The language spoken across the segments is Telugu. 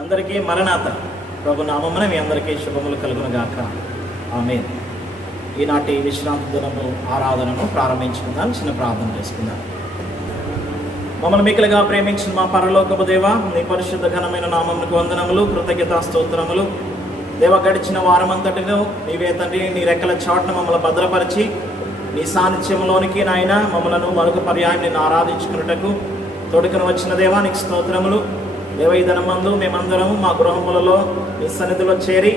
అందరికీ మరణాత. ప్రభు నామమున మీ అందరికీ శుభములు కలుగును గాక. ఆమేన్. ఈనాటి విశ్రాంతి దినము ఆరాధనను ప్రారంభించుకుందాం. చిన్న ప్రార్థన చేసుకుందాం. మమ్మల్ని మిక్కలుగా ప్రేమించిన మా పరలోకపు దేవ, నీ పరిశుద్ధ ఘనమైన నామమునకు వందనములు, కృతజ్ఞతా స్తోత్రములు. దేవ, గడిచిన వారమంతటిలో నీవే తండ్రి నీ రెక్కల చాటును మమ్మల్ని భద్రపరిచి నీ సాన్నిధ్యంలోనికి నాయన మమ్మలను మరొక పర్యాయం నేను ఆరాధించుకున్నటకు తోడుకుని వచ్చిన దేవా నీకు స్తోత్రములు. దేవ, ఈ దినమందు మేమందరము మా గృహములలో నీ సన్నిధిలో చేరి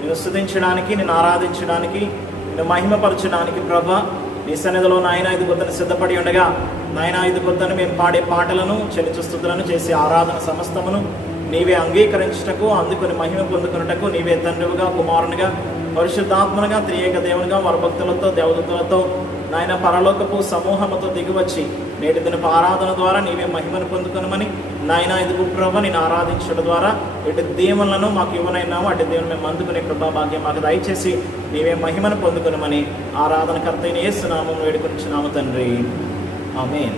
నేను స్తుతించడానికి, నేను ఆరాధించడానికి, నేను మహిమపరచడానికి ప్రభా నీ సన్నిధిలో నాయన ఇది కొత్తను సిద్ధపడి ఉండగా నాయన ఇది కొత్తను మేము పాడే పాటలను చెల్లించు స్తుతులను చేసే ఆరాధన సమస్తమును నీవే అంగీకరించుటకు, అందుకొని మహిమ పొందుకున్నటకు నీవే తండ్రిగా, కుమారునిగా, పరిశుద్ధాత్మనుగా, త్రియేక దేవునిగా వరభక్తులతో దేవదూతలతో నాయన పరలోకపు సమూహముతో దిగివచ్చి నేటి దినపు ఆరాధన ద్వారా నీవే మహిమను పొందుకునమని నాయన ఇదిగు ప్రభ నేను ఆరాధించడం ద్వారా ఇటు దేవులను మాకు ఇవ్వనైనాము అటు దేవుని మేము అందుకునే కృపా భాగ్యం మాకు దయచేసి నీవే మహిమను పొందుకునమని ఆరాధనకర్త అయిన యేసు నామమున వేడుకొనిచున్నాము తండ్రి. ఆమేన్.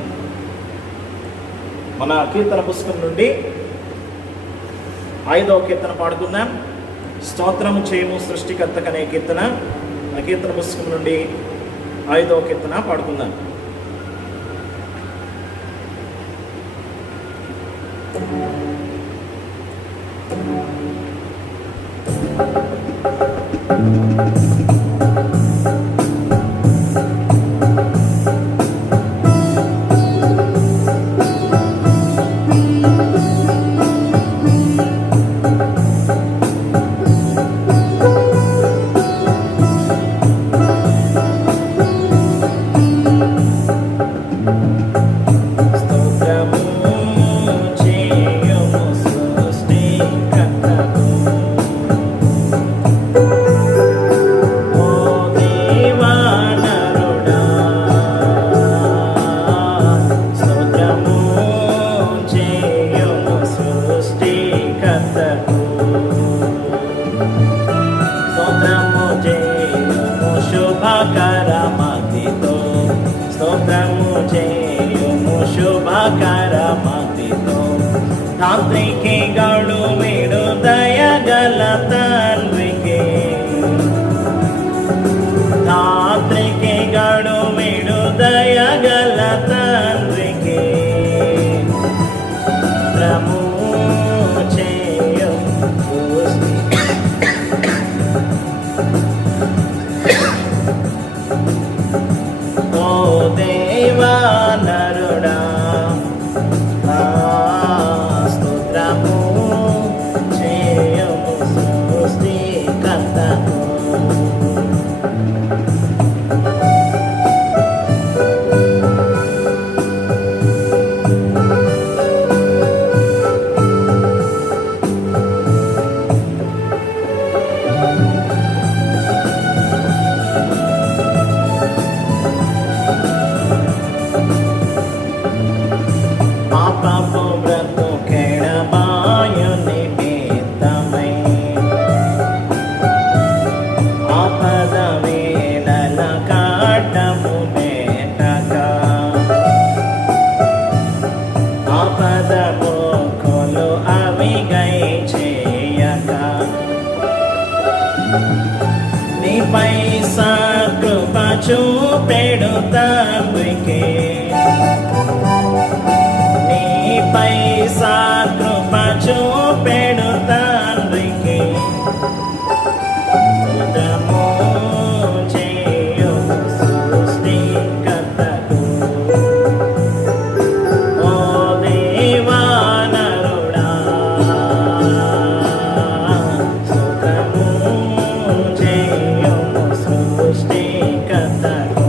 మన కీర్తన పుస్తకం నుండి 5వ కీర్తన పాడుకుందాం. స్తోత్రము చేయము సృష్టికర్తకనే కీర్తన. మన కీర్తన పుస్తకం నుండి 5వ కీర్తన పాడుకుందాం. తాంత్రికే గడు వీడు దయగల తండ్రికి, తాంత్రికే గడు వీడు దయగల తండ్రికి ప్రభు చేయు ఓ దేవా నరుడా చూపెడు తండ్రికి, నీపై కృప చూపెడు తండ్రికి స్తుతము చేయు సృష్టికర్తకు ఓ దేవా నరుడా స్తుతము చేయు సృష్టికర్తకు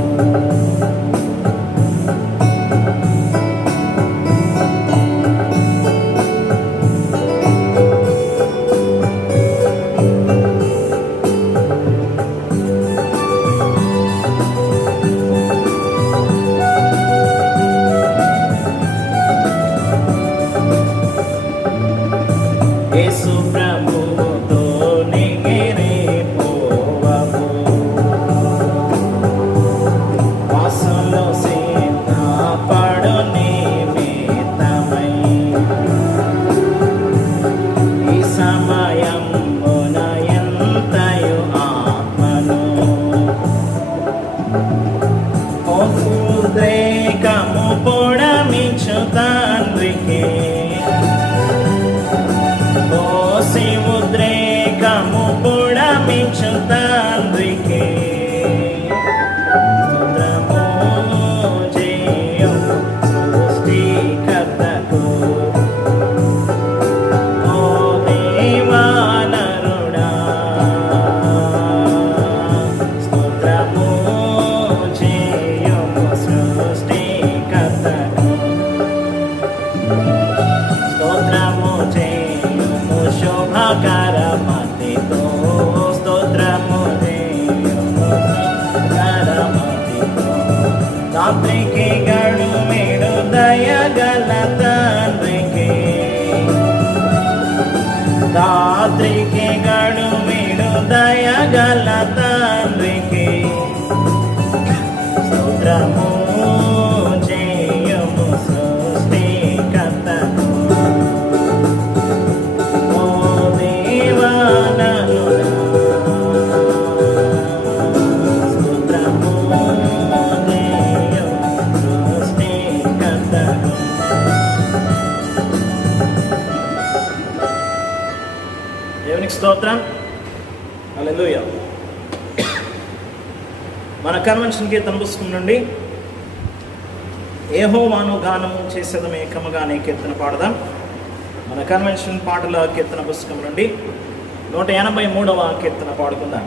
కరమతితో స్తోత్రము చేయుము కరమతితో. రాత్రికి గడుమేడు దయగల తండ్రికి, రాత్రికి గడుమేడు దయగల తండ్రికి స్తోత్రము చేయము సృష్టికర్తకు. ఓ దేవా నన్నునా స్తోత్రము చేయము సృష్టికర్తకు. దేవునికి స్తోత్రం. హల్లెలూయా. మన కన్వెన్షన్ కీర్తన పుస్తకం నుండి యెహోవాను గానము చేసేదం ఏకముగా అనే కీర్తన పాడదాం. మన కన్వెన్షన్ పాటల కీర్తన పుస్తకం నుండి 183వ కీర్తన పాడుకుందాం.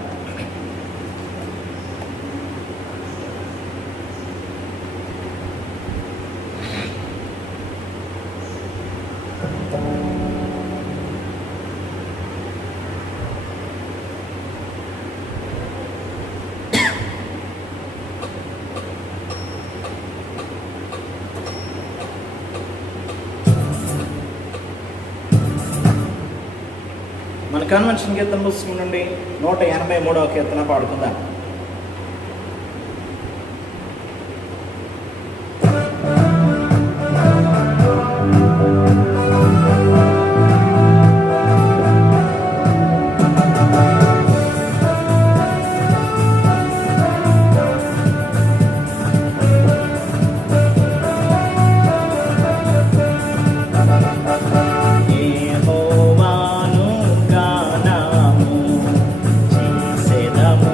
మన కన్వెన్షన్ కీర్తన పుస్తకం నుండి 183వ కీర్తన పాడుకుందాం. యెహోవాను గానము చేసెదము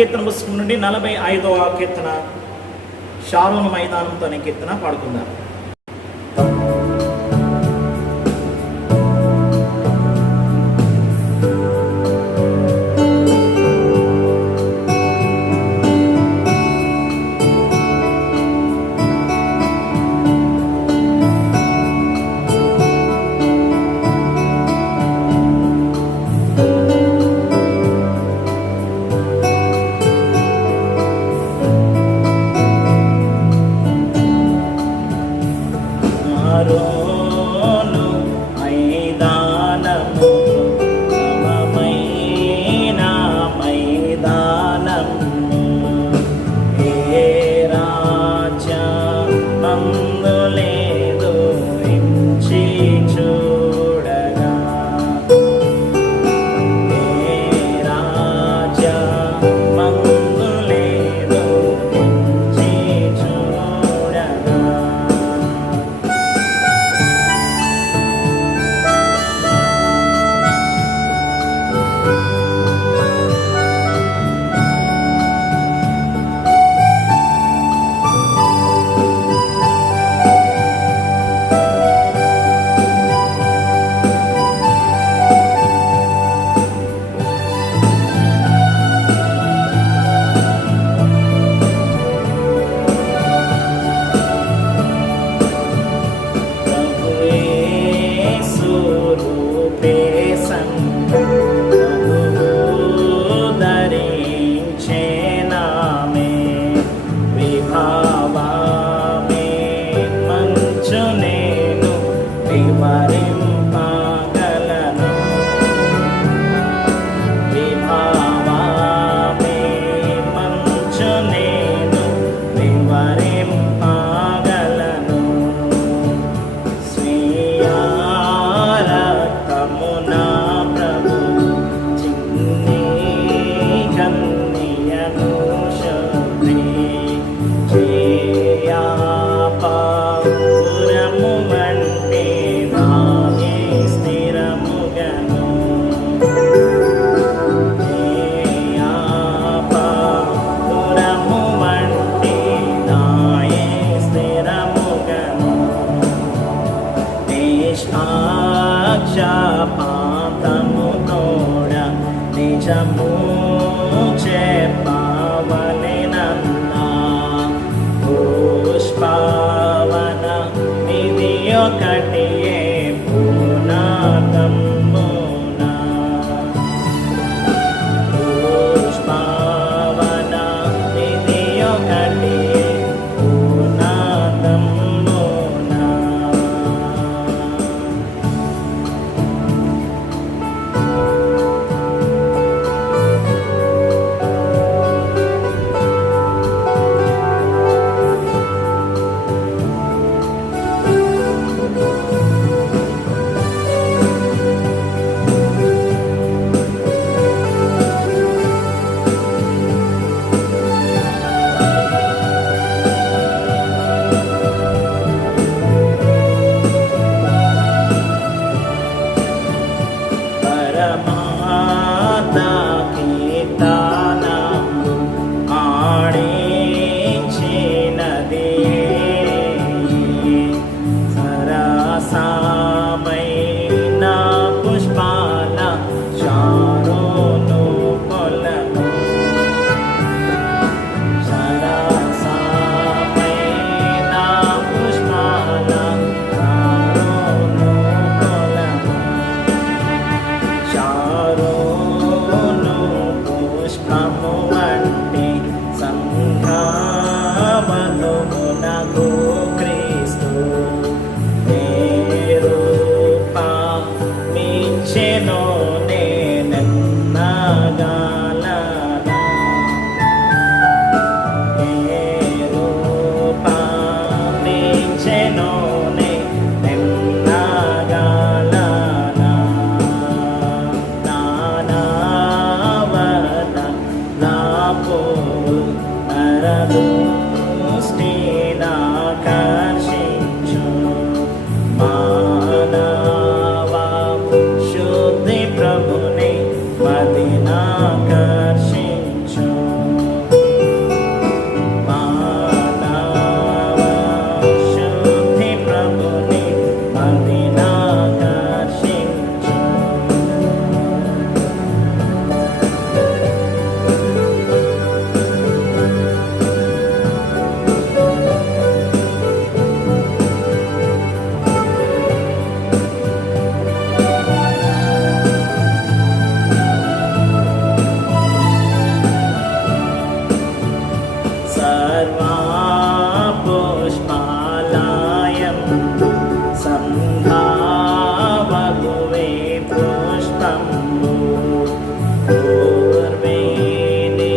కీర్తన పుస్తకం నుండి 45వ కీర్తన, షారోను మైదానంతో అనే కీర్తన పాడుకుందాం. ప్రభుని మదినాకర్షించు. सर्वा पुष्पालयं सन्धावगुवे पुष्पं पूर्वेणे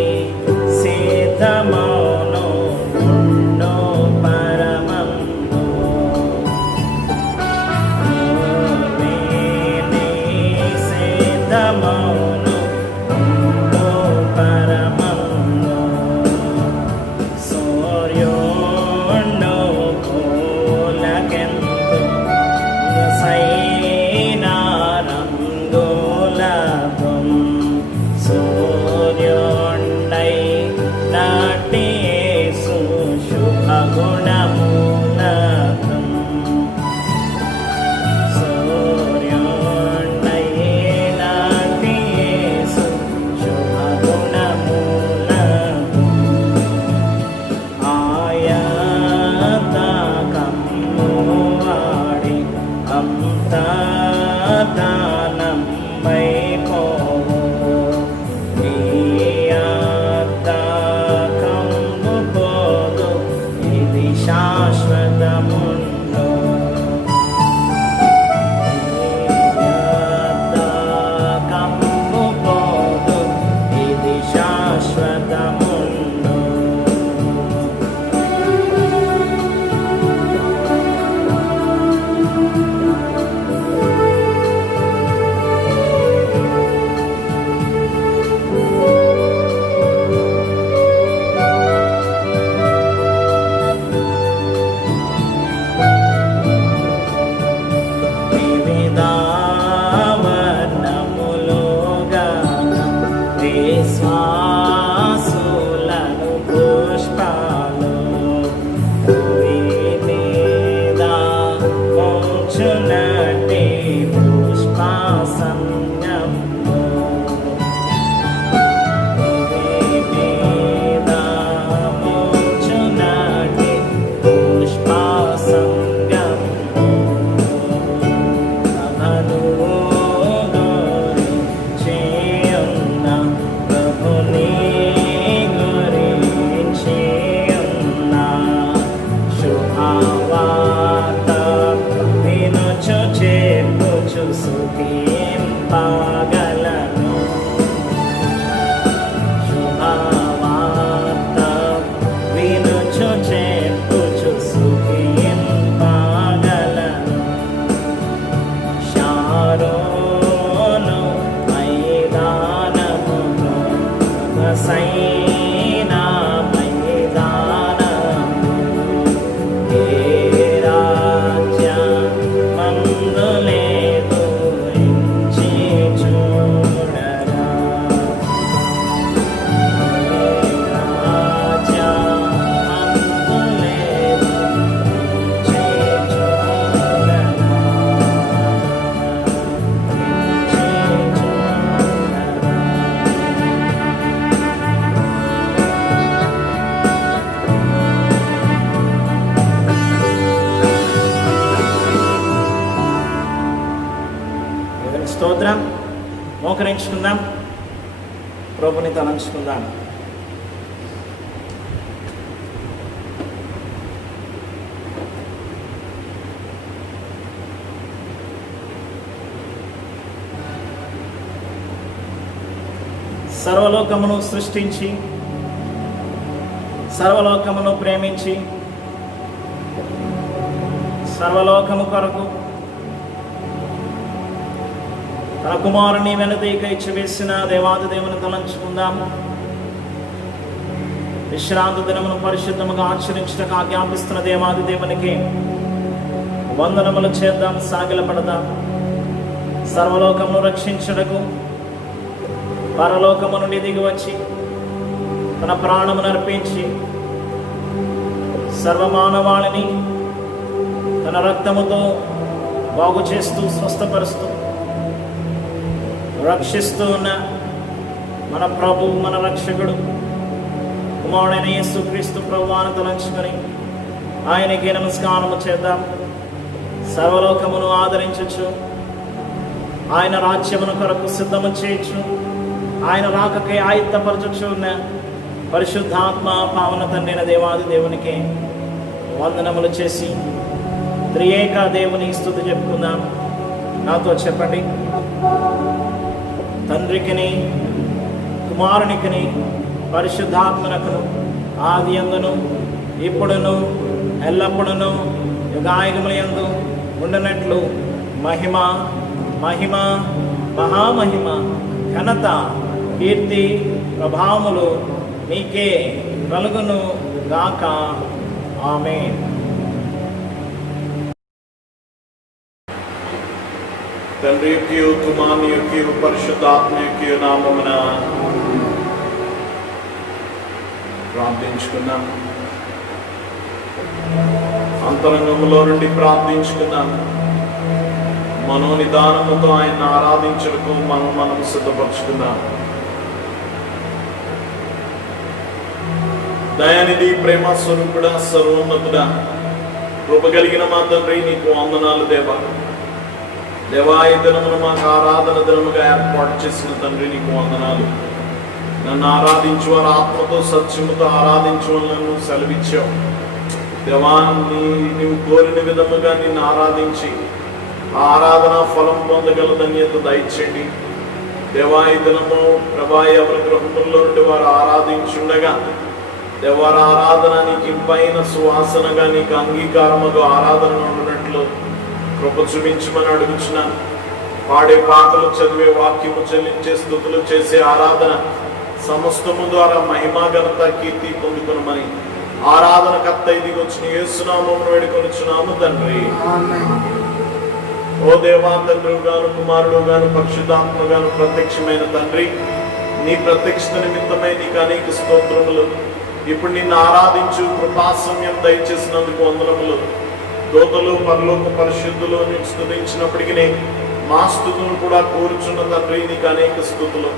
सिद्धमौनो गुण्डो परमं पूर्वेणे सिद्धमौनो गुण्डो परमं सूर्योण्डो खोलकेन्तु सैनारङ्गोलभं सूर्योण्डै नाट्येषु शुभगुणमूलकम् सूर्योण्डै नाट्येषु शुभगुणमूलकम् ఆయతకమ్మువాడి అంతదానం వైపోవు నీయతకమ్ము పోదు ఇది శాశ్వతముండు నీయతకమ్ము పోదు ఇది శాశ్వతముండు వివిధవర్ణములుగా విశ్వాసులను పుష్పాలు భూమి మీద మోచునటి పుష్పసంగము భూమి మీద మోచునటి పుష్పసంగము గురించేయున్న ప్రభుని గురించేయున్న శుభవార్త వినుచు చేర్పుచు స్తుతింపగలను శుభవార్త వినుచు చేర్పుచు స్తుతింపగలను శారోను మైదానములో సైనా మైదానము ఏ రాజ్యమందు లేదు ఎంచి చూడగా ఏ రాజ్యమందు లేదు ఎంచి చూడగా స్తోత్రం. మోకరించుకుందాం, ప్రభుని తలంచుకుందాం. సర్వలోకమును సృష్టించి సర్వలోకమును ప్రేమించి సర్వలోకము కొరకు తన కుమారుని వెనుదీక ఇచ్చివేసిన దేవాది దేవుని తలంచుకుందాము. విశ్రాంతి దినమును పరిశుద్ధముగా ఆచరించడానికి ఆజ్ఞాపిస్తున్న దేవాది దేవునికి వందనములు చేద్దాం, సాగిలపడదాం. సర్వలోకమును రక్షించుటకు పరలోకము నుండి దిగి వచ్చి తన ప్రాణమును అర్పించి సర్వమానవాళిని తన రక్తముతో బాగు చేస్తూ స్వస్థపరుస్తూ రక్షిస్తూ ఉన్న మన ప్రభు, మన రక్షకుడు కుమారుడైన యేసుక్రీస్తు ప్రభువును తలంచుకొని ఆయనకి నమస్కారము చేద్దాం. సర్వలోకమును ఆదరించచ్చు, ఆయన రాజ్యమును కొరకు సిద్ధము చేయొచ్చు, ఆయన రాకకై ఆయుత్తపరచచ్చు ఉన్న పరిశుద్ధాత్మ పావన తండ్రైన దేవాది దేవునికి వందనములు చేసి త్రియేక దేవుని స్తుతి చెప్పుకుందాం. నాతో చెప్పండి. తండ్రికిని కుమారునికిని పరిశుద్ధాత్మనకును ఆది యందును ఇప్పుడును ఎల్లప్పుడును యుగాయుగములందు ఉండనట్లు మహిమ మహిమ మహామహిమ ఘనత కీర్తి ప్రభావములు నీకే కలుగును గాక. ఆమేన్. తండ్రి యొక్క కుమారుని యొక్క పరిశుద్ధాత్మ యొక్క నామమున ప్రార్థించుకున్నాం. అంతరంగంలో నుండి ప్రార్థించుకున్నాం. మనోనిదానముతో ఆయన ఆరాధించుటకు మనం సిద్ధపరుచుకున్నాం. దయానిధి, ప్రేమ స్వరూపుడా, సర్వోన్నతుడా, కృప కలిగిన మా తండ్రి, నీకు వందనాలు దేవా. దేవా, ఈ దినమును మాకు ఆరాధన దినముగా ఏర్పాటు చేసిన తండ్రి, నీకు వందనాలు. నన్ను ఆరాధించు వారు ఆత్మతో సత్యముతో ఆరాధించవలను సెలవిచ్చావు దేవా. నీవు కోరిన విధముగా నిన్ను ఆరాధించి ఆరాధన ఫలం పొందగల ధన్యత దయచేయండి దేవా. ఈ దినము ప్రభా, ఎవరి గృహముల్లో నుండి వారు ఆరాధించుండగా దేవారి ఆరాధన నీకు ఇంపైన సువాసనగా, నీకు అంగీకారముగా ఆరాధన ఉండినట్లు కృప చూపించమని అడుగుచున్నాను. పాడే పాటలు, చదివే వాక్యము, చెల్లించే స్తుతులు, చేసే ఆరాధన సమస్తము ద్వారా మహిమా ఘనత కీర్తి పొందుకొనమని ఆరాధనకర్త ఇదిగి వచ్చిన యేసునామమును వేడుకొనుచున్నాము తండ్రి. ఓ దేవా, తండ్రి గాను కుమారుడు గాను పరిశుద్ధాత్మ గాను ప్రత్యక్షమైన తండ్రి, నీ ప్రత్యక్షత నిమిత్తమై నీకు అనేక స్తోత్రములు. ఇప్పుడు నిన్ను ఆరాధించు కృపాసమ్యం దయచేసినందుకు వందనములు. దూతలు, పరలోక పరిశుద్ధులు నీకు స్తుతించినప్పటికీ మా స్తుతులు కూడా కోరుచున్న తండ్రి, నీకు అనేక స్తుతులు.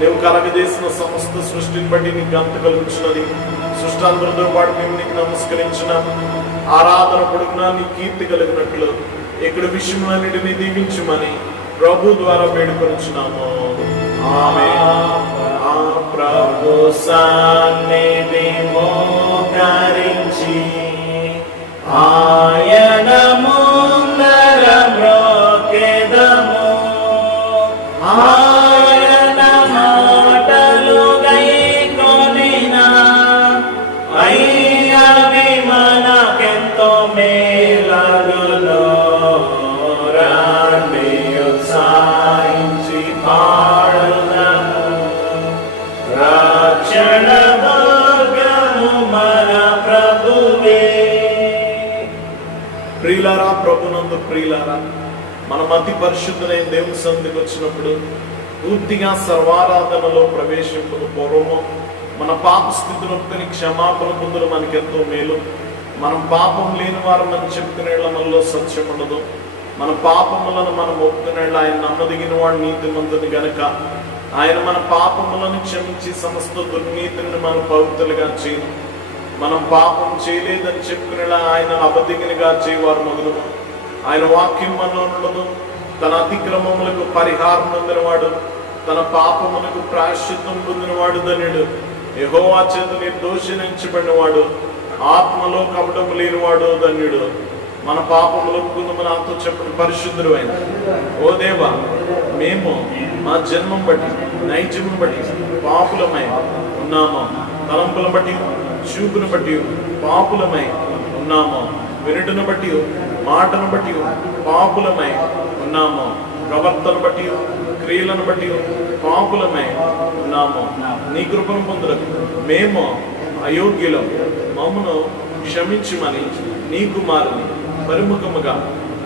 నువ్వు కలగజేసిన సమస్త సృష్టిని బట్టి నీకు ఘనత కలుగుచున్నది. సృష్టాంతరంతో పాటు మేము నీకు నమస్కరించిన ఆరాధన పొడుగునా నీ కీర్తి కలిగినట్లు ఇక్కడ విషయములన్నిటినీ దీవించుమని ప్రభు ద్వారా వేడుకొనుచున్నాము. ఆమేన్. ప్రభు సన్నిధి మోకరించి ఆయన ముందర మ్రోకెదము. ఆయన మాటలు గైకొనిన అవి మనకెంతో మేలగును. రండి ఉత్సాహించి పాడుదము, రక్షణ మార్గము మన ప్రభువే. ప్రియులారా, ప్రభునందు ప్రియులారా, మనం అతి పరిశుద్ధులైన దేవుని సన్నిధికి వచ్చినప్పుడు పూర్తిగా సర్వారాధనలో ప్రవేశింపక పూర్వము మన పాప స్థితిని ఒప్పుకొని క్షమాపణ పొందడం మనకెంతో మేలు. మనం పాపం లేని వారు మనం చెప్పుకునేళ్ళ మనలో సత్యం ఉండదు. మన పాపములను మనం ఒప్పుకునేళ్ళ ఆయన నమ్మదగిన వాడు, నీతిమంతుని గనుక ఆయన మన పాపములను క్షమించి సమస్త దుర్నీతిని మనం పవిత్రులుగా చేయను. మనం పాపం చేయలేదని చెప్పుకునేలా ఆయన అబద్ధికునిగా చేయవారు మొదలు. ఆయన వాక్యం మనలో ఉండదు. తన అతిక్రమములకు పరిహారం పొందినవాడు, తన పాపములకు ప్రాయశ్చిత్తం పొందినవాడు ధన్యుడు. యెహోవా చేత నిర్దోషించబడినవాడు, ఆత్మలో కపటము లేనివాడు ధన్యుడు. మన పాపములు ఒప్పుకుందామని నాతో చెప్పండి. పరిశుద్ధుడు అయిన ఓ దేవా, మేము మా జన్మం బట్టి నైజమును బట్టి పాపులమై ఉన్నాము. తలంపులను బట్టి చూపును బట్టి పాపులమై ఉన్నాము. వినుటను బట్టి మాటను బట్టి పాపులమై ఉన్నాము. ప్రవర్తన బట్టి క్రియలను బట్టి పాపులమై ఉన్నాము. నీ కృపను పొందులకు మేము అయోగ్యులం, మమ్మను క్షమించుమని నీ కుమారుని పరిముఖముగా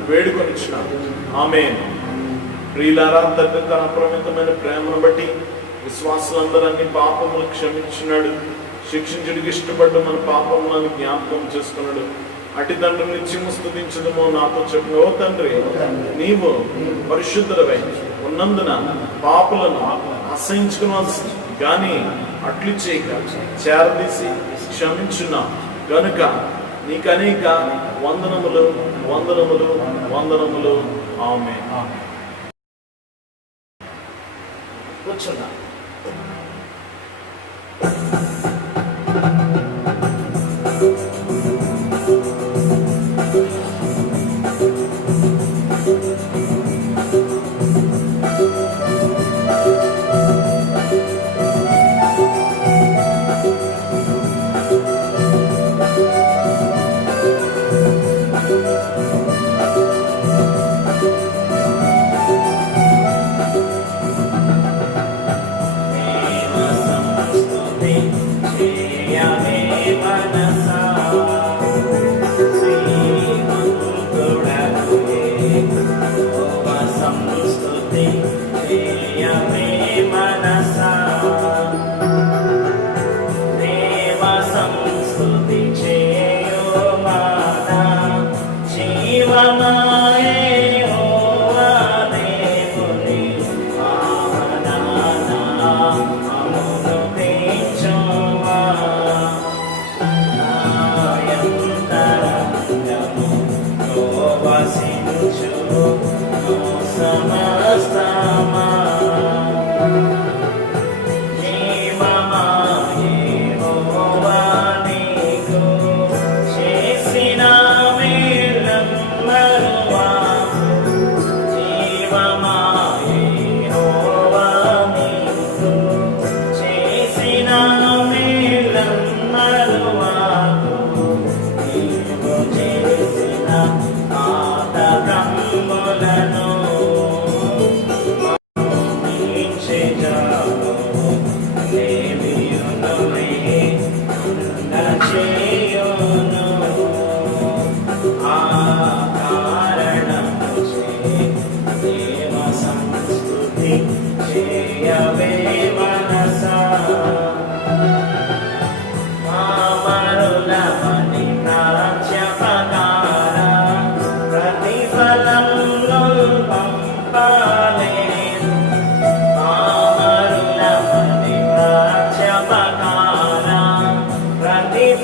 వేడుకొనిచున్నాం. ఆమేన్. ప్రియులారా, తండ్రి తన అపరిమితమైన ప్రేమను బట్టి విశ్వాసులందరూ పాపములు క్షమించున్నాడు. శిక్షించుడికి ఇష్టపడ్డ మన పాపములను జ్ఞాపకం చేసుకున్నాడు. అటు తండ్రిని నిత్యము స్తుతించడమో నాతో చెప్పు. ఓ తండ్రి, నీవు పరిశుద్ధుడవై ఉన్నందున పాపులను అసహించుకునవలసి గాని అట్లు చేయక చేరదీసి క్షమించున్నా గనుక నీకు అనేక వందనములు వందనములు వందనములు. ఆమేన్. కూర్చున్నా.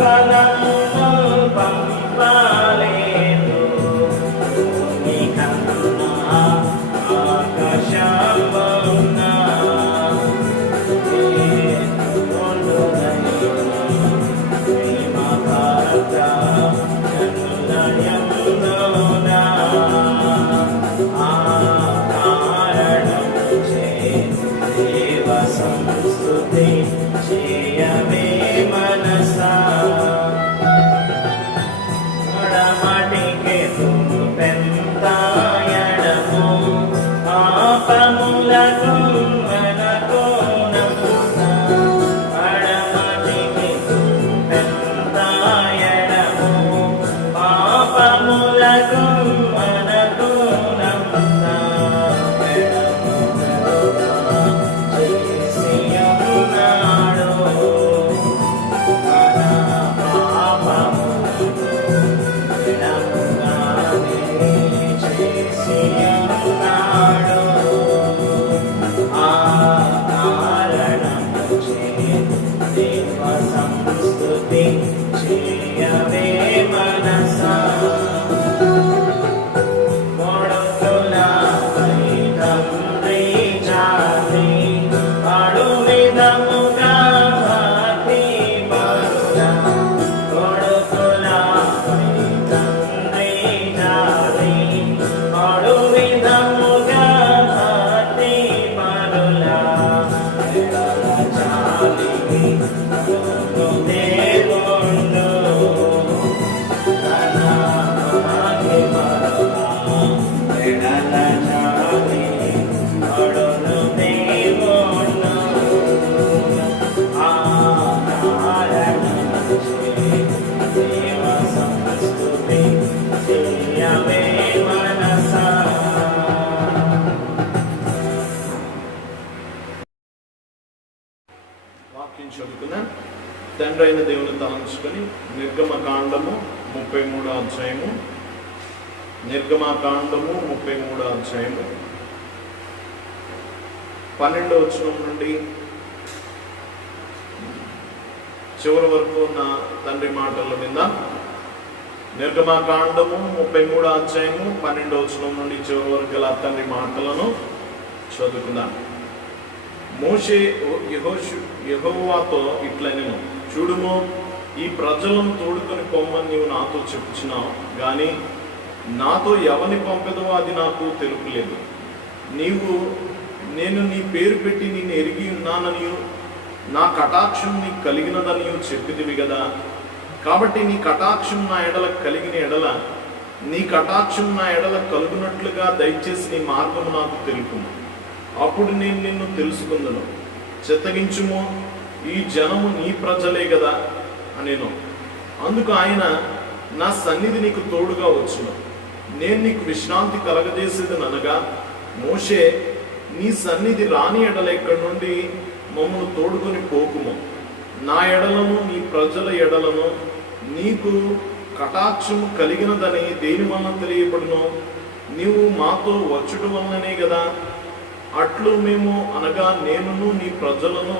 ఫలమును పంపలేదు, భూమి కన్నా ఆకాశమున ప్రేమ పాత్ర జనులయంలోన ఆ కారణము చే దేవ సంస్తుతి చేయవే మనసా. మడమటికి పెంతాయడము పాపములకు మనకు నమ్ముతా. మడమటికి పెంతాయడము పాపములకు మనకు నమ్ముతా. చేసి ఉన్నాడు మన పాపములను విడముగానే చేసి ఉన్నాడు. ఆ కారణము చే దేవ సంస్తుతి చేయవే మనసా. కొడుకులపై తండ్రి జాలి పడు విధముగా భక్తి పరుల. కొడుకులపై తండ్రి జాలి పడు విధముగా భక్తి పరుల. ఎడల జాలికి తోడు దేవుండు తన మహిమలుగా. ఎడల జాలికి తోడు దేవుండు ఆ కారణము చే దేవ సంస్తుతి చేయవే మనసా. వాక్యం చదువుకుందాం. తండ్రి అయిన దేవుని తలంచుకొని నిర్గమకాండము 33వ అధ్యాయము, నిర్గమకాండము 33వ అధ్యాయము 12వ వచనం నుండి చివరి వరకు ఉన్న తండ్రి మాటల మీద. నిర్గమకాండము 33వ అధ్యాయము 12వ వచనం నుండి చివరి వరకు గల తండ్రి మాటలను చదువుకుందాం. మోషే యెహోవాతో ఇట్లనెను, చూడుము, ఈ ప్రజలను తోడుకొని పొమ్మని నీవు నాతో చెప్పుచున్నావు గాని నాతో ఎవరిని పంపెదవో అది నాకు తెలుపులేదు. నేను నీ పేరు పెట్టి నిన్ను ఎరిగి ఉన్నాననియు నా కటాక్షం నీకు కలిగినదనియు చెప్పిదివి కదా. కాబట్టి నీ కటాక్షం నా ఎడల కలిగిన ఎడల నీ కటాక్షం నా ఎడల కలుగునట్లుగా దయచేసి నీ మార్గము నాకు తెలుపుము. అప్పుడు నేను నిన్ను తెలుసుకుందును. చిత్తగించుము, ఈ జనము నీ ప్రజలే కదా అనేను. అందుకు ఆయన, నా సన్నిధి నీకు తోడుగా వచ్చును, నేను నీకు విశ్రాంతి కలగజేసేదనగా, మోషే, నీ సన్నిధి రాని ఎడల ఇక్కడి నుండి మమ్మను తోడుకొని పోకుము. నా ఎడలను నీ ప్రజల ఎడలను నీకు కటాక్షము కలిగినదని దేని వలన తెలియబడును? నీవు మాతో వచ్చుట వలననే కదా. అట్లు మేము అనగా నేనును నీ ప్రజలను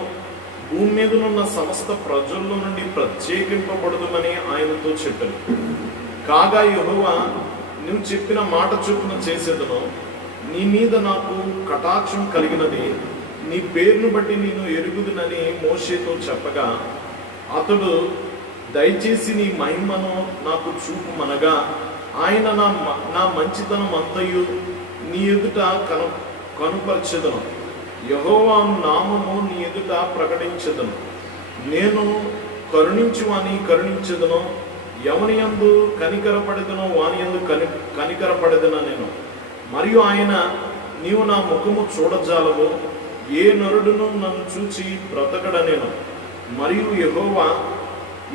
భూమి మీదనున్న సమస్త ప్రజల్లో నుండి ప్రత్యేకింపబడదుమని ఆయనతో చెప్పాను. కాగా యెహోవా, నువ్వు చెప్పిన మాట చొప్పున చేసేదను. నీ మీద నాకు కటాక్షం కలిగినది, నీ పేరును బట్టి నేను ఎరుగుదునని మోషేతో చెప్పగా, అతడు, దయచేసి నీ మహిమను నాకు చూపుమనగా, ఆయన నా మంచితనం అంతయు నీ ఎదుట కనుపరచెదను. యెహోవా నామము నీ ఎదుట ప్రకటించెదను. నేను కరుణించువాని కరుణించెదను, ఎవని యందు కనికరపడెదనో వాని యందు కనికరపడెదన నేను. మరియు ఆయన, నీవు నా ముఖము చూడజాలవు, ఏ నరుడును నన్ను చూచి బ్రతకడనేను. మరియు యెహోవా,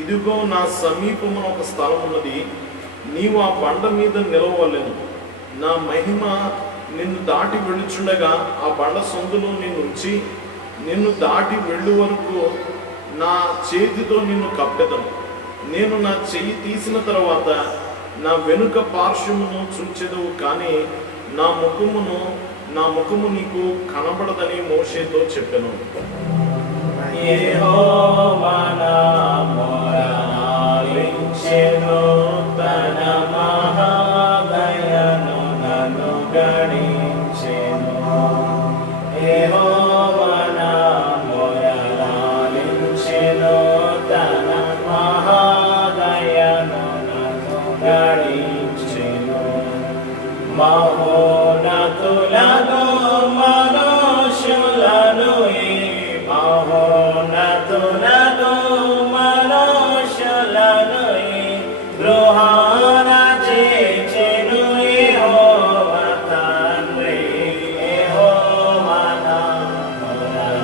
ఇదిగో నా సమీపమున ఒక స్థలం ఉన్నది, నీవు ఆ బండ మీద నిలవలేను. నా మహిమ నిన్ను దాటి వెళ్ళుచుండగా ఆ బండ సందులో నిన్ను ఉంచి నిన్ను దాటి వెళ్ళు వరకు నా చేతితో నిన్ను కప్పెదను. నేను నా చెయ్యి తీసిన తర్వాత నా వెనుక పార్శ్వమును చూచెదవు, కానీ నా ముఖము నీకు కనబడదని మోషేతో చెప్పెను. యెహోవా నా మొర మహోన్నతులను మనుష్యులను మహోన్నతులను మనుష్యులను గృహాన చేర్చెను యెహోవా తండ్రి యెహోవా నామమునరించెను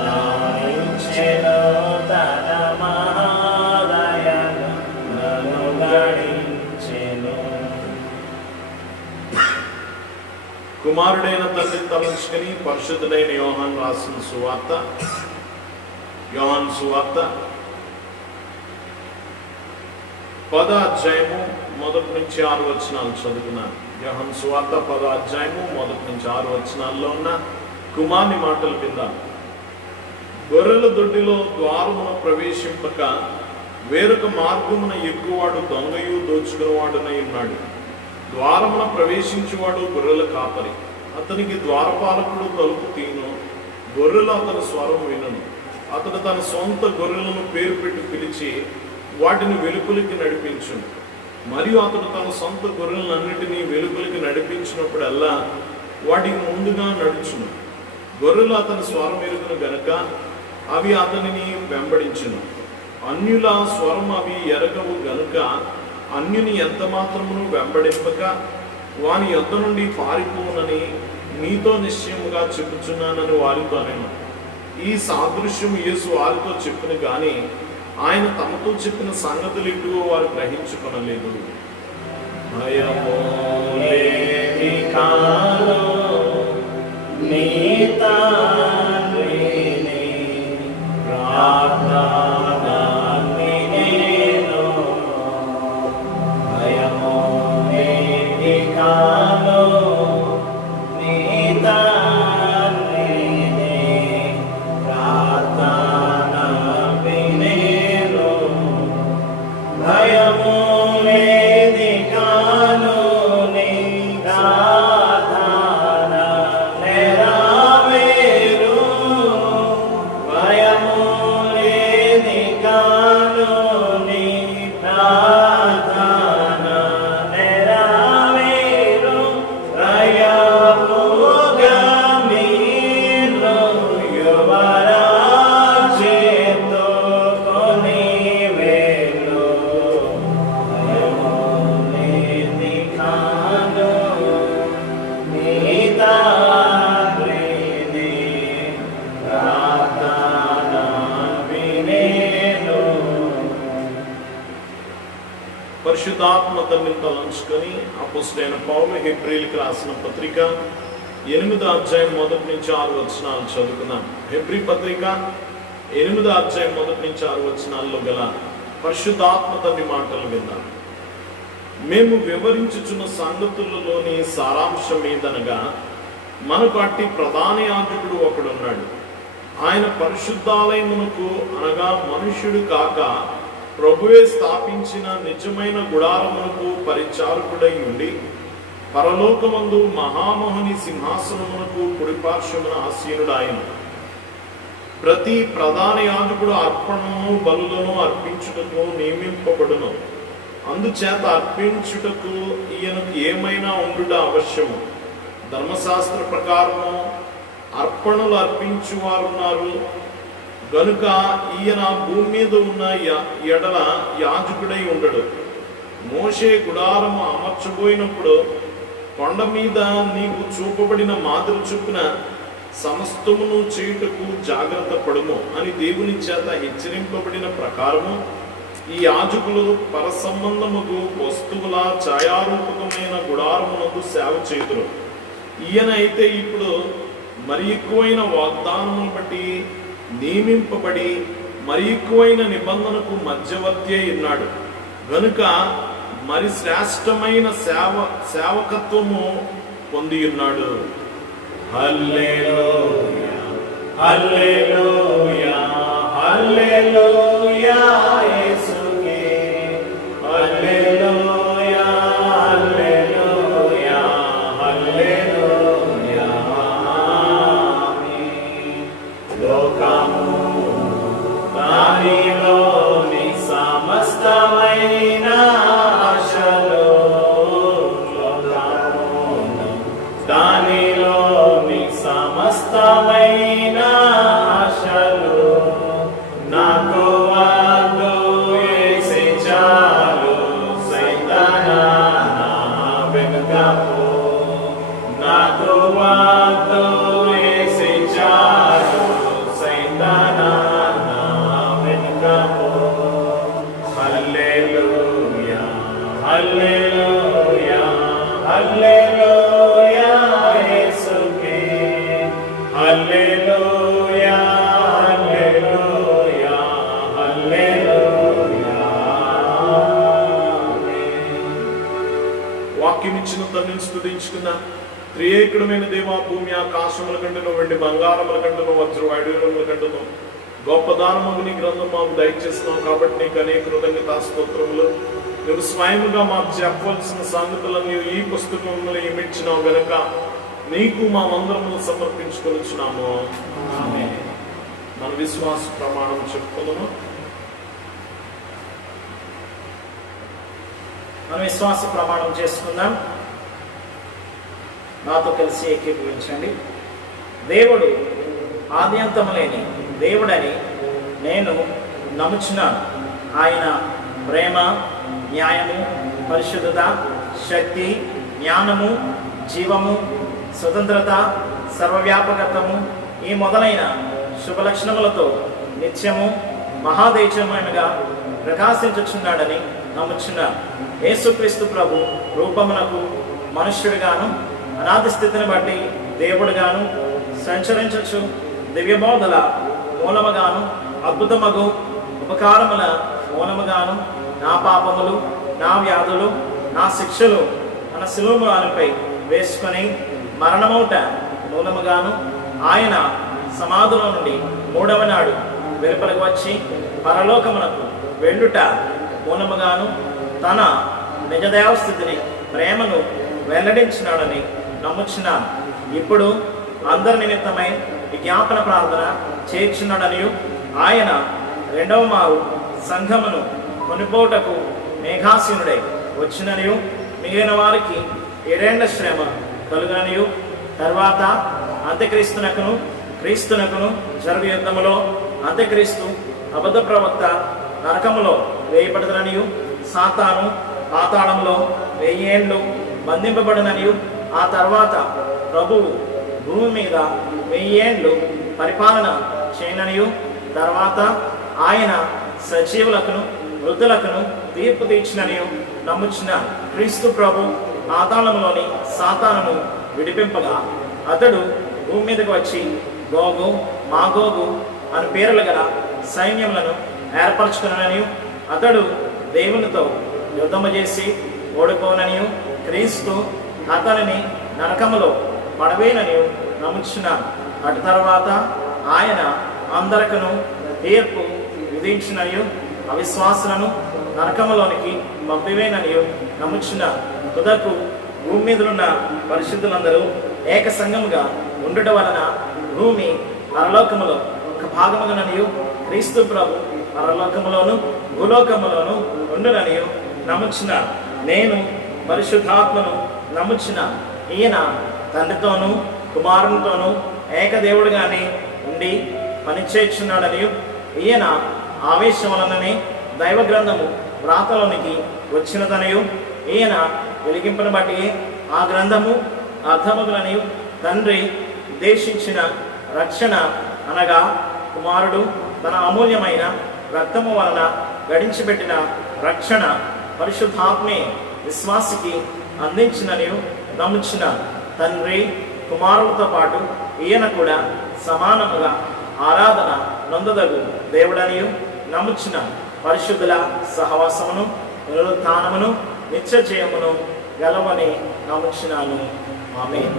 తన మహాదయను నన్ను గణించెను. కుమారుడైన తండ్రి తలంచుకొని పరిశుద్ధుడైన యోహాను రాసిన సువార్త, యోహాను సువార్త 10వ అధ్యాయము 1 నుంచి 6 వచనాలు చదువుకున్నాను. యోహాను సువార్త 10వ అధ్యాయము 1 నుంచి 6 వచనాల్లో ఉన్న కుమారుని మాటలు విందాం. గొర్రెల దొడ్డిలో ద్వారమున ప్రవేశింపక వేరొక మార్గమున ఎక్కువాడు దొంగయు దోచుకునేవాడునై ఉన్నాడు. ద్వారమున ప్రవేశించేవాడు గొర్రెల కాపరి. అతనికి ద్వారపాలకుడు తలుపు తీను. గొర్రెలు అతని స్వరం వినను. అతడు తన సొంత గొర్రెలను పేరు పెట్టి పిలిచి వాటిని వెలుపలికి నడిపించును. మరియు అతడు తన సొంత గొర్రెలన్నిటినీ వెలుపలికి నడిపించినప్పుడల్లా వాటికి ముందుగా నడుచును. గొర్రెలు అతని స్వరం ఎరుగును గనుక అవి అతనిని వెంబడించును. అన్యుల స్వరం అవి ఎరగవు గనుక అన్యుని ఎంత మాత్రమును వెంబడింపక వాని యొద్ద నుండి పారిపోనని మీతో నిశ్చయముగా చెప్పుచున్నానని వారితో అనెను. ఈ సాదృశ్యం యేసు వారితో చెప్పిన గాని ఆయన తమతో చెప్పిన సంగతులు ఇటువో వారు గ్రహించుకొనలేదు. భయము లేని కాలం నీ తండ్రిని ప్రార్థన వినేను. భయము లేని కాలం నీ తండ్రిని ప్రార్థన వినేను. భయము లేని కాలం నీ ప్రార్థన నెరవేరు. భయము లేని కాలం నీ ప్రార్థన నెరవేరు. భయముగా మీరు యువరాజుతో కొనివేలు. భయము లేని కాలం నీ తండ్రిని ప్రార్థన వినేను. పరిశుద్ధాత్మ తండ్రిని తలంచుకొని అపోస్తలుడైన పౌలు హెబ్రీయులకు రాసిన పత్రిక 8వ అధ్యాయం 1 నుంచి 6 వచనాలు చదువుకున్నాం. హెబ్రీ పత్రిక 8వ అధ్యాయం 1 నుంచి 6 వచనాల్లో గల పరిశుద్ధాత్మ తండ్రి మాటలు విన్నాం. మేము వివరించుచున్న సంగతులలోని సారాంశం ఏదనగా మనకు అట్టి ప్రధాన యాజకుడు ఒకడున్నాడు. ఆయన పరిశుద్ధాలయమునకు అనగా మనుష్యుడు కాక ప్రభువే స్థాపించిన నిజమైన గుడారమునకు పరిచారకుడై ఉండి పరలోకమందు మహామోహని సింహాసనమునకు కుడిపార్శ్వమున ఆసీనుడాయన. ప్రతి ప్రధాన యాజకుడు అర్పణను బలులను అర్పించుటకు నియమింపబడును. అందుచేత అర్పించుటకు ఈయనకు ఏమైనా ఉండుట అవశ్యము. ధర్మశాస్త్ర ప్రకారము అర్పణలు అర్పించువారున్నారు గనుక ఈయన భూమి మీద ఉన్న ఎడల యాజకుడై ఉండడు. మోషే గుడారము అమర్చబోయినప్పుడు కొండ మీద నీకు చూపబడిన మాదిరి చొప్పున సమస్తమును చేయుటకు జాగ్రత్త పడుము అని దేవుని చేత హెచ్చరింపబడిన ప్రకారము ఈ యాజకులు పరసంబంధముకు వస్తువుల ఛాయారూపకమైన గుడారమునకు సేవ చేయుదురు. ఈయన అయితే ఇప్పుడు మరి ఎక్కువైన వాగ్దానమును బట్టి నియమింపబడి మరి ఎక్కువైన నిబంధనకు మధ్యవర్తి అయి ఉన్నాడు గనుక మరి శ్రేష్టమైన సేవకత్వము పొంది ఉన్నాడు. హల్లెలూయా హల్లెలూయా హల్లెలూయా యేసుకే హల్లెలూయా హల్లెలూయా హల్లెలూయా ఆమేన్. లోకము దానిలోని సమస్తమైన ఆశలు లోకమును హల్లెలూయా హల్లెలూయా యేసుకే హల్లెలూయా హల్లెలూయా హల్లెలూయా. వాక్యం ఇచ్చిన తండ్రిని స్తుతించుకుందాం. త్రియేకుడమైన దేవా, భూమి ఆకాశముల కంటను, వెండి బంగారముల కంటను, వజ్ర వైడూర్యముల కంటను గొప్ప దానముగు నీ గ్రంథం మాకు దయచేస్తున్నావు కాబట్టి నీకు అనేక కృతజ్ఞతా స్తోత్రములు. నువ్వు స్వయముగా మాకు చెప్పవలసిన సంగతులను ఈ పుస్తకంలో ఇమిచ్చినావు గనక నీకు మా మందరమును సమర్పించుకొనిచున్నాము. మన విశ్వాస ప్రమాణం చెప్పుకుందాము. మనం విశ్వాస ప్రమాణం చేసుకుందాం. నాతో కలిసి ఏకీభవించండి. దేవుడు ఆద్యంతము లేని దేవుడని నేను నమ్ముచున్నాను. ఆయన ప్రేమ, న్యాయము, పరిశుద్ధత, శక్తి, జ్ఞానము, జీవము, స్వతంత్రత, సర్వవ్యాపకత్వము ఈ మొదలైన శుభలక్షణములతో నిత్యము మహాదేశమైనగా ప్రకాశించుచున్నాడని నమ్ముచున్నాను. యేసుక్రీస్తు ప్రభు రూపమునకు మనుష్యుడిగాను, అనాది స్థితిని బట్టి దేవుడుగాను, సంచరించచ్చు దివ్యబోధల మూలముగాను, అద్భుతమగు ఉపకారముల మూలముగాను, నా పాపములు, నా వ్యాధులు, నా శిక్షలు మన శిలువపై వేసుకొని మరణమౌట మూలముగాను, ఆయన సమాధిలో నుండి మూడవ నాడు వెలుపలకు వచ్చి పరలోకమునకు వెళ్ళుట మూలముగాను తన నిజదేవస్థితిని, ప్రేమను వెల్లడించినాడని నమ్ముచున్నాను. ఇప్పుడు అందరి నిమిత్తమై విజ్ఞాపన ప్రార్థన చేర్చున్నాడనియు, ఆయన రెండవ మారు సంఘమును కొనిపోటకు మేఘాసీనుడై వచ్చిననియు, మిగిలిన వారికి 7 ఏళ్ల శ్రమ కలుగుననియు, తర్వాత అంత్యక్రీస్తునకును క్రీస్తునకును జరుగు యుద్ధములో అంత్యక్రీస్తు అబద్ధ ప్రవక్త నరకములో వేయబడదననియు, సాతాను పాతాళంలో 1000 ఏళ్ళు బంధింపబడిననియు, ఆ తర్వాత ప్రభువు భూమి మీద 1000 ఏళ్ళు పరిపాలన చేయననియు, తర్వాత ఆయన సజీవులకును వృద్ధులకును తీర్పు తీర్చిననియు నమ్ముచున్న క్రీస్తు ప్రభు పాతాళంలోని సాతానును విడిపింపగా అతడు భూమి మీదకు వచ్చి గోగు మాగోగు అని పేర్లు గల సైన్యములను ఏర్పరచుకుననియు, అతడు దేవునితో యుద్ధము చేసి ఓడిపోననియు, క్రీస్తు అతనిని నరకములో పడవేనని నమ్ముచున్నాను. అటు తర్వాత ఆయన అందరికను తీర్పు విధించిననియు, అవిశ్వాసులను నరకములోనికి పంపివేననియు నమ్ముచున్నాను. తుదకు భూమి మీద ఉన్న పరిశుద్ధులందరూ ఏక సంఘముగా ఉండుట వలన భూమి పరలోకములో ఒక భాగముగాననియు, క్రీస్తు ప్రభు పరలోకములోను భూలోకములోను ఉండుననియు నమ్ముచున్నాను. నేను పరిశుద్ధాత్మను నమ్ముచున్నాను. ఈయన తండ్రితోనూ కుమారునితోనూ ఏకదేవుడుగానే ఉండి పనిచేయుచున్నాడనియు, ఈయన ఆవేశం వలననే దైవ గ్రంథము వ్రాతలోనికి వచ్చినదనియు, ఈయన వెలిగింపును బట్టి ఆ గ్రంథము అర్థమగులనియు, తండ్రి ఉద్దేశించిన రక్షణ అనగా కుమారుడు తన అమూల్యమైన రక్తము వలన గడించిపెట్టిన రక్షణ పరిశుద్ధాత్మే విశ్వాసికి అందించిననియు నమ్ముచున్న తండ్రి కుమారులతో పాటు ఈయన కూడా సమానముగా ఆరాధన నొందదగు దేవుడనియు నమ్ముచున్న పరిశుద్ధుల సహవాసమును, పునరుత్థానమును, నిత్య జయమును గలవని నమ్ముచున్నాను. ఆమేన్.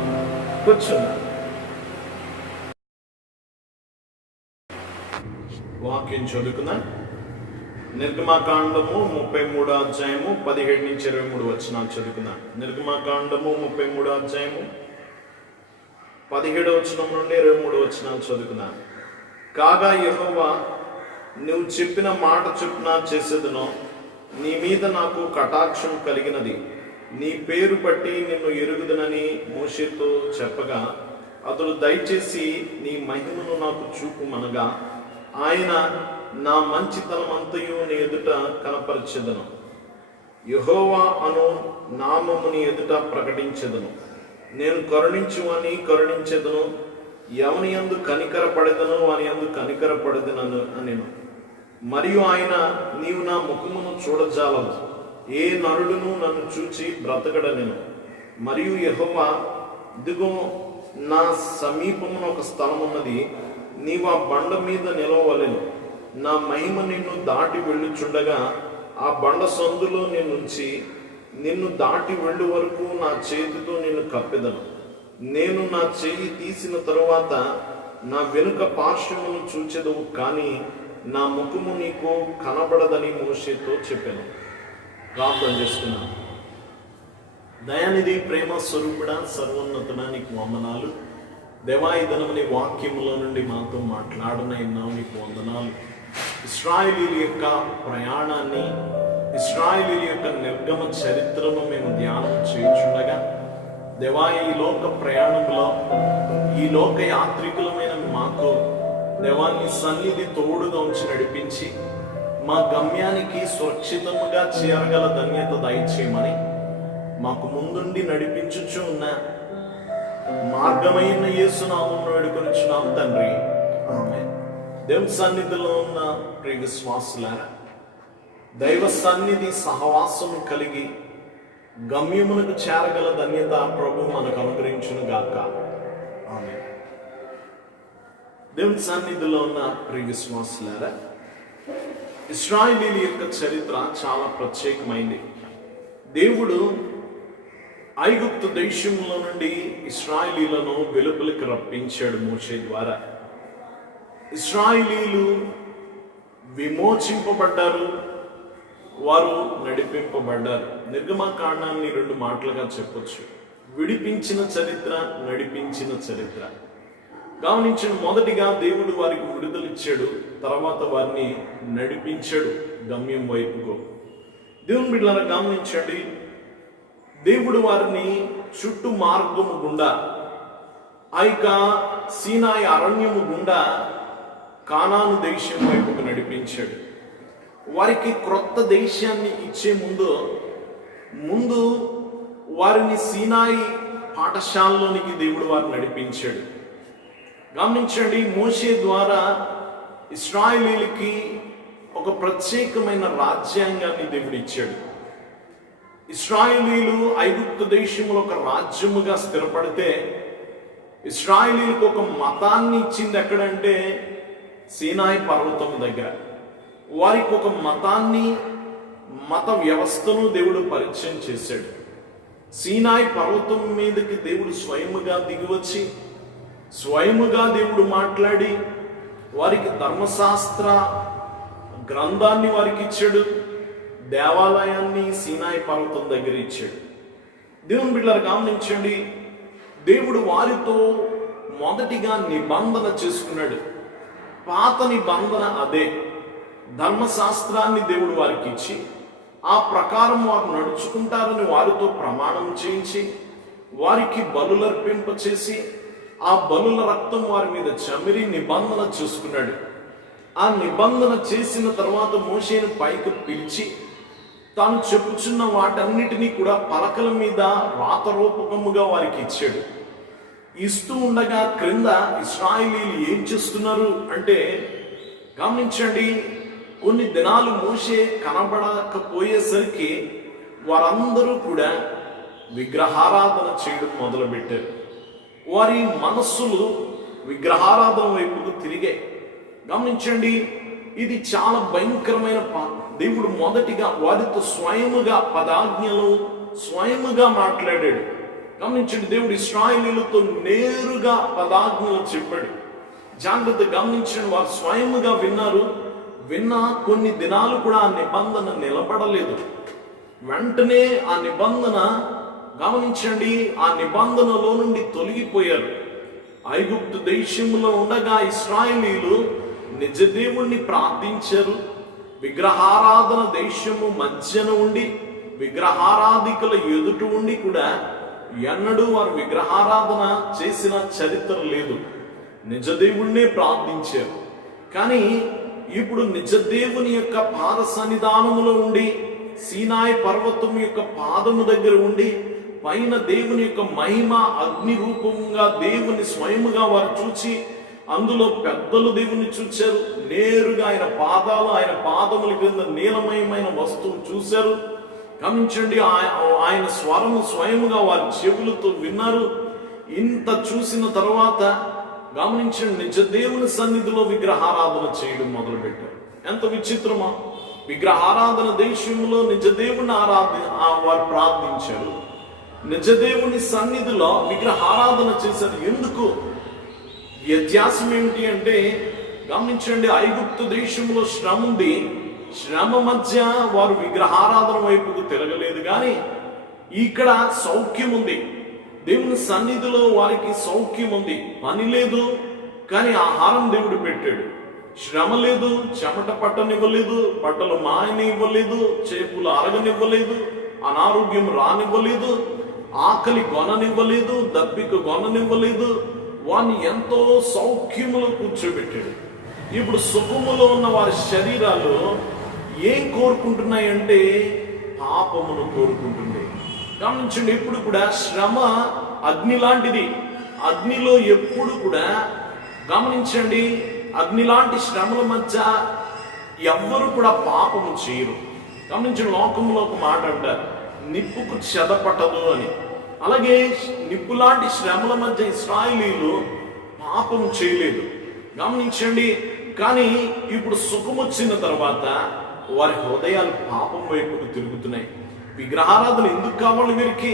కూర్చున్నాను. వాక్యం చదువుకుందాం. నిర్గమాకాండము 33వ అధ్యాయము 17 నుంచి 23 వచనాలు చదువుకుందాం. నిర్గమాకాండము 33వ అధ్యాయము 17వ వచనం నుండి 23 వచనాలు చదువుకుందాం. కాగా యెహోవా, నువ్వు చెప్పిన మాట చొప్పున చేసేదనో, నీ మీద నాకు కటాక్షం కలిగినది, నీ పేరు బట్టి నిన్ను ఎరుగుదనని మోషేతో చెప్పగా, అతడు దయచేసి నీ మహిమను నాకు చూపుమనగా, ఆయన నా మంచితనమంతయు నీ ఎదుట కనపరచెదను, యెహోవా అను నామము నీ ఎదుట ప్రకటించెదను. నేను కరుణించువని కరుణించెదను, ఎవని యందు కనికరపడెదను వాని యందు కనికరపడెదనను అనెను. మరియు ఆయన, నీవు నా ముఖమును చూడజాలవు, ఏ నరుడును నన్ను చూచి బ్రతకడనెను. మరియు యెహోవా, ఇదిగో నా సమీపమున ఒక స్థలం ఉన్నది, నీవు ఆ బండ మీద నిలవవలెను. నా మహిమ నిన్ను దాటి వెళ్ళుచుండగా ఆ బండ సందులో నేనుంచి నిన్ను దాటి వెళ్ళు వరకు నా చేతితో నిన్ను కప్పెదను. నేను నా చెయ్యి తీసిన తరువాత నా వెనుక పార్శ్వమును చూచెదవు, కానీ నా ముఖము నీకు కనబడదని మోషేతో చెప్పాను. ప్రార్థన చేస్తున్నాను. దయానిధి, ప్రేమ స్వరూపుడా, సర్వోన్నతుడా, నీకు వందనాలు. దేవా, ఈ దినం నీ వాక్యములో నుండి మాతో మాట్లాడనైనావు, నీకు వందనాలు. ఇశ్రాయేలీయుల యొక్క ప్రయాణాన్ని, ఇశ్రాయేలీయుల యొక్క నిర్గమ చరిత్రను మేము ధ్యానం చేయుచుండగా దేవా, ఈ లోక ప్రయాణంలో, ఈ లోక యాత్రికులమైన మాకు దేవా నీ సన్నిధి తోడుగా ఉంచి నడిపించి మా గమ్యానికి సురక్షితముగా చేరగల ధన్యత దయచేయమని మాకు ముందుండి నడిపించుచు ఉన్న మార్గమైన యేసునామమున వేడుకొనుచున్నాం తండ్రి, ఆమేన్. దేవుని సన్నిధిలో ఉన్న ప్రియ విశ్వాసులారా, దైవ సన్నిధి సహవాసము కలిగి గమ్యమునకు చేరగల ధన్యత ప్రభు మనకు అనుగ్రహించును గాక, ఆమేన్. దేవుని సన్నిధిలో ఉన్న ప్రియ విశ్వాసులారా, ఇశ్రాయేలీయుల యొక్క చరిత్ర చాలా ప్రత్యేకమైంది. దేవుడు ఐగుప్తు దేశంలో నుండి ఇశ్రాయేలీయులను వెలుపలికి రప్పించాడు మోషే ద్వారా. ఇశ్రాయేలీయులు విమోచింపబడ్డారు, వారు నడిపింపబడ్డారు. నిర్గమకాండాన్ని 2 మాటలుగా చెప్పొచ్చు: విడిపించిన చరిత్ర, నడిపించిన చరిత్ర. గమనించిన, మొదటిగా దేవుడు వారికి విడుదలిచ్చాడు, తర్వాత వారిని నడిపించాడు గమ్యం వైపుకు. దేవుని బిడ్డలారా గమనించండి, దేవుడు వారిని చుట్టూ మార్గము గుండా, ఆ యొక్క సీనాయి అరణ్యము గుండా కానాను దేశం వైపుకు నడిపించాడు. వారికి క్రొత్త దేశాన్ని ఇచ్చే ముందు వారిని సీనాయి పాఠశాలలోనికి దేవుడు వారిని నడిపించాడు. గమనించండి, మోషే ద్వారా ఇశ్రాయేలీయులకి ఒక ప్రత్యేకమైన రాజ్యాంగాన్ని దేవుడు ఇచ్చాడు. ఇశ్రాయేలీయులు ఐగుప్తు దేశంలో ఒక రాజ్యముగా స్థిరపడితే, ఇశ్రాయేలీయులకు ఒక మతాన్ని ఇచ్చింది ఎక్కడంటే సీనాయి పర్వతం దగ్గర. వారికి ఒక మతాన్ని, మత వ్యవస్థను దేవుడు పరిచయం చేశాడు. సీనాయి పర్వతం మీదకి దేవుడు స్వయముగా దిగివచ్చి, స్వయముగా దేవుడు మాట్లాడి వారికి ధర్మశాస్త్ర గ్రంథాన్ని వారికి ఇచ్చాడు. దేవాలయాన్ని సీనాయి పర్వతం దగ్గర ఇచ్చాడు. దేవుని బిడ్డలారా గమనించండి, దేవుడు వారితో మొదటిగా నిబంధన చేసుకున్నాడు. పాత నిబంధన అదే. ధర్మశాస్త్రాన్ని దేవుడు వారికి ఇచ్చి, ఆ ప్రకారం వారు నడుచుకుంటారని వారితో ప్రమాణం చేయించి, వారికి బలులర్పింప చేసి, ఆ బలుల రక్తం వారి మీద చమిరి నిబంధన చేసుకున్నాడు. ఆ నిబంధన చేసిన తర్వాత మోషేను పైకి పిలిచి తాను చెప్పుచున్న వాటన్నిటినీ కూడా పలకల మీద రాతరూపకముగా వారికి ఇచ్చాడు. ఇస్తూ ఉండగా క్రింద ఇశ్రాయేలీయులు ఏం చేస్తున్నారు అంటే, గమనించండి, కొన్ని దినాలు మోషే కనబడకపోయేసరికి వారందరూ కూడా విగ్రహారాధన చేయడం మొదలుపెట్టారు. వారి మనస్సులు విగ్రహారాధన వైపుకు తిరిగాయి. గమనించండి, ఇది చాలా భయంకరమైన దేవుడు మొదటిగా వారితో స్వయముగా పదాజ్ఞలు స్వయముగా మాట్లాడాడు. గమనించండి, దేవుడు ఇశ్రాయేలీయులతో నేరుగా పదాజ్ఞలు చెప్పాడు. జాగ్రత్త గమనించండి, వారు స్వయముగా విన్నా కొన్ని దినాలు కూడా ఆ నిబంధన నిలబడలేదు. వెంటనే ఆ నిబంధన, గమనించండి, ఆ నిబంధనలో నుండి తొలగిపోయారు. ఐగుప్తు దేశంలో ఉండగా ఇశ్రాయేలీయులు నిజ దేవుణ్ణి ప్రార్థించారు. విగ్రహారాధన దేశము మధ్యన ఉండి, విగ్రహారాధికుల ఎదుట ఉండి కూడా ఎన్నడూ వారు విగ్రహారాధన చేసిన చరిత్ర లేదు. నిజ దేవుణ్ణే ప్రార్థించారు. కానీ ఇప్పుడు నిజ దేవుని యొక్క పాద సన్నిధానములో ఉండి, సీనాయి పర్వతం యొక్క పాదము దగ్గర ఉండి, పైన దేవుని యొక్క మహిమ అగ్ని రూపంగా దేవుని స్వయముగా వారు చూచి, అందులో పెద్దలు దేవుని చూశారు. నేరుగా ఆయన పాదాలు, ఆయన పాదముల క్రింద నీలమయమైన వస్తువు చూశారు. గమనించండి, ఆయన స్వరము స్వయముగా వారి చెవులతో విన్నారు. ఇంత చూసిన తర్వాత గమనించండి, నిజ దేవుని సన్నిధిలో విగ్రహారాధన చేయడం మొదలుపెట్టారు. ఎంత విచిత్రమా! విగ్రహారాధన దేశంలో నిజ దేవుని వారు ప్రార్థించారు. నిజ దేవుని సన్నిధిలో విగ్రహారాధన చేశారు. ఎందుకు? వ్యత్యాసం ఏమిటి అంటే గమనించండి, ఐగుప్తు దేశంలో శ్రమ ఉంది. శ్రమ మధ్య వారు విగ్రహారాధన వైపుకు తిరగలేదు. కానీ ఇక్కడ సౌఖ్యం ఉంది. దేవుని సన్నిధిలో వారికి సౌఖ్యం ఉంది. పని లేదు, కానీ ఆహారం దేవుడు పెట్టాడు. శ్రమ లేదు, చెమట పట్టనివ్వలేదు, బట్టలు మాయనివ్వలేదు, చేపులు అరగనివ్వలేదు, అనారోగ్యం రానివ్వలేదు, ఆకలి గొననివ్వలేదు, దప్పిక గొననివ్వలేదు. వారిని ఎంతో సౌఖ్యములో కూర్చోబెట్టాడు. ఇప్పుడు సుఖములో ఉన్న వారి శరీరాలు ఏం కోరుకుంటున్నాయంటే పాపమును కోరుకుంటుంది. గమనించండి, ఎప్పుడు కూడా శ్రమ అగ్ని లాంటిది. అగ్నిలో ఎప్పుడు కూడా గమనించండి, అగ్ని లాంటి శ్రమల మధ్య ఎవ్వరు కూడా పాపము చేయరు. గమనించండి, లోకంలో ఒక మాట అంటారు, నిప్పుకు చెదపట్టదు అని. అలాగే నిప్పు లాంటి శ్రమల మధ్య ఇశ్రాయేలీయులు పాపం చేయలేదు. గమనించండి, కానీ ఇప్పుడు సుఖం వచ్చిన తర్వాత వారి హృదయాలు పాపం వైపుకు తిరుగుతున్నాయి. విగ్రహారాధన ఎందుకు కావాలి వీరికి?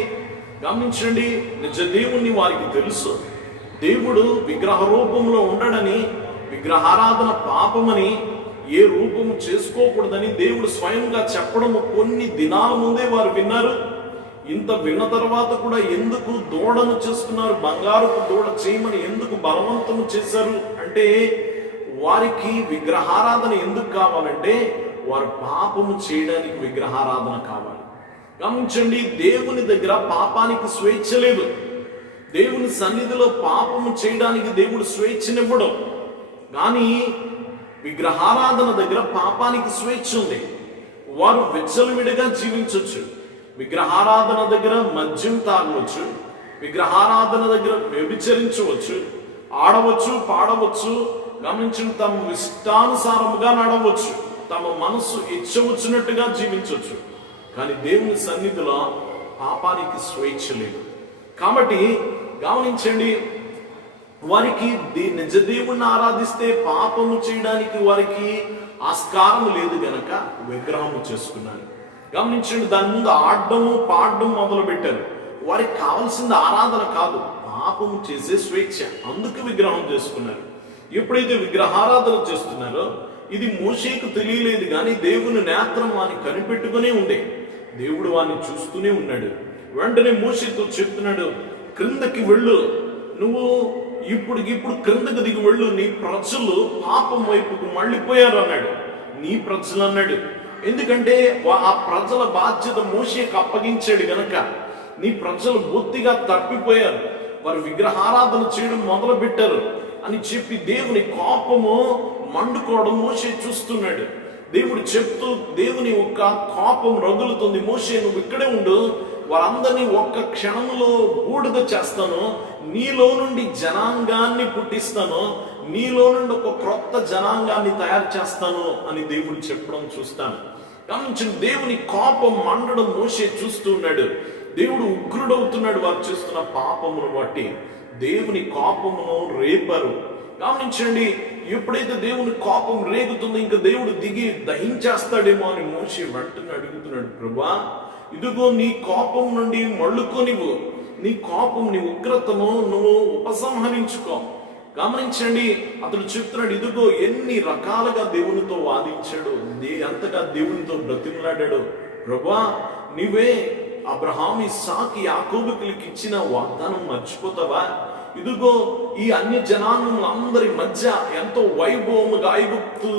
గమనించండి, నిజ దేవుణ్ణి వారికి తెలుసు. దేవుడు విగ్రహ రూపంలో ఉండడని, విగ్రహారాధన పాపమని, ఏ రూపము చేసుకోకూడదని దేవుడు స్వయంగా చెప్పడము కొన్ని దినాల ముందే వారు విన్నారు. ఇంత విన్న తర్వాత కూడా ఎందుకు దూడను చేస్తున్నారు? బంగారుపు దూడ చేయమని ఎందుకు బలవంతము చేశారు అంటే, వారికి విగ్రహారాధన ఎందుకు కావాలంటే వారు పాపము చేయడానికి విగ్రహారాధన కావాలి. గమనించండి, దేవుని దగ్గర పాపానికి స్వేచ్ఛ లేదు. దేవుని సన్నిధిలో పాపము చేయడానికి దేవుడు స్వేచ్ఛనివ్వడం. కానీ విగ్రహారాధన దగ్గర పాపానికి స్వేచ్ఛ ఉంది. వారు విచ్చలవిడిగా జీవించవచ్చు. విగ్రహారాధన దగ్గర మద్యం తాగవచ్చు, విగ్రహారాధన దగ్గర వ్యభిచరించవచ్చు, ఆడవచ్చు, పాడవచ్చు. గమనించిన తమ ఇష్టానుసారముగా నడవచ్చు, తమ మనసు ఇచ్చవచ్చినట్టుగా జీవించవచ్చు. కానీ దేవుని సన్నిధిలో పాపానికి స్వేచ్ఛ లేదు. కాబట్టి గమనించండి, వారికి నిజ దేవుణ్ణి ఆరాధిస్తే పాపము చేయడానికి వారికి ఆస్కారం లేదు గనక విగ్రహము చేసుకున్నారు. గమనించండి, దాని ముందు ఆడడము పాడడం మొదలు పెట్టారు. వారికి కావాల్సింది ఆరాధన కాదు, పాపము చేసే స్వేచ్ఛ. అందుకు విగ్రహం చేసుకున్నారు. ఎప్పుడైతే విగ్రహారాధన చేస్తున్నారో ఇది మోషేకు తెలియలేదు, కానీ దేవుని నేత్రం వాని కనిపెట్టుకునే ఉంది. దేవుడు వాడిని చూస్తూనే ఉన్నాడు. వెంటనే మోషేతో చెప్తున్నాడు, క్రిందకి వెళ్ళు, నువ్వు ఇప్పుడు క్రిందకి దిగి వెళ్ళు, నీ ప్రజలు పాపం వైపుకు మళ్ళీపోయారు అన్నాడు. నీ ప్రజలు అన్నాడు, ఎందుకంటే ఆ ప్రజల బాధ్యత మోషేకు అప్పగించాడు గనక. నీ ప్రజలు బొత్తిగా తప్పిపోయారు, వారు విగ్రహారాధన చేయడం మొదలు పెట్టారు అని చెప్పి దేవుని కోపము మండుకోవడం మోషే చూస్తున్నాడు. దేవుడు చెప్తూ దేవుని ఒక్క కోపం రగులుతుంది, మోషే నువ్వు ఇక్కడే ఉండు, వారందరినీ ఒక్క క్షణంలో బూడిద చేస్తాను, నీలో నుండి జనాంగాన్ని పుట్టిస్తాను, నీలో నుండి ఒక క్రొత్త జనాంగాన్ని తయారు చేస్తాను అని దేవుడు చెప్పడం చూస్తాను. గమనించిన దేవుని కోపం మండడం మోషే చూస్తూ ఉన్నాడు. దేవుడు ఉగ్రుడవుతున్నాడు వారు చేస్తున్న పాపమును బట్టి. దేవుని కోపమును రేపారు. గమనించండి, ఎప్పుడైతే దేవుని కోపం రేగుతుందో ఇంకా దేవుడు దిగి దహించేస్తాడేమో అని మోషే వెంటనే అడుగుతున్నాడు, ప్రభువా ఇదిగో నీ కోపం నుండి మళ్ళుకొనివ్వు, నీ కోపం నీ ఉగ్రతను నువ్వు ఉపసంహరించుకో. గమనించండి, అతడు చెప్తున్నాడు, ఇదిగో ఎన్ని రకాలుగా దేవునితో వాదించాడు, ఎంతగా దేవునితో బ్రతిమలాడాడు. ప్రభువా నీవే అబ్రహాము, ఇస్సాకు, యాకోబుకి ఇచ్చిన వాగ్దానం మర్చిపోతావా? ఇదిగో ఈ అన్య జనాంగములందరి మధ్య ఎంతో వైభవముగా ఐగుప్తు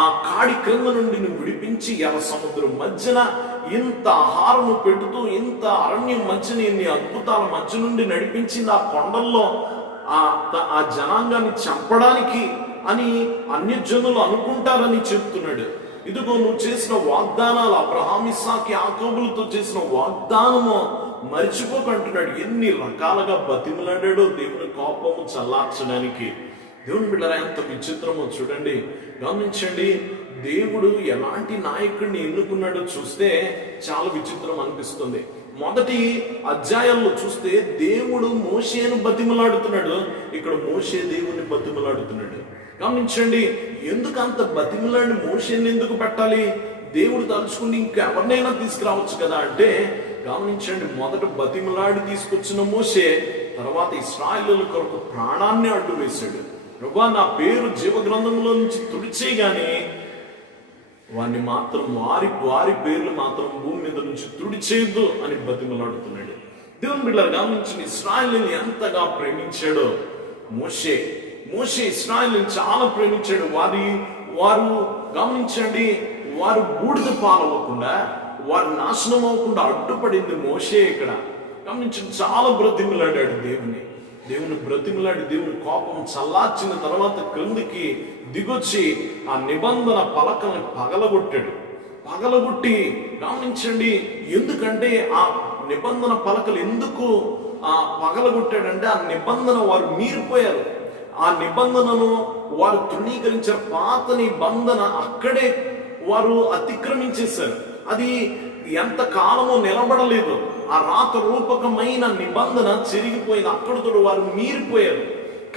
ఆ కాడి క్రింద నుండి నువ్వు విడిపించి ఎర్ర సముద్రం మధ్యన ఇంత ఆహారము పెడుతూ, ఇంత అరణ్యం మధ్యన ఇన్ని అద్భుతాల మధ్య నుండి నడిపించింది. ఆ కొండల్లో ఆ జనాంగాన్ని చంపడానికి అని అన్యజనులు అనుకుంటారని చెప్తున్నాడు. ఇదిగో నువ్వు చేసిన వాగ్దానాలు, అబ్రహాము, ఇస్సాకు, యాకోబులతో చేసిన వాగ్దానము మర్చిపోకంటున్నాడు. ఎన్ని రకాలుగా బతిమలాడాడో దేవుని కోపము చల్లార్చడానికి. దేవుని బిడ్డరా ఎంత విచిత్రమో చూడండి. గమనించండి, దేవుడు ఎలాంటి నాయకుడిని ఎన్నుకున్నాడో చూస్తే చాలా విచిత్రం అనిపిస్తుంది. మొదటి అధ్యాయంలో చూస్తే దేవుడు మోషేను బతిమలాడుతున్నాడు, ఇక్కడ మోషే దేవుని బతిమలాడుతున్నాడు. గమనించండి, ఎందుకు అంత బతిమలాడి మోషేని ఎందుకు పెట్టాలి? దేవుడు తలుచుకుని ఇంకెవరినైనా తీసుకురావచ్చు కదా అంటే, గమనించండి, మొదట బతిమలాడి తీసుకొచ్చిన మోషే తర్వాత ఇశ్రాయేలుల కొరకు ప్రాణాన్ని అడ్డు వేశాడు. ప్రభువా, నా పేరు జీవ గ్రంథంలో నుంచి తుడిచేయగానే వారిని మాత్రం వారి పేర్లు మాత్రం భూమి మీద నుంచి తుడిచేయద్దు అని బతిమలాడుతున్నాడు. దేవుని బిడ్డలు గమనించిన ఇశ్రాయేలుని ఎంతగా ప్రేమించాడో మోషే ఇశ్రాయేలుని చాలా ప్రేమించాడు. వారు గమనించండి, వారు బూడిద పాలవ్వకుండా, వారు నాశనం అవ్వకుండా అడ్డుపడింది మోషే. ఇక్కడ గమనించండి, చాలా బ్రతిమలాడాడు దేవుని బ్రతిమలాడి దేవుని కోపం చల్లార్చిన తర్వాత క్రిందికి దిగొచ్చి ఆ నిబంధన పలకల్ని పగలగొట్టి గమనించండి, ఎందుకంటే ఆ నిబంధన పలకలు ఎందుకు పగలగొట్టాడంటే ఆ నిబంధన వారు మీరిపోయారు. ఆ నిబంధనను వారు తృణీకరించారు. పాత నిబంధన అక్కడే వారు అతిక్రమించేశారు. అది ఎంత కాలమో నిలబడలేదు. ఆ రాత రూపకమైన నిబంధన చెరిగిపోయింది. అక్కడితో వారు మీరిపోయారు.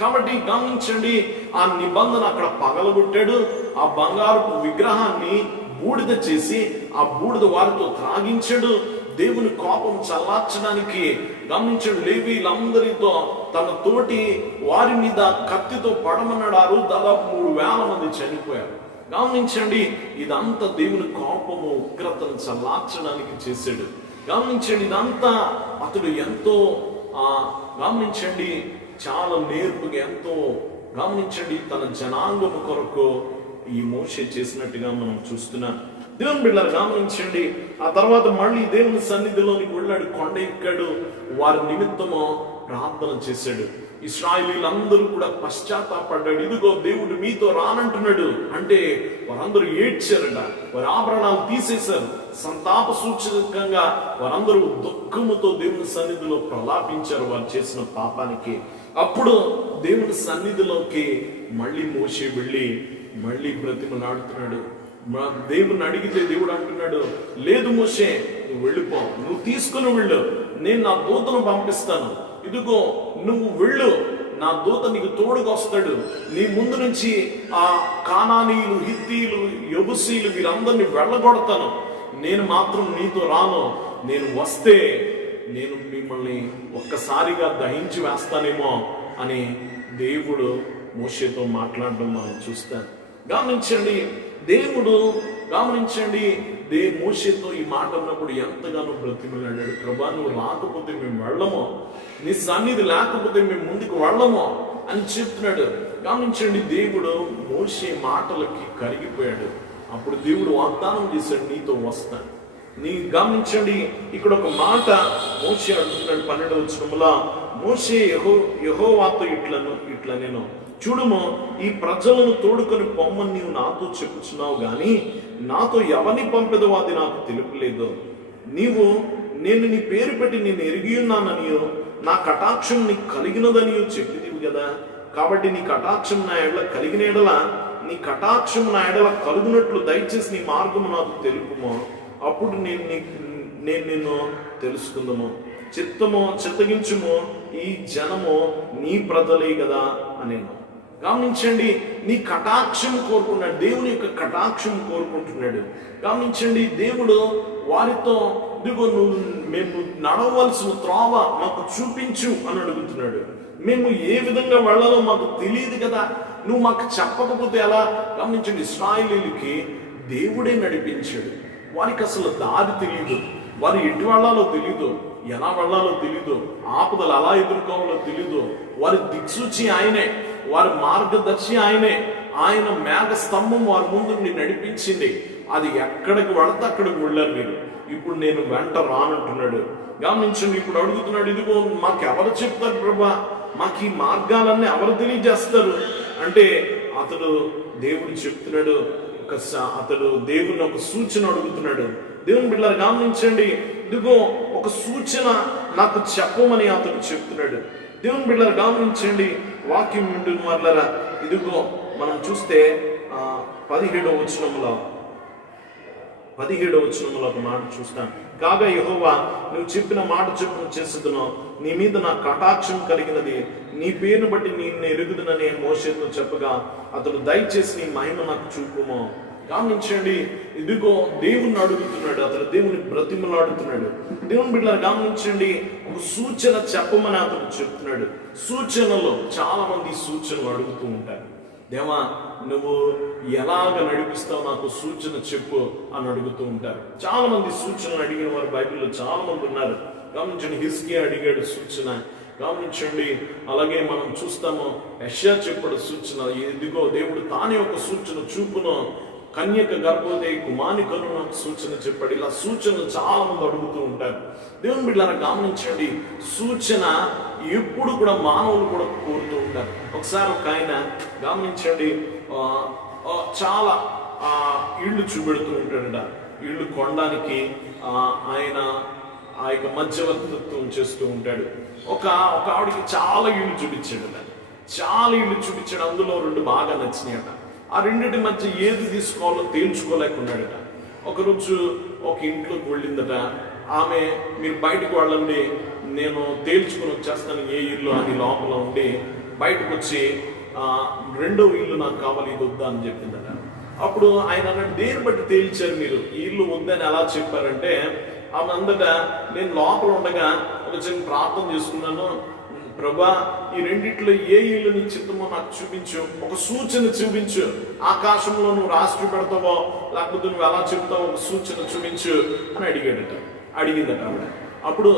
కాబట్టి గమనించండి, ఆ నిబంధన అక్కడ పగలగొట్టాడు. ఆ బంగారపు విగ్రహాన్ని బూడిద చేసి ఆ బూడిద వారితో త్రాగించాడు. దేవుని కోపం చల్లార్చడానికి గమనించండి, లేవీలందరితో తన తోటి వారి మీద కత్తితో పడమన్నాడు. దాదాపు 3,000 మంది చనిపోయారు. గమనించండి, ఇదంతా దేవుని కోపము ఉగ్రతను చల్లార్చడానికి చేశాడు. గమనించండి, ఇదంతా అతడు ఎంతో గమనించండి, చాలా నేర్పుగా ఎంతో గమనించండి తన జనాంగము కొరకు ఈ మోషే చేసినట్టుగా మనం చూస్తున్నాం. దేవుని బిడ్డలు గమనించండి, ఆ తర్వాత మళ్ళీ దేవుని సన్నిధిలోనికి వెళ్ళాడు, కొండ ఎక్కాడు, వారి నిమిత్తము ప్రార్థన చేశాడు. ఇశ్రాయేలీలందరూ కూడా పశ్చాత్తాపడ్డాడు. ఇదిగో దేవుడు మీతో రానంటున్నాడు అంటే వారందరూ ఏడ్చారట. వారి ఆభరణాలు తీసేశారు. సంతాప సూచకంగా వారందరూ దుఃఖముతో దేవుని సన్నిధిలో ప్రలాపించారు వారు చేసిన పాపానికి. అప్పుడు దేవుని సన్నిధిలోకి మళ్ళీ మోషే వెళ్ళి మళ్ళీ బ్రతిమలాడుతున్నాడు. దేవుని అడిగితే దేవుడు అంటున్నాడు, లేదు మోషే, నువ్వు వెళ్ళిపో, నువ్వు తీసుకుని వెళ్ళు, నేను నా దూతను పంపిస్తాను. ఇదిగో నువ్వు వెళ్ళు, నా దూత నీకు తోడుగా వస్తాడు. నీ ముందు నుంచి ఆ కానానీయులు, హిత్తీయులు, యెబూసీయులు వీరందరినీ వెళ్ళగొడతాను. నేను మాత్రం నీతో రాను. నేను వస్తే నేను మిమ్మల్ని ఒక్కసారిగా దహించి వేస్తానేమో అని దేవుడు మోషేతో మాట్లాడడం మనం చూస్తాం. గమనించండి, దేవుడు మోషేతో ఈ మాట అన్నప్పుడు ఎంతగానో బ్రతిమలాడాడు. ప్రభా, నువ్వు రాకపోతే మేము వెళ్ళము, నీ సన్నిధి లేకపోతే మేము ముందుకు వెళ్ళము అని చెప్తున్నాడు. గమనించండి, దేవుడు మోషే మాటలకి కరిగిపోయాడు. అప్పుడు దేవుడు వాగ్దానం చేశాడు, నీతో వస్తాను. గమనించండి, ఇక్కడ ఒక మాట మోషే అంటున్నాడు 12వ వచనంలో, మోషే యెహోవాతో ఇట్లా నేను చూడుము, ఈ ప్రజలను తోడుకొని పొమ్మని నీవు నాతో చెప్పుచున్నావు గాని నాతో ఎవరిని పంపెదో అది నాకు తెలుపులేదు. నేను నీ పేరు పెట్టి నేను ఎరిగి ఉన్నాననియో నా కటాక్షం నీకు కలిగినదనియో చెప్పిదివి కదా. కాబట్టి నీ కటాక్షం నా ఎడల కలిగిన ఎడల, నీ కటాక్షం నా ఎడల కలుగునట్లు దయచేసి నీ మార్గము నాకు తెలుపుము. అప్పుడు నేను నిన్ను తెలుసుకుందాము. చిత్తగించుము, ఈ జనము నీ ప్రజలే కదా అని. గమనించండి, నీ కటాక్షం కోరుకున్నాడు. దేవుని యొక్క కటాక్షం కోరుకుంటున్నాడు. గమనించండి, దేవుడు వారితో ఇదిగో మేము నడవలసిన త్రోవ మాకు చూపించు అని అడుగుతున్నాడు. మేము ఏ విధంగా వెళ్ళాలో మాకు తెలియదు కదా, నువ్వు మాకు చెప్పకపోతే ఎలా? గమనించండి, ఇశ్రాయేలీయులకి దేవుడే నడిపించాడు. వారికి అసలు దారి తెలియదు, వారు ఎటు వెళ్ళాలో తెలీదు, ఎలా వెళ్ళాలో తెలీదు, ఆపదలు ఎలా ఎదుర్కోవాలో తెలీదు. వారి దిక్సూచి ఆయనే, వారి మార్గదర్శి ఆయనే. ఆయన మేఘ స్తంభం వారి ముందు నడిపించింది. అది ఎక్కడికి వెళితే అక్కడికి వెళ్ళారు మీరు. ఇప్పుడు నేను వెంట రానంటున్నాడు. గమనించండి, ఇప్పుడు అడుగుతున్నాడు, ఇదిగో మాకెవరు చెప్తారు ప్రభా, మాకు ఈ మార్గాలన్నీ ఎవరు తెలియజేస్తారు అంటే దేవుడు చెప్తున్నాడు. అతడు దేవుని ఒక సూచన అడుగుతున్నాడు. దేవుని బిడ్డలారా గమనించండి, ఇదిగో ఒక సూచన నాకు చెప్పమని అతడు చెప్తున్నాడు. దేవుని బిడ్డలారా గమనించండి, వాక్యం వింటున్న వాళ్ళరా, ఇదిగో మనం చూస్తే 17వ వచనంలో ఒక మాట చూస్తాను. కాగా యెహోవా, నువ్వు చెప్పిన మాట చొప్పున చేసేదను, నీ మీద నా కటాక్షం కలిగినది, నీ పేరును బట్టి నేను ఎరుగుదునని మోషేతో చెప్పగా అతడు దయచేసి నీ మహిమ నాకు చూపుము. గమనించండి, ఇదిగో దేవుణ్ణి అడుగుతున్నాడు, అతడు దేవుని బ్రతిమలాడుతున్నాడు. దేవుని బిడ్డలారా గమనించండి, ఒక సూచన చెప్పమని అతడు చెప్తున్నాడు. సూచనలో చాలా మంది సూచనలు అడుగుతూ ఉంటారు. దేవా, నువ్వు ఎలాగ నడిపిస్తావు, నాకు సూచన చెప్పు అని అడుగుతూ ఉంటారు. చాలా మంది సూచనలు అడిగిన వారు బైబిల్లో చాలా మంది ఉన్నారు. గమనించండి, హిజ్కియా అడిగాడు సూచన. గమనించండి, అలాగే మనం చూస్తాము యెషయా చెప్పాడు సూచన. ఇదిగో దేవుడు తానే ఒక సూచన చూపును, కన్యక గర్భవతి కుమారుని కనున సూచన చెప్పాడు. ఇలా సూచనలు చాలా మంది అడుగుతూ ఉంటారు. దేవుని బిడ్డలారా గమనించండి, సూచన ఎప్పుడు కూడా మానవులు కూడా కోరుతూ ఉంటారు. ఒకసారి ఒక ఆయన గమనించండి, చాలా ఇళ్ళు చూపెడుతూ ఉంటాడట. ఇళ్ళు కొనడానికి ఆయన ఆ యొక్క మధ్యవర్తిత్వం చేస్తూ ఉంటాడు. ఒక ఆవిడికి చాలా ఇళ్ళు చూపించాడట. చాలా ఇళ్ళు చూపించాడు. అందులో 2 బాగా నచ్చినాయట. ఆ రెండింటి మధ్య ఏది తీసుకోవాలో తేల్చుకోలేకున్నాడట. ఒకరోజు ఒక ఇంట్లోకి వెళ్ళిందట. ఆమె, మీరు బయటకు వెళ్ళండి, నేను తేల్చుకుని వచ్చేస్తాను ఏ ఇల్లు అని లోపల ఉండి బయటకు వచ్చి 2వ ఇల్లు నాకు కావాలి, ఇది వద్దా అని చెప్పిందట. అప్పుడు ఆయన అన్నాడు, దేని బట్టి తేల్చారు మీరు, ఈ ఇల్లు వద్దని ఎలా చెప్పారంటే, ఆమె అందట, నేను లోపల ఉండగా ఒక చిన్న ప్రార్థన చేసుకున్నాను, ప్రభా ఈ రెండిట్లో ఏ ఇల్లు నీ చిత్తమో నాకు చూపించు, ఒక సూచన చూపించు, ఆకాశంలో నువ్వు రాసి పెడతావో లేకపోతే నువ్వు ఎలా చెప్తావో ఒక సూచన చూపించు అని అడిగిందట ఆవిడ. అప్పుడు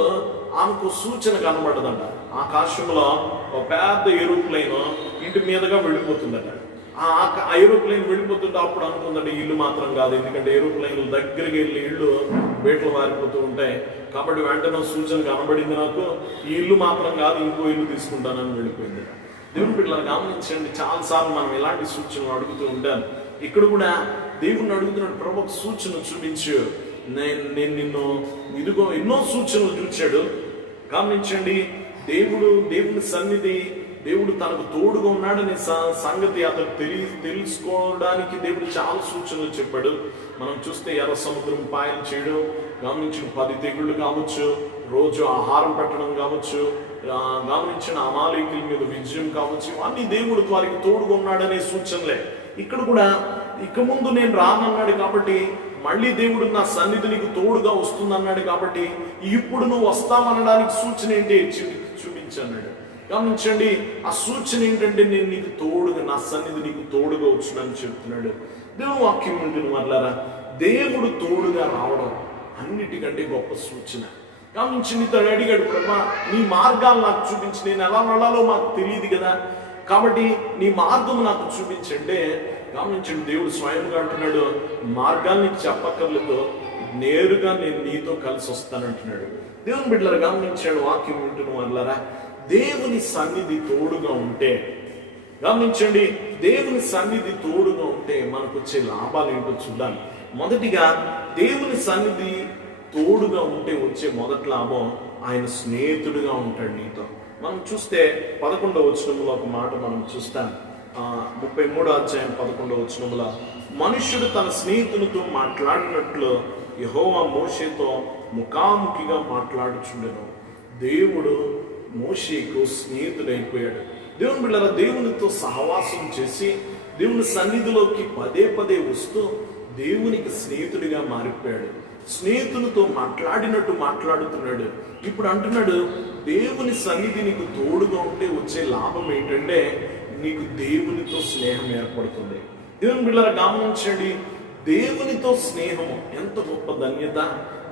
ఆమెకు సూచన కనబడదంట. ఆకాశంలో ఒక పెద్ద ఏరోప్లేన్ ఇంటి మీదుగా వెళ్ళిపోతుందట. ఆ ఏరోప్లేన్ వెళ్ళిపోతుంటే అప్పుడు అనుకుందంటే ఇల్లు మాత్రం కాదు, ఎందుకంటే ఏరోప్లేన్లు దగ్గరికి వెళ్ళి ఇళ్ళు వేటలు మారిపోతూ ఉంటాయి కాబట్టి వెంటనే సూచన కనబడింది, నాకు ఈ ఇల్లు మాత్రం కాదు ఇంకో ఇల్లు తీసుకుంటానని వెళ్ళిపోయింది. దేవుని బిడ్డలారా గమనించండి, చాలాసార్లు మనం ఎలాంటి సూచనలు అడుగుతూ ఉంటాం. ఇక్కడ కూడా దేవుణ్ణి అడుగుతున్నాడు, ప్రభు సూచన చూపించు, నేను నిన్ను ఇదిగో ఎన్నో సూచనలు చూచాడు. గమనించండి, దేవుని సన్నిధి, దేవుడు తనకు తోడుగా ఉన్నాడనే సంగతి అతను తెలుసుకోవడానికి దేవుడు చాలా సూచనలు చెప్పాడు. మనం చూస్తే ఎర్ర సముద్రం పాయలు చేయడం, గమనించిన 10 తెగుళ్ళు కావచ్చు, రోజు ఆహారం పెట్టడం కావచ్చు, గమనించిన అమాలేకుల మీద విజయం కావచ్చు, ఇవన్నీ దేవుడు వారికి తోడుగా ఉన్నాడనే సూచనలే. ఇక్కడ కూడా ఇక ముందు నేను రానన్నాడు కాబట్టి, మళ్ళీ దేవుడు నా సన్నిధి నీకు తోడుగా వస్తుందన్నాడు కాబట్టి, ఇప్పుడు నువ్వు వస్తామనడానికి సూచన ఏంటి చూపించన్నాడు. గమనించండి, ఆ సూచన ఏంటంటే నేను నీకు తోడుగా, నా సన్నిధి నీకు తోడుగా వచ్చునని చెప్తున్నాడు. దేవుడు వాక్యం ఉంటుంది మరలారా, దేవుడు తోడుగా రావడం అన్నిటికంటే గొప్ప సూచన. గమనించి నీతో అడిగాడు, ప్రభా నీ మార్గాలు నాకు చూపించి, నేను ఎలా నడాలో మాకు తెలియదు కదా, కాబట్టి నీ మార్గం నాకు చూపించండి. గమనించండి, దేవుడు స్వయంగా అంటున్నాడు, మార్గాలు నీకు చెప్పక్కర్లేదు, నేరుగా నేను నీతో కలిసి వస్తానంటున్నాడు. దేవుని బిడ్డలారా గమనించాడు, వాక్యం వింటున్న వాళ్ళారా, దేవుని సన్నిధి తోడుగా ఉంటే, గమనించండి, దేవుని సన్నిధి తోడుగా ఉంటే మనకు వచ్చే లాభాలు ఏంటో చూడాలి. మొదటిగా దేవుని సన్నిధి తోడుగా ఉంటే వచ్చే మొదటి లాభం, ఆయన స్నేహితుడుగా ఉంటాడు నీతో. మనం చూస్తే 11వ వచనంలో ఒక మాట మనం చూస్తాం. 33వ అధ్యాయం 11వ వచనంలో, మనుష్యుడు తన స్నేహితునితో మాట్లాడినట్లు యెహోవా మోషేతో ముఖాముఖిగా మాట్లాడుచుండెను. దేవుడు మోషేకు స్నేహితుడైపోయాడు. దేవుని బిడ్డలారా, దేవునితో సహవాసం చేసి దేవుని సన్నిధిలోకి పదే వస్తూ దేవునికి స్నేహితుడిగా మారిపోయాడు. స్నేహితునితో మాట్లాడినట్టు మాట్లాడుతున్నాడు. ఇప్పుడు అంటున్నాడు, దేవుని సన్నిధి నీకు తోడుగా ఉంటే వచ్చే లాభం ఏంటంటే నీకు దేవునితో స్నేహం ఏర్పడుతుంది. దేవుని బిడ్డలారా గమనించండి, దేవునితో స్నేహము ఎంత గొప్ప ధన్యత.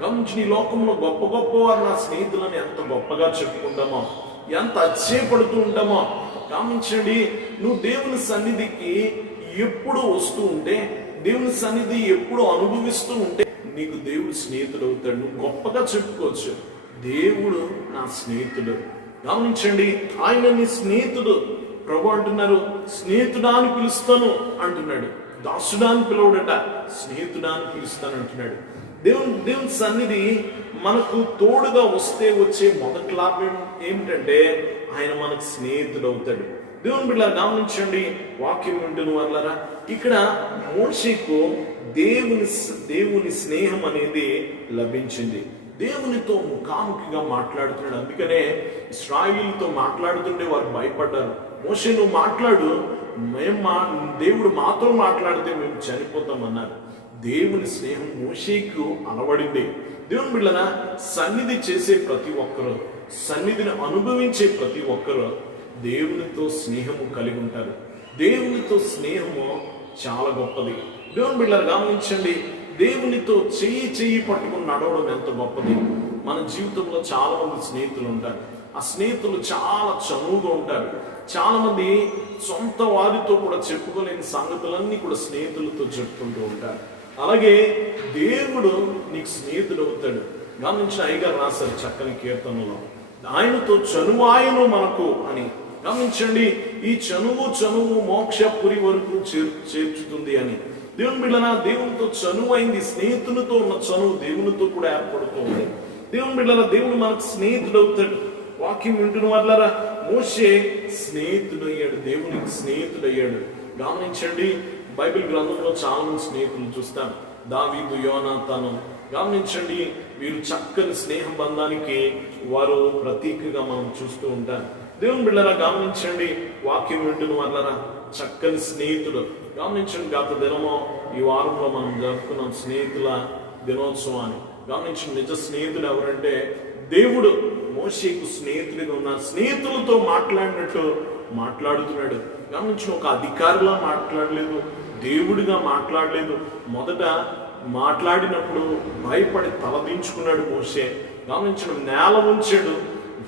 గమనించి, ఈ లోకంలో గొప్ప వారు నా స్నేహితులను ఎంత గొప్పగా చెప్పుకుంటామో, ఎంత అతిశయపడుతూ ఉంటామో. గమనించండి, నువ్వు దేవుని సన్నిధికి ఎప్పుడు వస్తూ ఉంటే, దేవుని సన్నిధి ఎప్పుడు అనుభవిస్తూ ఉంటే నీకు దేవుడు స్నేహితుడు అవుతాడు. నువ్వు గొప్పగా చెప్పుకోవచ్చు, దేవుడు నా స్నేహితుడు. గమనించండి, ఆయన నీ స్నేహితుడు. ప్రభు అంటున్నారు, స్నేహితుడా అని పిలుస్తాను అంటున్నాడు. దాసుడా అని పిలవడట, స్నేహితుడా అని పిలుస్తాను అంటున్నాడు. దేవుని సన్నిధి మనకు తోడుగా వస్తే వచ్చే మొదటి లాభం ఏమిటంటే ఆయన మనకు స్నేహితుడు అవుతాడు. దేవుని బిడ్డ గమనించండి, వాక్యం వింటున్న వాళ్ళరా, ఇక్కడ మోషేకు దేవుని స్నేహం అనేది లభించింది. దేవునితో ముఖాముఖిగా మాట్లాడుతున్నాడు. అందుకనే ఇశ్రాయేలీయులతో మాట్లాడుతుంటే వారు భయపడ్డారు. మోషే నువ్వు మాట్లాడు, దేవుడు మాతో మాట్లాడితే మేము చనిపోతామన్నారు. దేవుని స్నేహం మోషేకు అలవడింది. దేవుని బిడ్డలారా, సన్నిధి చేసే ప్రతి ఒక్కరు, సన్నిధిని అనుభవించే ప్రతి ఒక్కరు దేవునితో స్నేహము కలిగి ఉంటారు. దేవునితో స్నేహము చాలా గొప్పది. దేవుని బిడ్డలారా గమనించండి, దేవునితో చెయ్యి పట్టుకుని నడవడం ఎంత గొప్పది. మన జీవితంలో చాలా మంది స్నేహితులు ఉంటారు. ఆ స్నేహితులు చాలా చనువుగా ఉంటారు. చాలా మంది సొంత వారితో కూడా చెప్పుకోలేని సంగతులన్నీ కూడా స్నేహితులతో చెప్పుకుంటూ ఉంటారు. అలాగే దేవుడు నీకు స్నేహితుడు అవుతాడు. గమనించిన అయ్యగారు రాశారు చక్కని కీర్తనలో, ఆయనతో చనువాయను మనకు అని. గమనించండి, ఈ చనువు మోక్షపురి వరకు చేర్చుతుంది అని. దేవుని బిడ్డలారా, దేవునితో చనువైంది, స్నేహితునితో ఉన్న చనువు దేవునితో కూడా ఏర్పడుతుంది. దేవుని బిడ్డలారా, దేవుడు మనకు స్నేహితుడు అవుతాడు. వాక్యం వింటున్న వాళ్ళారా, మోషే స్నేహితుడు అయ్యాడు, దేవునికి స్నేహితుడు అయ్యాడు. గమనించండి, బైబిల్ గ్రంథంలో చాలా మంది స్నేహితులు చూస్తాం. దావీదు, యోనాతాను, గమనించండి, వీరు చక్కని స్నేహ బంధానికి వారు ప్రతీకగా మనం చూస్తూ ఉంటాం. దేవుని బిడ్డలారా గమనించండి, వాక్యం వింటున్న వాళ్ళారా, చక్కని స్నేహితుడు. గమనించండి, గత దినమో ఈ వారంలో మనం జరుపుకున్నాం స్నేహితుల దినోత్సవాన్ని. గమనించండి, నిజ స్నేహితుడు ఎవరంటే దేవుడు మోషేకు స్నేహితుడిగా ఉన్నారు. స్నేహితులతో మాట్లాడినట్టు మాట్లాడుతున్నాడు. గమనించిన, ఒక అధికారిలా మాట్లాడలేదు, దేవుడిగా మాట్లాడలేదు. మొదట మాట్లాడినప్పుడు భయపడి తలదించుకున్నాడు మోషే. గమనించడం, నేల ఉంచాడు,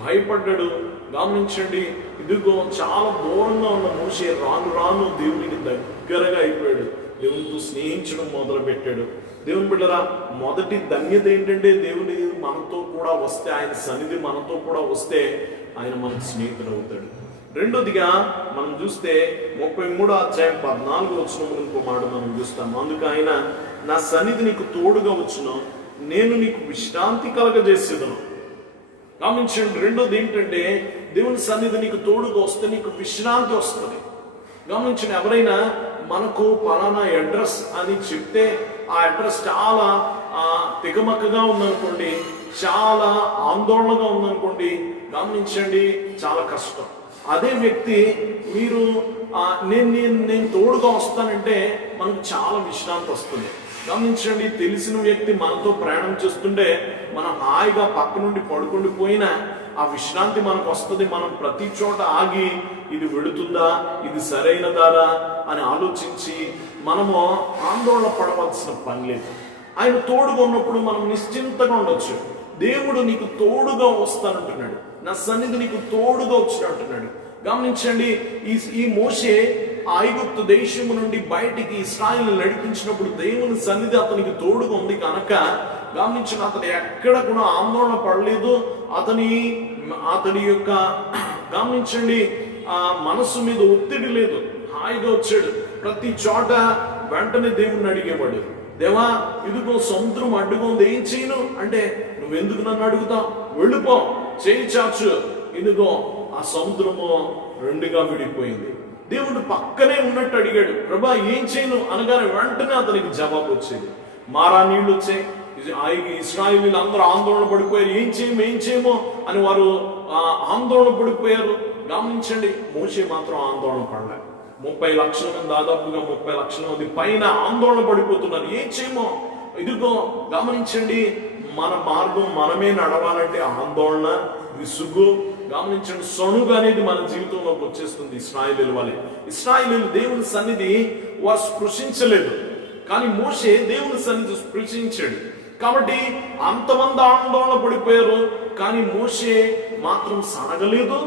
భయపడ్డాడు. గమనించండి, ఇదిగో చాలా దూరంగా ఉన్న మోషే రాను దేవునికి దగ్గరగా అయిపోయాడు. దేవునితో స్నేహించడం మొదలు పెట్టాడు. దేవుని బిడ్డరా, మొదటి ధన్యత ఏంటంటే దేవుని మనతో కూడా వస్తే, ఆయన సన్నిధి మనతో కూడా వస్తే ఆయన మనకు స్నేహితుడు అవుతాడు. రెండోదిగా మనం చూస్తే 33వ అధ్యాయం 14వ వచనంలో ఇంకో మాట మనం చూస్తాం. అందుకు ఆయన, నా సన్నిధి నీకు తోడుగా వచ్చును, నేను నీకు విశ్రాంతి కలగజేసేదను. గమనించండి, రెండోది ఏంటంటే దేవుని సన్నిధి నీకు తోడుగా వస్తే నీకు విశ్రాంతి వస్తుంది. గమనించండి, ఎవరైనా మనకు పలానా అడ్రస్ అని చెప్తే ఆ అడ్రస్ చాలా తికమక్కగా ఉందనుకోండి, చాలా ఆందోళనగా ఉందనుకోండి, గమనించండి, చాలా కష్టం. అదే వ్యక్తి మీరు నేను తోడుగా వస్తానంటే మనకు చాలా విశ్రాంతి వస్తుంది. గమనించండి, తెలిసిన వ్యక్తి మనతో ప్రయాణం చేస్తుంటే మనం హాయిగా పక్క నుండి పడుకుండి పోయినా ఆ విశ్రాంతి మనకు వస్తుంది. మనం ప్రతి చోట ఆగి ఇది వెడుతుందా, ఇది సరైన దారా అని ఆలోచించి మనము ఆందోళన పడవలసిన పని లేదు. ఆయన తోడుగా ఉన్నప్పుడు మనం నిశ్చింతగా ఉండొచ్చు. దేవుడు నీకు తోడుగా వస్తానంటున్నాడు, నా సన్నిధి నీకు తోడుగా వచ్చినట్టున్నాడు. గమనించండి, ఈ మోషే ఐగుప్తు దేశము నుండి బయటికి ఇశ్రాయేలును నడిపించినప్పుడు దేవుని సన్నిధి అతనికి తోడుగా ఉంది కనుక గమనించిన, అతను ఎక్కడ కూడా ఆందోళన పడలేదు. అతని యొక్క గమనించండి మనసు మీద ఒత్తిడి లేదు, హాయిగా వచ్చాడు. ప్రతి చోట వెంటనే దేవుణ్ణి అడిగేవాడు, దేవా ఇదిగో సముద్రం అడ్డుగా ఉంది, ఏం చేయను అంటే, నువ్వెందుకు నన్ను అడుగుతావు, వెళ్ళిపో, చేయి చాచు, ఇదిగో ఆ సముద్రము రెండుగా విడిపోయింది. దేవుడు పక్కనే ఉన్నట్టు అడిగాడు, ప్రభా ఏం చేయను అనగానే వెంటనే అతనికి జవాబు వచ్చేది. మారా నీళ్లు వచ్చాయి, ఇశ్రాయేలీయులు అందరూ ఆందోళన పడిపోయారు, ఏం చేయమో అని వారు ఆందోళన పడిపోయారు. గమనించండి, మోషే మాత్రం ఆందోళన పడలే. 30 లక్షల మంది, దాదాపుగా 30 లక్షల మంది పైన ఆందోళన పడిపోతున్నారు, ఏం చేయమో. ఇదిగో గమనించండి, మన మార్గం మనమే నడవాలంటే ఆందోళన, విసుగు, గమనించండి సొణుగు అనేది మన జీవితంలోకి వచ్చేస్తుంది. ఇశ్రాయేలీయులు దేవుని సన్నిధి వారు స్పృశించలేదు, కానీ మోషే దేవుని సన్నిధి స్పృశించాడు. కాబట్టి అంతమంది ఆందోళన పడిపోయారు, కానీ మోషే మాత్రం సనగలేదు,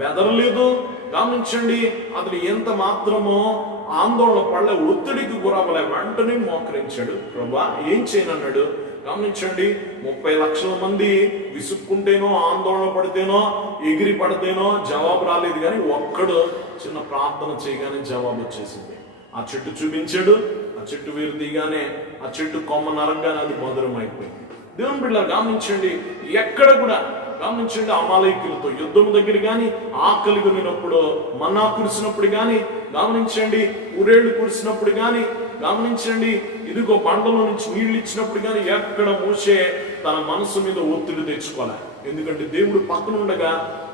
బెదరలేదు. గమనించండి, అతను ఎంత మాత్రమో ఆందోళన పడలే, ఒత్తిడికి గురవలే, వెంటనే మోకరించాడు. ప్రభా ఏం చేయనన్నాడు. గమనించండి, 30 లక్షల మంది విసుక్కుంటేనో, ఆందోళన పడితేనో, ఎగిరి పడితేనో జవాబు రాలేదు, కానీ ఒక్కడు చిన్న ప్రార్థన చేయగానే జవాబు వచ్చేసింది. ఆ చెట్టు చూపించాడు, ఆ చెట్టు వేరు తీయగానే ఆ చెట్టు కొమ్మ నరంగానే అది మధురం అయిపోయింది. దేవుని బిడ్డలారా గమనించండి, ఎక్కడ కూడా గమనించండి, అమాలేకులతో యుద్ధం దగ్గర కానీ, ఆకలి కొనినప్పుడు మన్నా కురిసినప్పుడు కానీ, గమనించండి ఊరేళ్లు కురిసినప్పుడు కానీ, గమనించండి ఇదిగో బండలో నుంచి నీళ్లు ఇచ్చినప్పుడు కానీ ఎక్కడ మోషే తన మనసు మీద ఒత్తిడి తెచ్చుకోలే. ఎందుకంటే దేవుడు పక్కన ఉండగా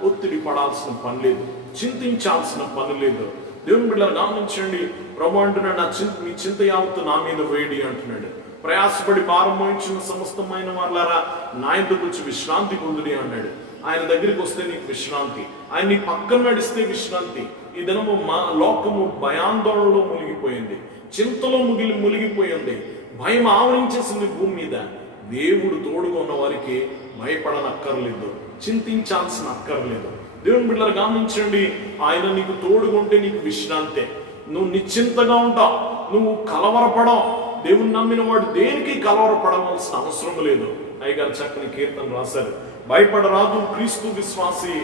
ఒత్తిడి పడాల్సిన పని లేదు, చింతించాల్సిన పని లేదు. దేవుని బిడ్డలు గమనించండి, ప్రభు అంటున్నాడు, మీ చింత యావత్తు నా మీద వేడి అంటున్నాడు. ప్రయాసపడి భారం మోయించిన సమస్తమైన వాళ్ళారా నా ఇంటికి వచ్చి విశ్రాంతి పొందుడి అన్నాడు. ఆయన దగ్గరికి వస్తే నీకు విశ్రాంతి, ఆయన నీ పక్కన నడిస్తే విశ్రాంతి. ఈ దినము మా లోకము భయాందోళనలో మునిగిపోయింది, చింతలో మునిగిపోయింది, భయం ఆవరించేసింది భూమి మీద. దేవుడు తోడుగా ఉన్న వారికి భయపడనక్కర్లేదు, చింతించాల్సిన అక్కర్లేదు. దేవుని బిడ్డలు గమనించండి, ఆయన నీకు తోడుగా ఉంటే నీకు విశ్రాంతే. నువ్వు నిశ్చింతగా ఉంటావు, నువ్వు కలవరపడవు. దేవుని నమ్మిన వాడు దేనికి కలవరపడవలసిన అవసరం లేదు. అయ్యగారు చక్కని కీర్తన రాశారు, భయపడరాదు క్రీస్తు విశ్వాసి,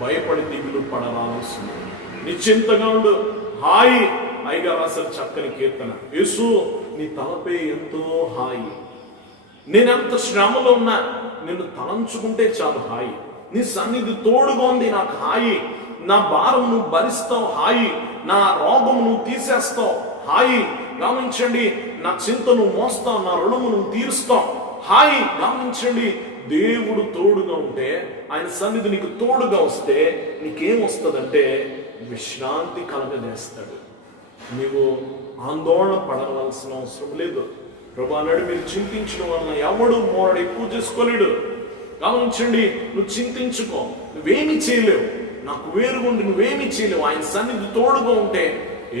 భయపడి దిగులు పడరాల్సింది. నిశ్చింతగా ఉండు, హాయి. అయ్యగారు రాశారు చక్కని కీర్తన, యేసు నీ తలపై ఎంతో హాయి. నేనెంత శ్రమలో ఉన్నా నిన్ను తలంచుకుంటే చాలు హాయి. నీ సన్నిధి తోడుగా ఉంది నాకు హాయి. నా భారం నువ్వు భరిస్తావు హాయి, నా రోగం నువ్వు తీసేస్తావు హాయి. గమనించండి, నా చింత నువ్వు మోస్తావు, నా రుణము నువ్వు తీరుస్తావు హాయి. గమనించండి, దేవుడు తోడుగా ఉంటే, ఆయన సన్నిధి నీకు తోడుగా వస్తే నీకేం వస్తుందంటే విశ్రాంతి కలగజేస్తాడు. నీవు ఆందోళన పడవలసిన అవసరం లేదు. ప్రభు అన్నాడు, మీరు చింతించడం వలన ఎవడు మోరడు ఎక్కువ చేసుకోలేడు. గమనించండి, నువ్వు చింతించుకో, నువ్వేమీ చేయలేవు, నాకు వేరుగుండి నువ్వేమీ చేయలేవు. ఆయన సన్నిధి తోడుగా ఉంటే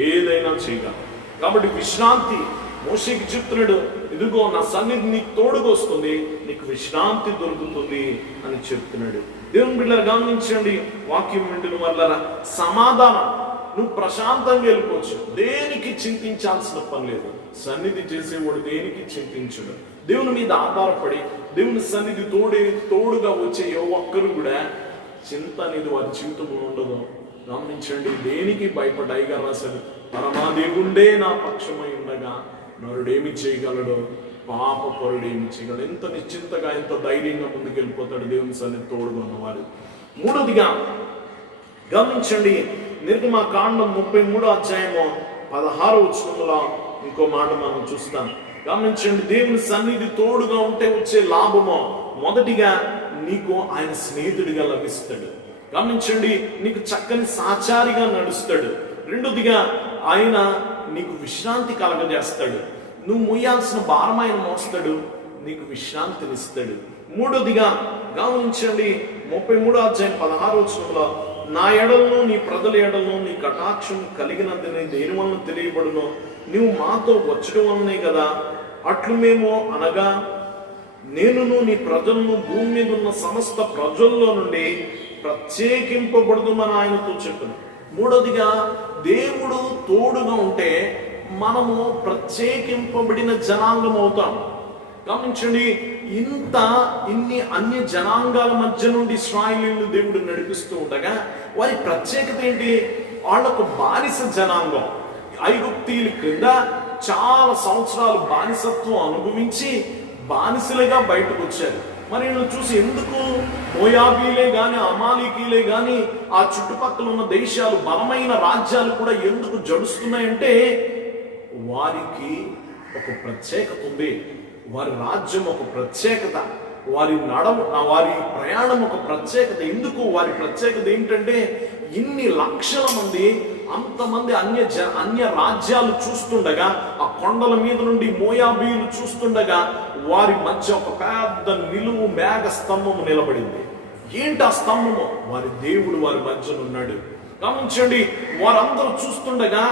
ఏదైనా చేయగలవు. కాబట్టి విశ్రాంతి మోషేకి చెప్తున్నాడు, ఇదిగో నా సన్నిధి నీకు తోడుగా వస్తుంది, నీకు విశ్రాంతి దొరుకుతుంది అని చెప్తున్నాడు. దేవుని బిడ్డలు గమనించండి, వాక్యం వింటున్న వల్ల సమాధానం, నువ్వు ప్రశాంతంగా వెళ్ళిపోవచ్చు, దేనికి చింతించాల్సిన పని లేదు. సన్నిధి చేసేవాడు దేనికి చింతించడు. దేవుని మీద ఆధారపడి దేవుని సన్నిధి తోడుగా వచ్చే ఏ ఒక్కరు కూడా చింత అనేది వారి జీవితంలో ఉండదు. గమనించండి, దేనికి భయపడ్డాయిగా రాశాడు, పరమాదేవుండే నా పక్షమై ఉండగా నరుడేమి చేయగలడు, పాప పరుడు ఏమి చేయగలడు. ఎంత నిశ్చింతగా ఎంత ధైర్యంగా ముందుకు వెళ్ళిపోతాడు దేవుని సన్నిధి తోడుగా ఉన్నవాడు. మూడోదిగా గమనించండి, నిర్గమకాండం 33వ అధ్యాయము 16వ వచనంలో ఇంకో మాట మనం చూస్తాం. గమనించండి, దేవుని సన్నిధి తోడుగా ఉంటే వచ్చే లాభము, మొదటిగా నీకు ఆయన స్నేహితుడిగా లభిస్తాడు. గమనించండి, నీకు చక్కని సహచారిగా నడుస్తాడు. రెండోదిగా ఆయన నీకు విశ్రాంతి కలగజేస్తాడు. నువ్వు మోయాల్సిన భారం ఆయన మోస్తాడు, నీకు విశ్రాంతినిస్తాడు. మూడోదిగా గమనించండి, 33వ అధ్యాయం 16వ వచనంలో, నా ఎడలను నీ ప్రజల ఎడలను నీ కటాక్షం కలిగినందునే దేని వలన తెలియబడును, నువ్వు మాతో వచ్చడం వలనే కదా. అట్లు మేము అనగా నేనును నీ ప్రజలను భూమి మీద ఉన్న సమస్త ప్రజల్లో నుండి ప్రత్యేకింపబడుతుందని ఆయనతో చెప్పాను. మూడోదిగా దేవుడు తోడుగా ఉంటే మనము ప్రత్యేకింపబడిన జనాంగం అవుతాం. గమనించండి, ఇన్ని అన్య జనాంగాల మధ్య నుండి ఇశ్రాయేలీయులను దేవుడు నడిపిస్తూ ఉండగా వారి ప్రత్యేకత ఏంటి? వాళ్ళకు బానిస జనాంగం. ఐగుప్తీయుల క్రింద చాలా సంవత్సరాలు బానిసత్వం అనుభవించి బానిసలుగా బయటకు వచ్చారు. మరి వీళ్ళు చూసి ఎందుకు మోయాబీలే గాని అమాలీకీలే గాని ఆ చుట్టుపక్కల ఉన్న దేశాలు బలమైన రాజ్యాలు కూడా ఎందుకు జడుస్తున్నాయంటే వారికి ఒక ప్రత్యేకత ఉంది. వారి రాజ్యం ఒక ప్రత్యేకత, వారి ప్రయాణం ఒక ప్రత్యేకత. ఎందుకు వారి ప్రత్యేకత ఏంటంటే ఇన్ని లక్షల మంది, అంతమంది అన్య రాజ్యాలు చూస్తుండగా, ఆ కొండల మీద నుండి మోయాబీలు చూస్తుండగా వారి మధ్య ఒక పెద్ద నిలువు మేఘ స్తంభము నిలబడింది. ఏంటి ఆ స్తంభము? వారి దేవుడు వారి మధ్యన ఉన్నాడు. గమనించండి, వారందరూ చూస్తుండగా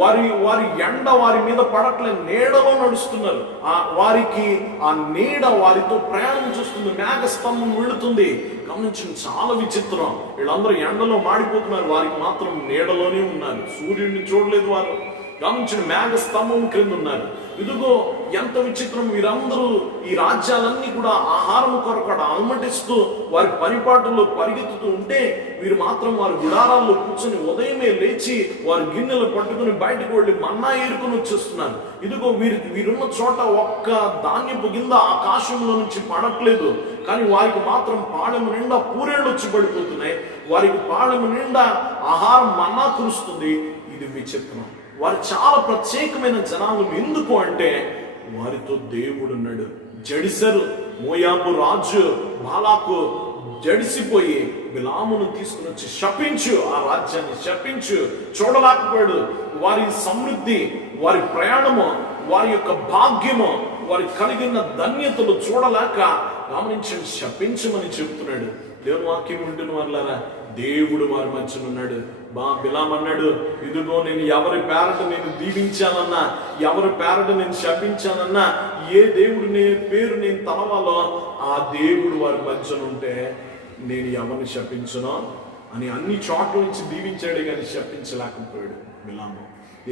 వారి ఎండ వారి మీద పడట్లేదు, నీడలో నడుస్తున్నారు. వారికి ఆ నీడ వారితో ప్రయాణం చేస్తుంది, మేఘ స్తంభం వెళుతుంది. గమనించండి, చాలా విచిత్రం. వీళ్ళందరూ ఎండలో మాడిపోతున్నారు, వారికి మాత్రం నీడలోనే ఉన్నారు, సూర్యుడిని చూడలేదు వారు. గమనించండి, మేఘ స్తంభం క్రింద ఉన్నారు. ఇదిగో ఎంత విచిత్రం! వీరందరూ ఈ రాజ్యాలన్నీ కూడా ఆహారం కొరకు అలమటిస్తూ వారి పనిపాటుల్లో పరిగెత్తుతూ ఉంటే, వీరు మాత్రం వారి గుడారాల్లో కూర్చొని ఉదయమే లేచి వారి గిన్నెలు పట్టుకుని బయటకు వెళ్ళి మన్నా ఏరుకొని వచ్చేస్తున్నారు. ఇదిగో వీరున్న చోట ఒక్క ధాన్యపు గింజ ఆకాశంలో నుంచి పడట్లేదు, కానీ వారికి మాత్రం పాళెము నిండా పూరేళ్ళు వచ్చి పడిపోతున్నాయి. వారికి పాళెము నిండా ఆహారం మన్నా కురుస్తుంది. ఇది విచిత్రం. వారు చాలా ప్రత్యేకమైన జనాంగం. ఎందుకు అంటే వారితో దేవుడు ఉన్నాడు. జడిసరు మోయాబు రాజు బాలాకు జడిసిపోయి బిలామును తీసుకుని వచ్చి శపించు, ఆ రాజ్యాన్ని శపించు, చూడలేకపోయాడు. వారి సమృద్ధి, వారి ప్రయాణము, వారి యొక్క భాగ్యము, వారి కలిగిన ధన్యతలు చూడలేక గమనించండి, శపించమని చెప్తున్నాడు. దేవుని వాక్యం వింటున్న వాళ్ళారా, దేవుడు వారి మధ్యన ఉన్నాడు. బిలాం అన్నాడు, ఇదిగో నేను ఎవరి పేరట నేను దీవించానన్నా, ఎవరి పేరట నేను శపించానన్నా, ఏ దేవుడు పేరు నేను తలవాలో ఆ దేవుడు వారి మధ్యన ఉంటే నేను ఎవరిని శపించను అని అన్ని చోట్ల నుంచి దీవించాడే కానీ శపించలేకపోయాడు బిలాము.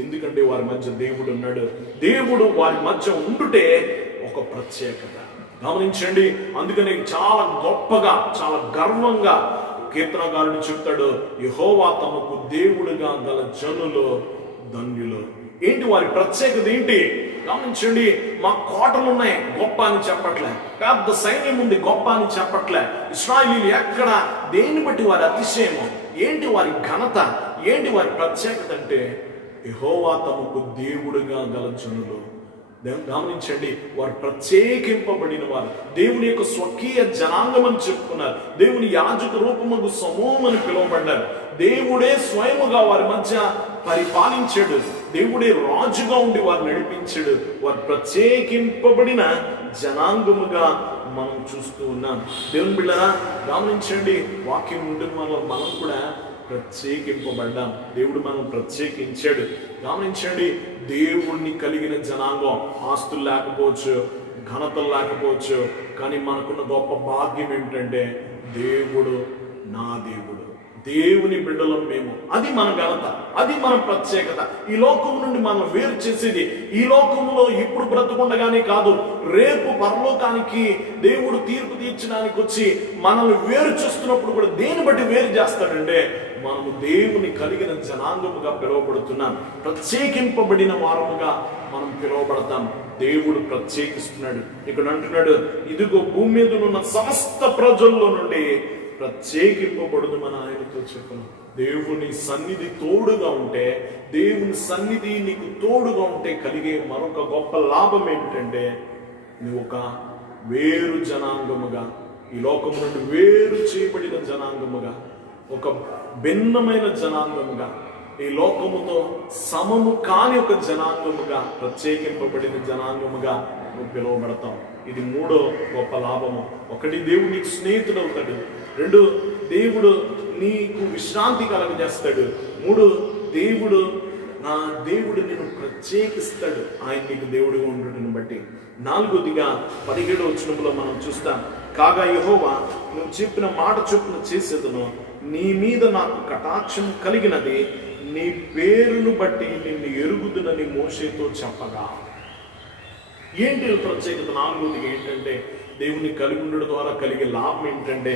ఎందుకంటే వారి మధ్య దేవుడు ఉన్నాడు. దేవుడు వారి మధ్య ఉండుటే ఒక ప్రత్యేకత. గమనించండి. అందుకని చాలా గొప్పగా, చాలా గర్వంగా కీర్తనకారుడు చెప్తాడు, యెహోవా తమకు దేవుడుగా గల జనులు ధన్యులు. ఏంటి వారి ప్రత్యేకత ఏంటి? గమనించండి. మా కోటలు ఉన్నాయి గొప్ప అని చెప్పట్లే, పెద్ద సైన్యం ఉంది గొప్ప అని చెప్పట్లే. ఇశ్రాయేలీయులు ఎక్కడ, దేన్ని బట్టి వారి అతిశయము ఏంటి, వారి ఘనత ఏంటి, వారి ప్రత్యేకత అంటే యెహోవా తమకు దేవుడుగా గల జనులు. గమనించండి, వారు ప్రత్యేకింపబడిన వారు, దేవుని యొక్క స్వకీయ జనాంగం అని చెప్పుకున్నారు. దేవుని యాజక రూపముకు సమూహం అని పిలువబడ్డారు. దేవుడే స్వయముగా వారి మధ్య పరిపాలించాడు. దేవుడే రాజుగా ఉండి వారు నడిపించాడు. వారు ప్రత్యేకింపబడిన జనాంగముగా మనం చూస్తూ ఉన్నాం. దేవుని బిడ్డలారా గమనించండి, వాక్యం ఉంటున్న వల్ల మనం కూడా ప్రత్యేకింపబడ్డాం. దేవుడు మనం ప్రత్యేకించాడు. గమనించండి, దేవుణ్ణి కలిగిన జనాంగం. ఆస్తులు లేకపోవచ్చు, ఘనతలు లేకపోవచ్చు, కానీ మనకున్న గొప్ప భాగ్యం ఏంటంటే దేవుడు నా దేవుడు, దేవుని బిడ్డలం మేము. అది మన ఘనత, అది మన ప్రత్యేకత. ఈ లోకం నుండి మనం వేరు చేసేది ఈ లోకంలో ఇప్పుడు బ్రతుకుండగానే కాదు, రేపు పరలోకానికి దేవుడు తీర్పు తీర్చడానికి వచ్చి మనల్ని వేరు చేస్తున్నప్పుడు కూడా దేని బట్టి వేరు చేస్తాడంటే మనము దేవుని కలిగిన జనాంగముగా పిలువబడుతున్నాం. ప్రత్యేకింపబడిన వారముగా మనం పిలువబడతాం. దేవుడు ప్రత్యేకిస్తున్నాడు. ఇక్కడ అంటున్నాడు, ఇదిగో భూమి మీద ఉన్న సమస్త ప్రజల్లో నుండి ప్రత్యేకింపబడుదు మన ఆయనతో చెప్పను. దేవుని సన్నిధి తోడుగా ఉంటే, దేవుని సన్నిధి నీకు తోడుగా ఉంటే కలిగే మరొక గొప్ప లాభం ఏమిటంటే నువ్వు ఒక వేరు జనాంగముగా, ఈ లోకము నుండి వేరు చేయబడిన జనాంగముగా, ఒక భిన్నమైన జనాంగముగా, ఈ లోకముతో సమము కాని ఒక జనాంగముగా, ప్రత్యేకింపబడిన జనాంగముగా నువ్వు పిలువబడతావు. ఇది మూడో గొప్ప లాభము. ఒకటి, దేవుడు నీకు స్నేహితుడు అవుతాడు. రెండు, దేవుడు నీకు విశ్రాంతి కలగజేస్తాడు. మూడు, దేవుడు నిన్ను ప్రత్యేకిస్తాడు, ఆయన నీకు దేవుడిగా ఉండటం బట్టి. నాలుగోదిగా 17వ వచనంలో మనం చూస్తాం, కాగా యెహోవా నువ్వు చెప్పిన మాట చొప్పున చేసేదను, నీ మీద నాకు కటాక్షం కలిగినది, నీ పేరును బట్టి నిన్ను ఎరుగుదునని మోషేతో చెప్పగా. ఏంటి ప్రత్యేకత? నాలుగోదిగా ఏంటంటే దేవుని కలిగి ఉండడం ద్వారా కలిగే లాభం ఏంటంటే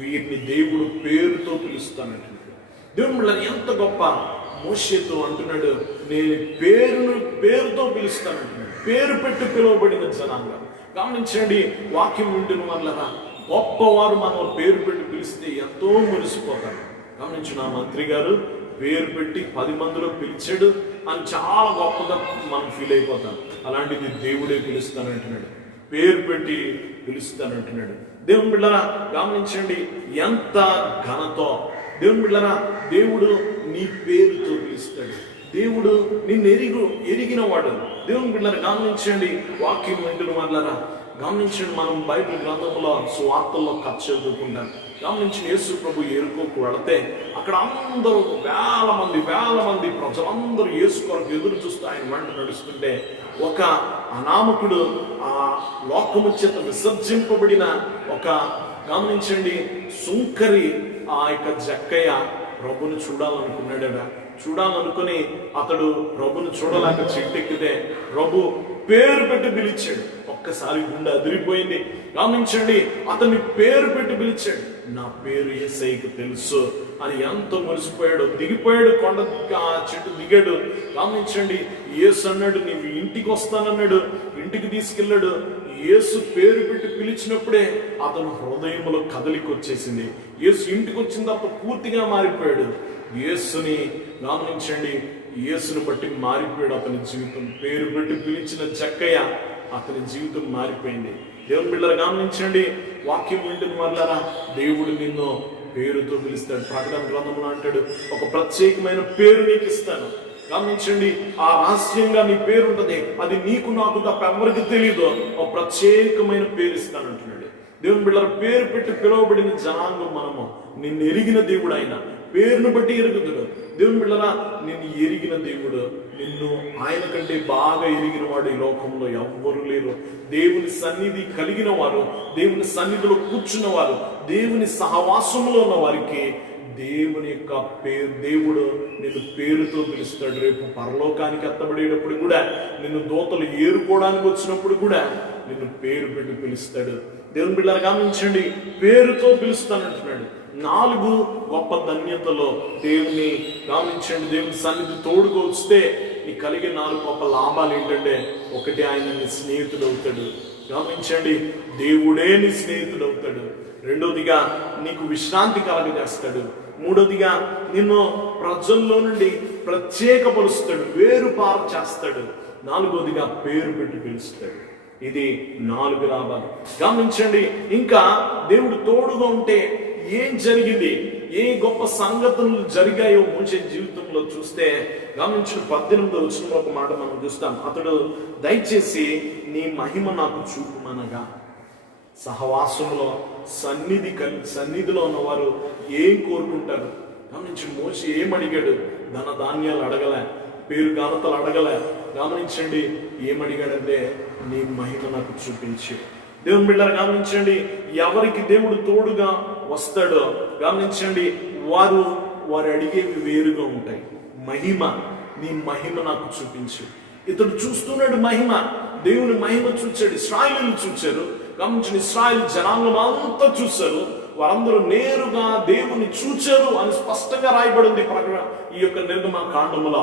వీరిని దేవుడు పేరుతో పిలుస్తానంటున్నాడు. దేవుడు ఎంత గొప్ప! మోషేతో అంటున్నాడు, నేను పేరుతో పిలుస్తానంటున్నాడు. పేరు పెట్టి పిలువబడిన జనాంగం. గమనించండి, వాక్యం వింటున్న వల్ల గొప్పవారు మనం పేరు పెట్టి పిలిస్తే ఎంతో మురిసిపోతారు. గమనించు, నా మంత్రి గారు పేరు పెట్టి 10 మందిలో పిలిచాడు అని చాలా గొప్పగా మనం ఫీల్ అయిపోతాం. అలాంటిది దేవుడే పిలుస్తానంటున్నాడు, పేరు పెట్టి పిలుస్తానంటున్నాడు. దేవుని బిడ్డలారా గమనించండి, ఎంత ఘనతో! దేవుని బిడ్డలారా, దేవుడు నీ పేరుతో పిలుస్తాడు. దేవుడు నిన్ను ఎరిగిన వాడు. దేవుని బిడ్డలారా గమనించండి, వాక్యం వింటున్న వాళ్ళారా గమనించండి, మనం బైబిల్ గ్రంథంలో సువార్తల్లో కథ చదువుకుంటాం. గమనించి యేసు ప్రభు ఎరుకోకు వెళితే అక్కడ అందరూ వేల మంది ప్రజలందరూ యేసు కొరకు ఎదురు చూస్తూ ఆయన వెంట నడుస్తుంటే ఒక అనామకుడు, ఆ లోకము చేత విసర్జింపబడిన ఒక, గమనించండి, సుంకరి, ఆ యొక్క జక్కయ్య ప్రభుని చూడాలనుకున్నాడట. చూడాలనుకుని అతడు ప్రభుని చూడలేక చెట్టెక్కితే ప్రభు పేరు పెట్టి పిలిచాడు. ఒక్కసారి గుండె అదిరిపోయింది. గమనించండి, అతన్ని పేరు పెట్టి పిలిచాడు. నా పేరు యేసయ్యకు తెలుసు అని ఎంతో మురిసిపోయాడు. దిగిపోయాడు, కొండ చెట్టు దిగాడు. గమనించండి, యేసు అన్నాడు నీవు ఇంటికి వస్తానన్నాడు. ఇంటికి తీసుకెళ్ళాడు. యేసు పేరు పెట్టి పిలిచినప్పుడే అతను హృదయంలో కదలిక వచ్చేసింది. యేసు ఇంటికి వచ్చిన తర్వాత పూర్తిగా మారిపోయాడు. యేసుని గమనించండి, యేసుని బట్టి మారిపోయాడు అతని జీవితం. పేరు పెట్టి పిలిచిన జక్కయ్య అతని జీవితం మారిపోయింది. దేవుని బిడ్డలు గమనించండి, వాక్యం వింటున్న వాళ్ళారా, దేవుడు నిన్ను పేరుతో పిలుస్తాడు. ప్రకటన గ్రంథంలో అంటాడు, ఒక ప్రత్యేకమైన పేరు నీకు ఇస్తాను. గమనించండి, ఆ రహస్యంగా నీ పేరు ఉంటుంది, అది నీకు నాకు తప్ప ఎవరికి తెలియదు. ఒక ప్రత్యేకమైన పేరు ఇస్తానంటున్నాడు. దేవుని బిడ్డల పేరు పెట్టి పిలువబడిన జనాంగం మనము. నిన్ను ఎరిగిన దేవుడు ఆయన, పేరును బట్టి ఎరుగుతాడు. దేవుని బిడ్డరా, నిన్ను ఎరిగిన దేవుడు, నిన్ను ఆయన కంటే బాగా ఎరిగిన వాడు ఈ లోకంలో ఎవ్వరు లేరు. దేవుని సన్నిధి కలిగిన వారు, దేవుని సన్నిధిలో కూర్చున్న వారు, దేవుని సహవాసంలో ఉన్న వారికి దేవుని యొక్క దేవుడు నిన్ను పేరుతో పిలుస్తాడు. రేపు పరలోకానికి ఎత్తబడేటప్పుడు కూడా, నిన్ను దూతలు ఏరుకోవడానికి వచ్చినప్పుడు కూడా నిన్ను పేరు పెట్టి పిలుస్తాడు. దేవుని బిడ్డలు గమనించండి, పేరుతో పిలుస్తానంటున్నాడు. 4 గొప్ప ధన్యతలో దేవుని గమనించండి, దేవుని సన్నిధి తోడుకు వస్తే నీకు కలిగే 4 గొప్ప లాభాలు ఏంటంటే, ఒకటి ఆయన నీ స్నేహితుడు అవుతాడు. గమనించండి, దేవుడే నీ స్నేహితుడు అవుతాడు. రెండోదిగా నీకు విశ్రాంతి కలగజేస్తాడు. మూడోదిగా నిన్ను ప్రజల్లో నుండి ప్రత్యేకపరుస్తాడు, వేరుపారు చేస్తాడు. 4వదిగా పేరు పెట్టి పిలుస్తాడు. ఇది 4 లాభాలు. గమనించండి, ఇంకా దేవుడు తోడుగా ఉంటే ఏం జరిగింది, ఏ గొప్ప సంగతులు జరిగాయో మోషే జీవితంలో చూస్తే, గమనించిన 18వ వచనంలో ఒక మాట మనం చూస్తాం. అతడు దయచేసి నీ మహిమ నాకు చూపుమనగా, సహవాసంలో సన్నిధిలో ఉన్నవారు ఏం కోరుకుంటారు? గమనించి మోషే ఏమడిగాడు? ధన ధాన్యాలు అడగలే, పేరు ఘనతలు అడగలే. గమనించండి, ఏమడిగాడంటే నీ మహిమ నాకు చూపించు. దేవుని బిడ్డలు గమనించండి, ఎవరికి దేవుడు తోడుగా వస్తాడో గమనించండి, వారు అడిగేవి వేరుగా ఉంటాయి. మహిమ, నీ మహిమ నాకు చూపించు. ఇతడు చూస్తున్నాడు మహిమ, దేవుని మహిమ చూచాడు. ఇశ్రాయేలు చూచారు. గమనించండి, ఇశ్రాయేలు జనాంగం అంతా చూశారు. వారందరూ నేరుగా దేవుని చూచారు అని స్పష్టంగా రాయబడింది ఈ యొక్క నిర్గమకాండములో.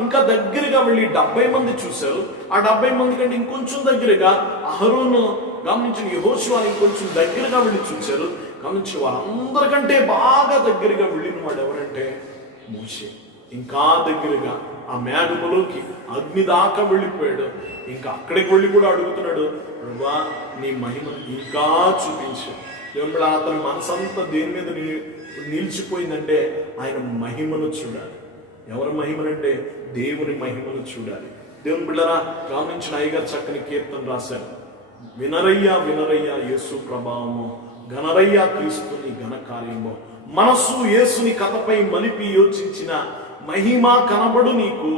ఇంకా దగ్గరగా వెళ్ళి 70 మంది చూశారు. ఆ 70 మంది కంటే ఇంకొంచెం దగ్గరగా అహరోను, గమనించిన యెహోషువ ఇంకొంచెం దగ్గరగా వెళ్ళి చూశారు. గమనించి వారందరికంటే బాగా దగ్గరగా వెళ్ళిన వాడు ఎవరంటే మోషే. ఇంకా దగ్గరగా ఆ మేఘములోకి అగ్ని దాకా వెళ్ళిపోయాడు. ఇంకా అక్కడికి వెళ్ళి కూడా అడుగుతున్నాడు, ప్రభువా నీ మహిమ ఇంకా చూపించు. దేవుడు అతని మనసంతా దేని మీద నిలిచిపోయిందంటే ఆయన మహిమను చూడాలి. ఎవరి మహిమనంటే దేవుని మహిమను చూడాలి. దేవుని బిడ్డరా, గమనించిన అయ్యగారు చక్కని కీర్తన రాశారు. వినరయ్యా వినరయ్యా యేసు ప్రభావము, ఘనరయ్యా క్రీస్తుని ఘన కార్యము. మనస్సు యేసుని కథపై మలిపి యోచించిన మహిమ కనబడు నీకు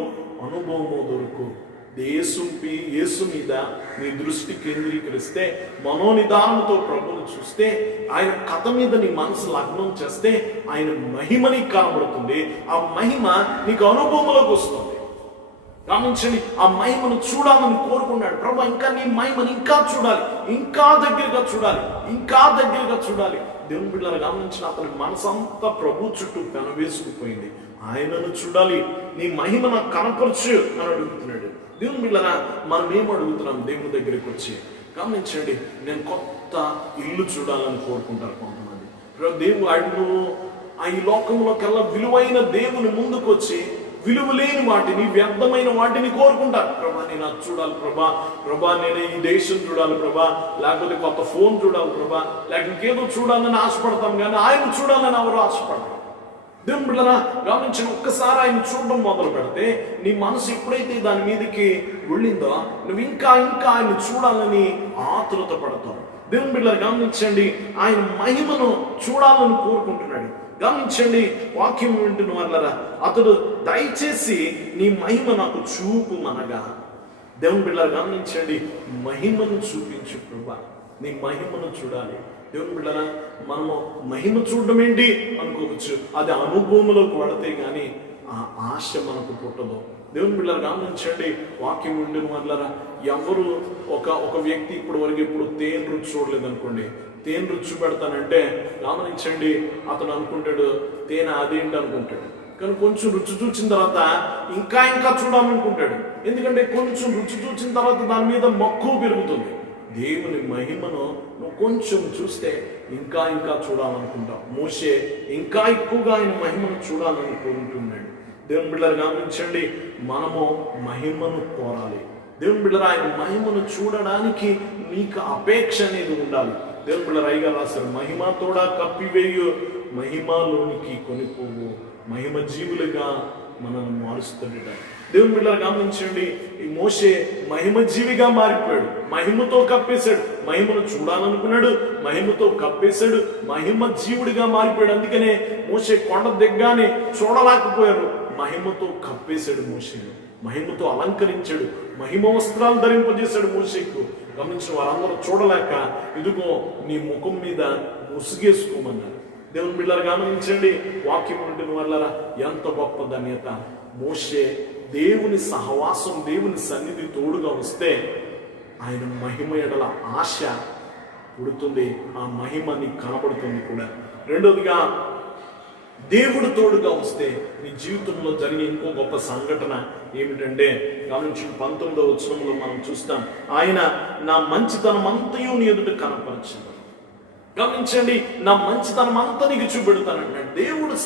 అనుభవము దొరుకు. యేసు మీద నీ దృష్టి కేంద్రీకరిస్తే, మనోనిదానంతో ప్రభువును చూస్తే, ఆయన కథ మీద నీ మనసు లగ్నం చేస్తే ఆయన మహిమ నీకు కనబడుతుంది. ఆ మహిమ నీకు అనుభవంలోకి వస్తుంది. గమనించండి, ఆ మహిమను చూడాలని కోరుకున్నాడు ప్రభు. ఇంకా నీ మహిమను ఇంకా చూడాలి, ఇంకా దగ్గరగా చూడాలి, ఇంకా దగ్గరగా చూడాలి. దేవుని బిడ్డలు గమనించిన అతని మనసంతా ప్రభు చుట్టూ పెనవేసుకుపోయింది. ఆయనను చూడాలి, నీ మహిమ నాకు కనపరచు అని అడుగుతున్నాడు. దేవుని బిడ్డలా, మనం ఏం అడుగుతున్నాం దేవుని దగ్గరికి వచ్చి? గమనించండి, నేను కొత్త ఇల్లు చూడాలని కోరుకుంటారు కొంతమంది. దేవుడు ఈ లోకంలోకెల్లా విలువైన దేవుని ముందుకు వచ్చి విలువ లేని వాటిని, వ్యర్థమైన వాటిని కోరుకుంటారు. ప్రభా నేను అది చూడాలి ప్రభా నేను ఈ దేశం చూడాలి ప్రభా, లేకపోతే కొత్త ఫోన్ చూడాలి ప్రభా, లేకపోతే ఇంకేదో చూడాలని ఆశపడతాం, కానీ ఆయన చూడాలని ఎవరు ఆశపడతారు? దేవుని బిడ్డలారా, గమనించిన ఒక్కసారి ఆయన చూడడం మొదలు పెడితే నీ మనసు ఎప్పుడైతే దాని మీదకి వెళ్ళిందో నువ్వు ఇంకా ఆయన చూడాలని ఆతురత పడతావు. దేవుని బిడ్డలారా, గమనించండి, ఆయన మహిమను చూడాలని కోరుకుంటున్నాడు. గమనించండి, వాక్యం వింటున్న వాళ్ళరా, అతడు దయచేసి నీ మహిమ నాకు చూపుమనగా. దేవుని బిడ్డలారా, గమనించండి, మహిమను చూపించు ప్రభా, నీ మహిమను చూడాలి. దేవుని బిడ్డలారా, మనము మహిమ చూడడం ఏంటి అనుకోవచ్చు, అది అనుభవంలోకి పడితే కానీ ఆ ఆశ మనకు పుట్టదు. దేవుని బిడ్డలారా గమనించండి, వాక్యం ఉండిన వాళ్ళరా, ఎవరు ఒక వ్యక్తి ఇప్పుడు తేనె రుచి చూడలేదు అనుకోండి, తేనె రుచి పెడతానంటే గమనించండి, అతను అనుకుంటాడు తేనె అదేంటి అనుకుంటాడు. కానీ కొంచెం రుచి చూచిన తర్వాత ఇంకా చూడాలనుకుంటాడు. ఎందుకంటే కొంచెం రుచి చూసిన తర్వాత దాని మీద మక్కువ పెరుగుతుంది. దేవుని మహిమను నువ్వు కొంచెం చూస్తే ఇంకా చూడాలనుకుంటావు. మోషే ఇంకా ఎక్కువగా ఆయన మహిమను చూడాలని కోరుకుంటున్నాడు. దేవుని బిడ్డలు గమనించండి, మనము మహిమను కోరాలి. దేవుని బిడ్డలు ఆయన మహిమను చూడడానికి నీకు అపేక్ష అనేది ఉండాలి. దేవుని బిడ్డలు రైగా రాశారు, మహిమతోడా కప్పివేయు మహిమలోనికి కొనిపోవు, మహిమ జీవులుగా మనల్ని మారుస్తుండట. దేవుని బిడ్డలు గమనించండి, ఈ మోషే మహిమ జీవిగా మారిపోయాడు. మహిమతో కప్పేశాడు, మహిమను చూడాలనుకున్నాడు, మహిమతో కప్పేశాడు, మహిమ జీవుడిగా మారిపోయాడు. అందుకనే మోషే కొండ దిగ్గానే చూడలేకపోయారు, మహిమతో కప్పేశాడు. మోషేను మహిమతో అలంకరించాడు, మహిమ వస్త్రాలు ధరింపజేశాడు మోషేకు. గమనించిన వారందరూ చూడలేక ఇదిగో నీ ముఖం మీద ముసుగేసుకోమన్నారు. దేవుని బిడ్డలు గమనించండి, వాక్యం ఉండిన వాళ్ళరా, ఎంత గొప్ప ధన్యత. మోషే దేవుని సహవాసం, దేవుని సన్నిధి తోడుగా వస్తే ఆయన మహిమ ఎడల ఆశ పుడుతుంది, ఆ మహిమ నీకు కనబడుతుంది కూడా. రెండోదిగా, దేవుడు తోడుగా వస్తే నీ జీవితంలో జరిగే ఇంకో గొప్ప సంఘటన ఏమిటంటే, గమనించి 19వ వచనంలో మనం చూస్తాం, ఆయన నా మంచితనం అంతయు నీ ఎదుట కనపరచింది. గమనించండి, నా మంచితనం అంతా నీకు చూపెడతానంటాడు. దేవుని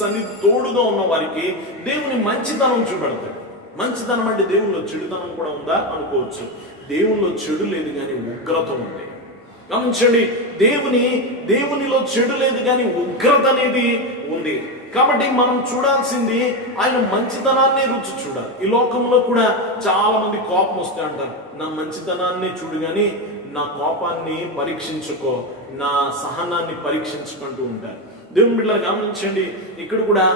సన్నిధి తోడుగా ఉన్న వారికి దేవుని మంచితనం చూపెడతాడు. మంచితనం అంటే దేవునిలో చెడుతనం కూడా ఉందా అనుకోవచ్చు. దేవునిలో చెడు లేదు కానీ ఉగ్రత ఉంది. గమనించండి, దేవునిలో చెడు లేదు కానీ ఉగ్రత అనేది ఉంది. కాబట్టి మనం చూడాల్సింది ఆయన మంచితనాన్ని రుచి చూడాలి. ఈ లోకంలో కూడా చాలా మంది కోపం వస్తే అంటారు, నా మంచితనాన్ని చూడు కానీ నా కోపాన్ని పరీక్షించుకో, నా సహనాన్ని పరీక్షించుకుంటూ ఉంటారు. దేవుని బిడ్డలు గమనించండి, ఇక్కడ కూడా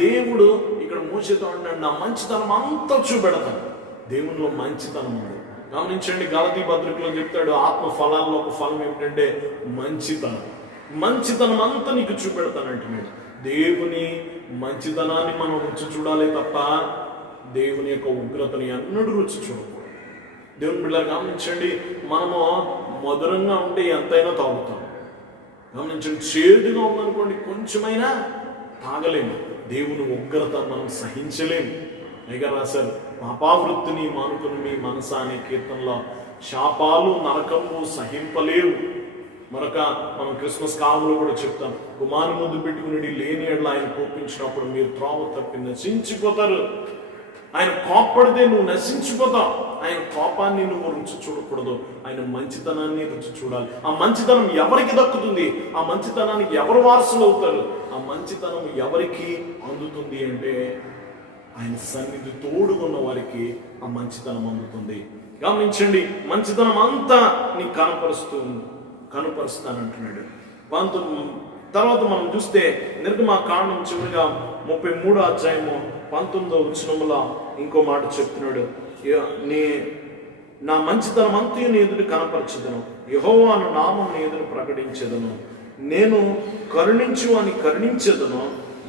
దేవుడు ఇక్కడ మోషేతో అంటాడు, నా మంచితనం అంతా చూపెడతాను. దేవునిలో మంచితనం ఉంది. గమనించండి, గలతీ పత్రికలో చెప్తాడు, ఆత్మ ఫలాల్లో ఒక ఫలం ఏమిటంటే మంచితనం అంతా నీకు చూపెడతానంటున్నాడు. దేవుని మంచితనాన్ని మనం రుచి చూడాలి తప్ప దేవుని యొక్క ఉగ్రతని అన్నడు రుచి చూడకూడదు. దేవుని బిడ్డలు గమనించండి, మనము మధురంగా ఉంటే ఎంతైనా తాగుతాం. గమనించండి, చేదుగా ఉందనుకోండి కొంచెమైనా తాగలేము. దేవుని ఉగ్రత మనం సహించలేము. పైగా రాశారు, పాపావృత్తిని మానుకుని మీ మనస అనే కీర్తనలో, శాపాలు నరకము సహింపలేవు. మరొక మనం క్రిస్మస్ కాలంలో కూడా చెప్తాం, కుమారు ముద్దు పెట్టుకుని లేని ఎడల ఆయన కోపించినప్పుడు మీరు త్రోవ తప్పి నశించిపోతారు. ఆయన కోప్పడితే నువ్వు నశించిపోతావు. ఆయన కోపాన్ని నువ్వు రుచి చూడకూడదు, ఆయన మంచితనాన్ని రుచి చూడాలి. ఆ మంచితనం ఎవరికి దక్కుతుంది? ఆ మంచితనానికి ఎవరు వారసులు అవుతారు? ఆ మంచితనం ఎవరికి అందుతుంది అంటే ఆయన సన్నిధి తోడుకున్న వారికి ఆ మంచితనం అందుతుంది. గమనించండి, మంచితనం అంతా నీకు కనపరుస్తానంటున్నాడు. తర్వాత మనం చూస్తే నిర్గమకాండం చివరిగా 33వ అధ్యాయము 19వ వచనములో ఇంకో మాట చెప్తున్నాడు, నా మంచితనం అంతయు నీ ఎదుట కనపరచెదను, యెహోవా అను నామం నీ ఎదుట ప్రకటించెదను, నేను కరుణించు అని కరుణించెదను,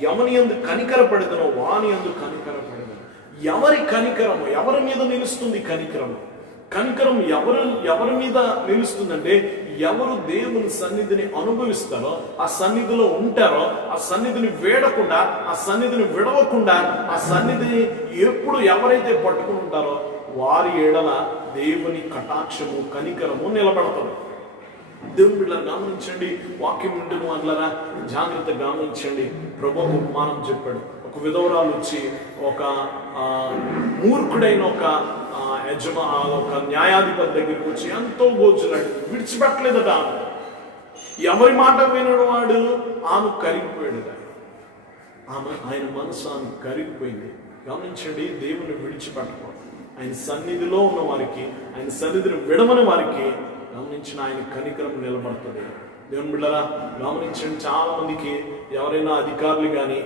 ఎవని యందు కనికరపడెదనో వాని యందు కనికరపడెదను. ఎవరి కనికరము, ఎవరి మీద నిలుస్తుంది కనికరము? కనికరం ఎవరి మీద నిలుస్తుందంటే, ఎవరు దేవుని సన్నిధిని అనుభవిస్తారో, ఆ సన్నిధిలో ఉంటారో, ఆ సన్నిధిని వేడకుండా, ఆ సన్నిధిని విడవకుండా, ఆ సన్నిధిని ఎప్పుడు ఎవరైతే పట్టుకుని ఉంటారో వారి ఎడల దేవుని కటాక్షము, కనికరము నిలబడతారు. దేవుని బిడ్డలు గమనించండి, వాక్యం ఉంటున్న వాళ్ళరా జాగ్రత్తగా గమనించండి. ప్రభువు ఉపమానం చెప్పాడు. ఒక విధవరాలు వచ్చి ఒక మూర్ఖుడైన ఒక న్యాయాధిపతి దగ్గరికి వచ్చి ఎంతో గోచులాడు, విడిచిపెట్టలేదట. ఎవరి మాట వినడు వాడు, ఆమె కరిగిపోయాడు. ఆయన మనసు ఆమె కరిగిపోయింది. గమనించండి, దేవుని విడిచిపెట్టకూడదు. ఆయన సన్నిధిలో ఉన్న వారికి, ఆయన సన్నిధిని విడమని వారికి గమనించిన ఆయన కనికరం నిలబడుతుంది. దేవుని బిడ్డరా గమనించండి, చాలా మందికి ఎవరైనా అధికారులు కానీ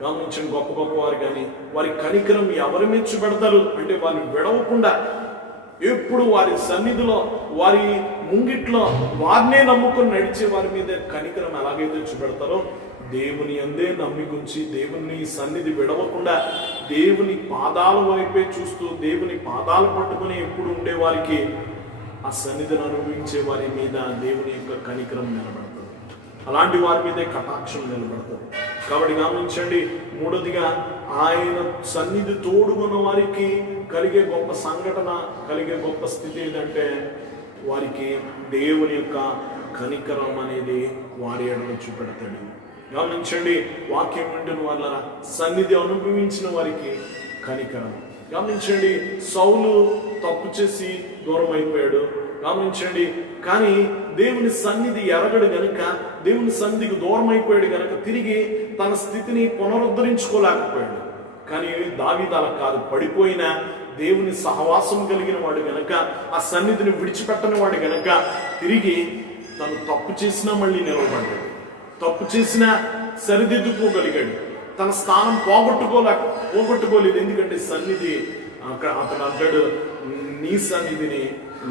గమనించండి, గొప్ప గొప్ప వారు కానీ వారి కనికరం ఎవరి మీద చూపెడతారు అంటే, వారిని విడవకుండా ఎప్పుడు వారి సన్నిధిలో, వారి ముంగిట్లో వారినే నమ్ముకొని నడిచే వారి మీద కనికరం ఎలాగైతే చూపెడతారో, దేవుని అందే నమ్మికుంచి దేవుని సన్నిధి విడవకుండా దేవుని పాదాల వైపే చూస్తూ దేవుని పాదాలు పట్టుకుని ఎప్పుడు ఉండేవారికి ఆ సన్నిధిని అనుభవించే వారి మీద దేవుని యొక్క కనికరం నిలబడుతుంది. అలాంటి వారి మీదే కటాక్షం నిలబడుతుంది. కాబట్టి గమనించండి, మూడోదిగా ఆయన సన్నిధి తోడుగున్న వారికి కలిగే గొప్ప సంఘటన, కలిగే గొప్ప స్థితి ఏంటంటే వారికి దేవుని యొక్క కనికరం అనేది వారి ఎడల చూపెడతాడు. గమనించండి, వాక్యం వింటున్న వాళ్ళ సన్నిధి అనుభవించిన వారికి కనికరం. గమనించండి, సౌలు తప్పు చేసి దూరం అయిపోయాడు. గమనించండి, కానీ దేవుని సన్నిధి ఎరగడు గనుక, దేవుని సన్నిధికి దూరం అయిపోయాడు గనుక తిరిగి తన స్థితిని పునరుద్ధరించుకోలేకపోయాడు. కానీ దావీదు అలా కాదు, పడిపోయిన దేవుని సహవాసం కలిగిన వాడు గనక, ఆ సన్నిధిని విడిచిపెట్టని వాడు గనక తిరిగి తను తప్పు చేసినా మళ్ళీ నిలవబడ్డాడు. తప్పు చేసినా సరిదిద్దుకోగలిగాడు. తన స్థానం పోగొట్టుకోలేదు. ఎందుకంటే సన్నిధి అతను అంటాడు, నీ సన్నిధిని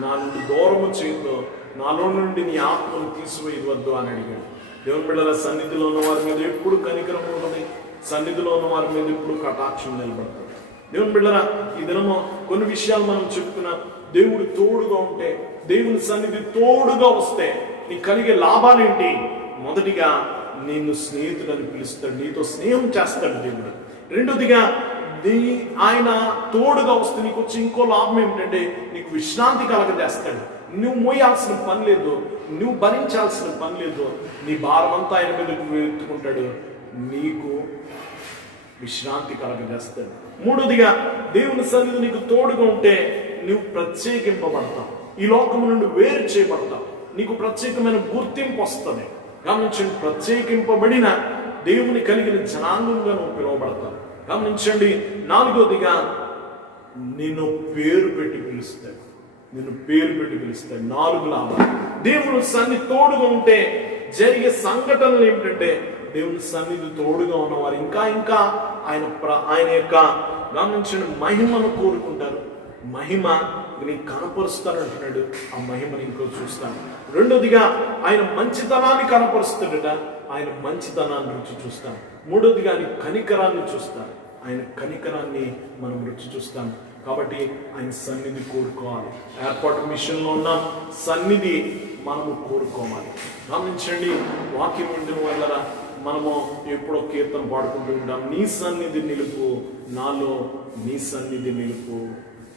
నా నుండి దూరము చేయొద్దు, నాలో నుండి నీ ఆత్మను తీసివేయవద్దు అని అడిగాడు. దేవుని బిడ్డల సన్నిధిలో ఉన్న వారి మీద ఎప్పుడు కనికరం ఉంటుంది, సన్నిధిలో ఉన్న వారి మీద ఎప్పుడు కటాక్షం నిలబడుతుంది. దేవుని బిడ్డల ఈ దినము కొన్ని విషయాలు మనం చెప్తున్నాం. దేవుడు తోడుగా ఉంటే, దేవుని సన్నిధి తోడుగా వస్తే నీకు కలిగే లాభాలేంటి? మొదటిగా నిన్ను స్నేహితుడని పిలుస్తాడు, నీతో స్నేహం చేస్తాడు దేవుడు. రెండోదిగా ఆయన తోడుగా వస్తే నీకు వచ్చి ఇంకో లాభం ఏమిటంటే నీకు విశ్రాంతి కలగజేస్తాడు. నువ్వు మోయాల్సిన పని లేదు, నువ్వు భరించాల్సిన పని లేదు. నీ భారం అంతా ఆయన మీదకు ఎత్తుకుంటాడు, నీకు విశ్రాంతి కలగజేస్తాడు. మూడోదిగా దేవుని సన్నిధి నీకు తోడుగా ఉంటే నువ్వు ప్రత్యేకింపబడతావు, ఈ లోకము నుండి వేరు చేయబడతావు, నీకు ప్రత్యేకమైన గుర్తింపు వస్తుంది. గమనించండి, ప్రత్యేకింపబడిన దేవుని కలిగిన జనాంగంగా నువ్వు పిలువబడతావు. గమనించండి, నాలుగోదిగా నిన్ను పేరు పెట్టి పిలుస్తాడు, నిన్ను పేరు పెట్టి పిలుస్తాడు. 4 లాభాలు. దేవుని సన్నిధి తోడుగా ఉంటే జరిగే సంఘటనలు ఏమిటంటే, దేవుని సన్నిధి తోడుగా ఉన్నవారు ఇంకా ఆయన యొక్క గమనించండి మహిమను కోరుకుంటారు. మహిమ నీకు కనపరుస్తాను అంటున్నాడు, ఆ మహిమని ఇంకో చూస్తాను. రెండోదిగా ఆయన మంచితనాన్ని కనపరుస్తాడట, ఆయన మంచితనాన్ని రుచి చూస్తాను. మూడోదిగా ఆయన కనికరాన్ని చూస్తాను, ఆయన కనికరాన్ని మనం రుచి చూస్తాం. కాబట్టి ఆయన సన్నిధి కోరుకోవాలి. ఏర్పాటు మిషన్లో ఉన్న సన్నిధి మనము కోరుకోవాలి. గమనించండి, వాక్యం వినడం వల్ల మనము ఎప్పుడో కీర్తన పాడుకుంటూ ఉంటాం, నీ సన్నిధి నిలుపు నాలో, నీ సన్నిధి నిలుపు.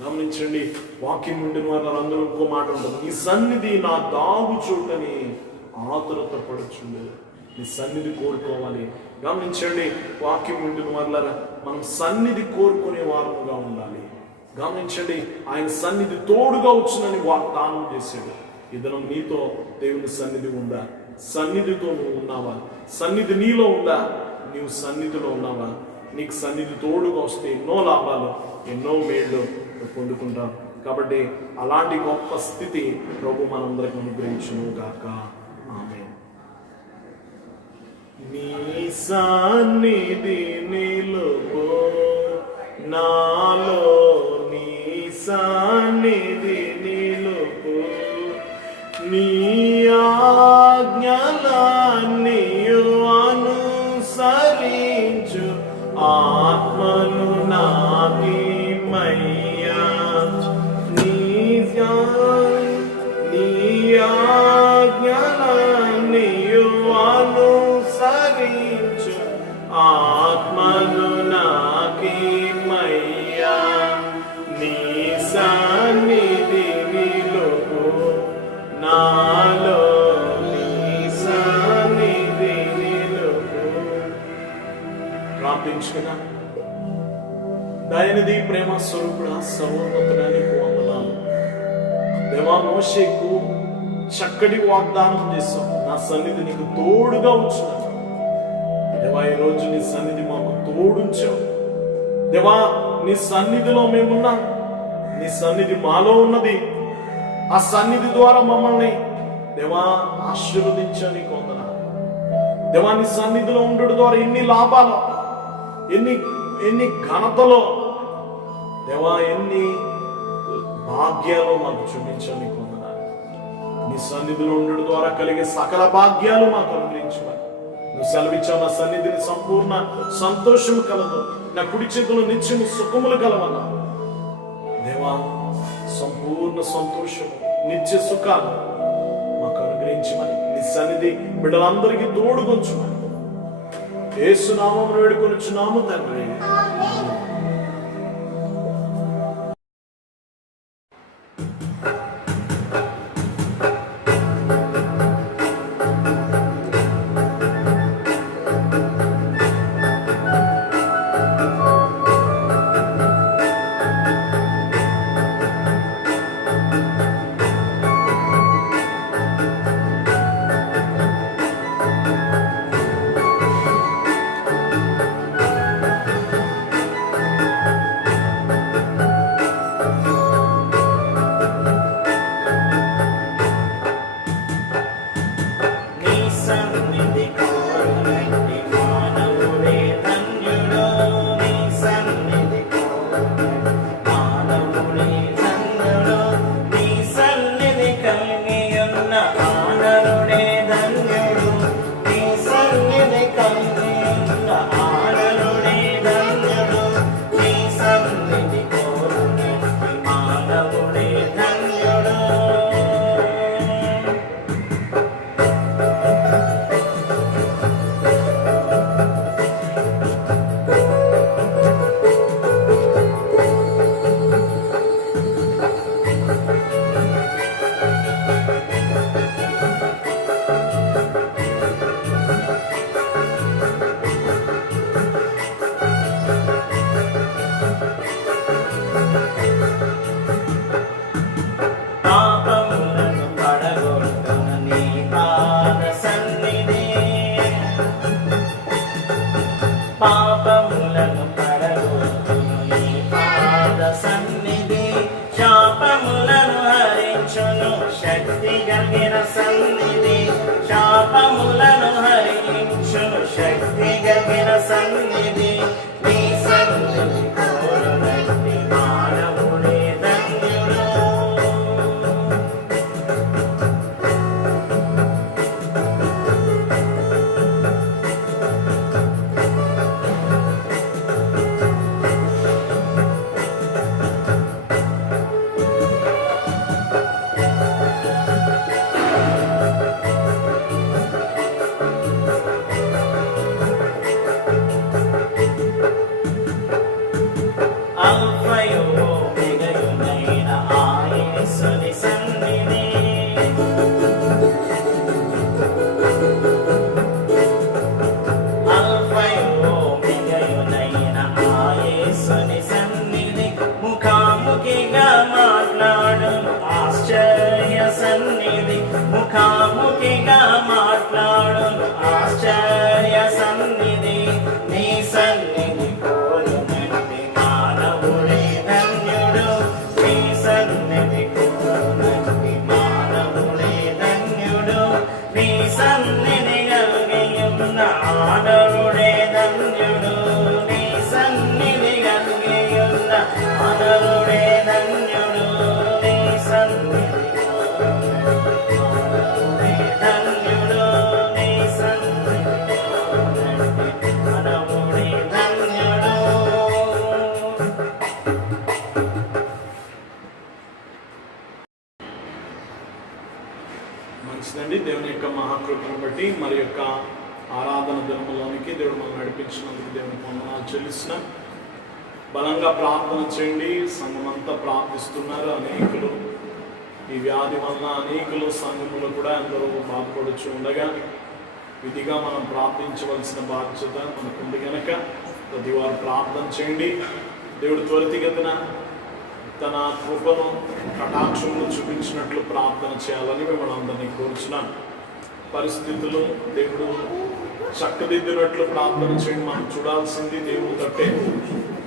గమనించండి, వాక్యం వింటున్న వాళ్ళందరూ ఇంకో మాట ఉంటుంది, నీ సన్నిధి నా దాగు చోటని ఆతురత పడుచుండు. నీ సన్నిధి కోరుకోవాలి. గమనించండి, వాక్యం వింటున్న వాళ్ళ మనం సన్నిధి కోరుకునే వారముగా ఉండాలి. గమనించండి, ఆయన సన్నిధి తోడుగా వచ్చునని వాగ్దానం చేశాడు. ఇదనం నీతో దేవుని సన్నిధి ఉందా? సన్నిధితో నువ్వు ఉన్నావా? సన్నిధి నీలో ఉందా? నీవు సన్నిధిలో ఉన్నావా? నీకు సన్నిధి తోడుగా వస్తే ఎన్నో లాభాలు, ఎన్నో మేళ్ళు పొందుకుంటాం. కాబట్టి అలాంటి గొప్ప స్థితి ప్రభు మనందరికి అనుగ్రహించును గాక. ఆమేన్. నీ సన్నిధి నిలుపు నాలో, నీ సన్నిధి నిలుపు, నీ ఆజ్ఞలన్నీయు అనుసరించు ఆత్మను నాకిమ్మయ్యా. నీ ఆజ్ఞలన్నీయు అనుసరించు ఆత్మను నాకిమ్మయ్యా. నీ సన్నిధి నిలుపు నాలో, నీ సన్నిధి నిలుపు. ప్రార్థించుకున్నా. దయనిధి ప్రేమ స్వరూపుడా, సర్వోన్నతుడానికి వందనాలు. దేవా, మోషేకు చక్కటి వాగ్దానం చేశావు, నా సన్నిధి నీకు తోడుగా ఉంచున్నాను. దేవా, ఈరోజు నీ సన్నిధి మాకు తోడుంచావు. దేవా, నీ సన్నిధిలో మేమున్నాం, నీ సన్నిధి మాలో ఉన్నది. ఆ సన్నిధి ద్వారా మమ్మల్ని దేవా ఆశీర్వదించావు. నీకు వందనాలు. దేవా, నీ సన్నిధిలో ఉండడం ద్వారా ఎన్ని లాభాలు, ఎన్ని ఘనతలో దేవా, ఎన్ని భాగ్యాలు మాకు చూపించావు. నీకు వందనాలు. నీ సన్నిధిలో ఉండడం ద్వారా కలిగే సకల భాగ్యాలు మాకు అనుగ్రహించమని నువ్వు సెలవిచ్చావు, నా సన్నిధిని సంపూర్ణ సంతోషము కలదు, నా కుడి చేతులు నిత్యము సుఖములు కలవన్నా. దేవా, సంపూర్ణ సంతోషము, నిత్య సుఖాలు మాకు అనుగ్రహించమని నీ సన్నిధి బిడ్డలందరికీ తోడుకొంచుమని యేసు నామమున వేడుకొనుచున్నాము తండ్రి. పాపములను పడగొట్టును నీ పాద సన్నిధి, శాపములను హరించును శక్తి కలిగిన సన్నిధి, శాపములను హరించును శక్తి కలిగిన సన్నిధి. నీ సన్నిధి కోరునట్టి మానవుడే ధన్యుడు. అల్ఫయు ఒమేగయునైన ఆ యేసుని సన్నిధి, అల్ఫయు ఒమేగయునైన ఆ యేసుని సన్నిధి, ముఖాముఖిగా మాట్లాడును ఆశ్చర్య సన్నిధి, ముఖాముఖిగా మాట్లాడును ఆశ్చర్య సన్నిధి. నీ సన్నిధి కోరునట్టి మానవుడే ధన్యుడు, నీ సన్నిధి కోరునట్టి మానవుడే ధన్యుడు, నీ సన్నిధి కలిగియున్న ఆనరుడే ధన్యుడు, నీ సన్నిధి కలిగియున్న ఆనరుడే ధన్యుడు, నీ సన్నిధి కోరునట్టి మానవుడే ధన్యుడు, నీ సన్నిధి కోరునట్టి మానవుడే ధన్యుడు. మంచిదండి. దేవుని యొక్క మహాకృపను బట్టి మరి యొక్క ఆరాధన దినములోనికి దేవుడు మనం నడిపించినందుకు దేవుని వందనాలు చెల్లిస్తున్నాం. బలంగా ప్రార్థన చేయండి. సంఘమంతా ప్రార్థిస్తున్నారు. అనేకులు ఈ వ్యాధి వలన అనేకులు సంఘములు కూడా అందరూ బాధపడుచు ఉండగా విధిగా మనం ప్రార్థించవలసిన బాధ్యత మనకుంది కనుక ప్రతి వారు ప్రార్థన చేయండి. దేవుడు త్వరితగతిన తన కృపను కటాక్షమును చూపించినట్లు ప్రార్థన చేయాలని మిమ్మల్ని అందరినీ కోరుచున్నాను. పరిస్థితులు దేవుడు చక్కదిద్దినట్లు ప్రార్థన చేయండి. మనం చూడాల్సింది దేవుడు తట్టే.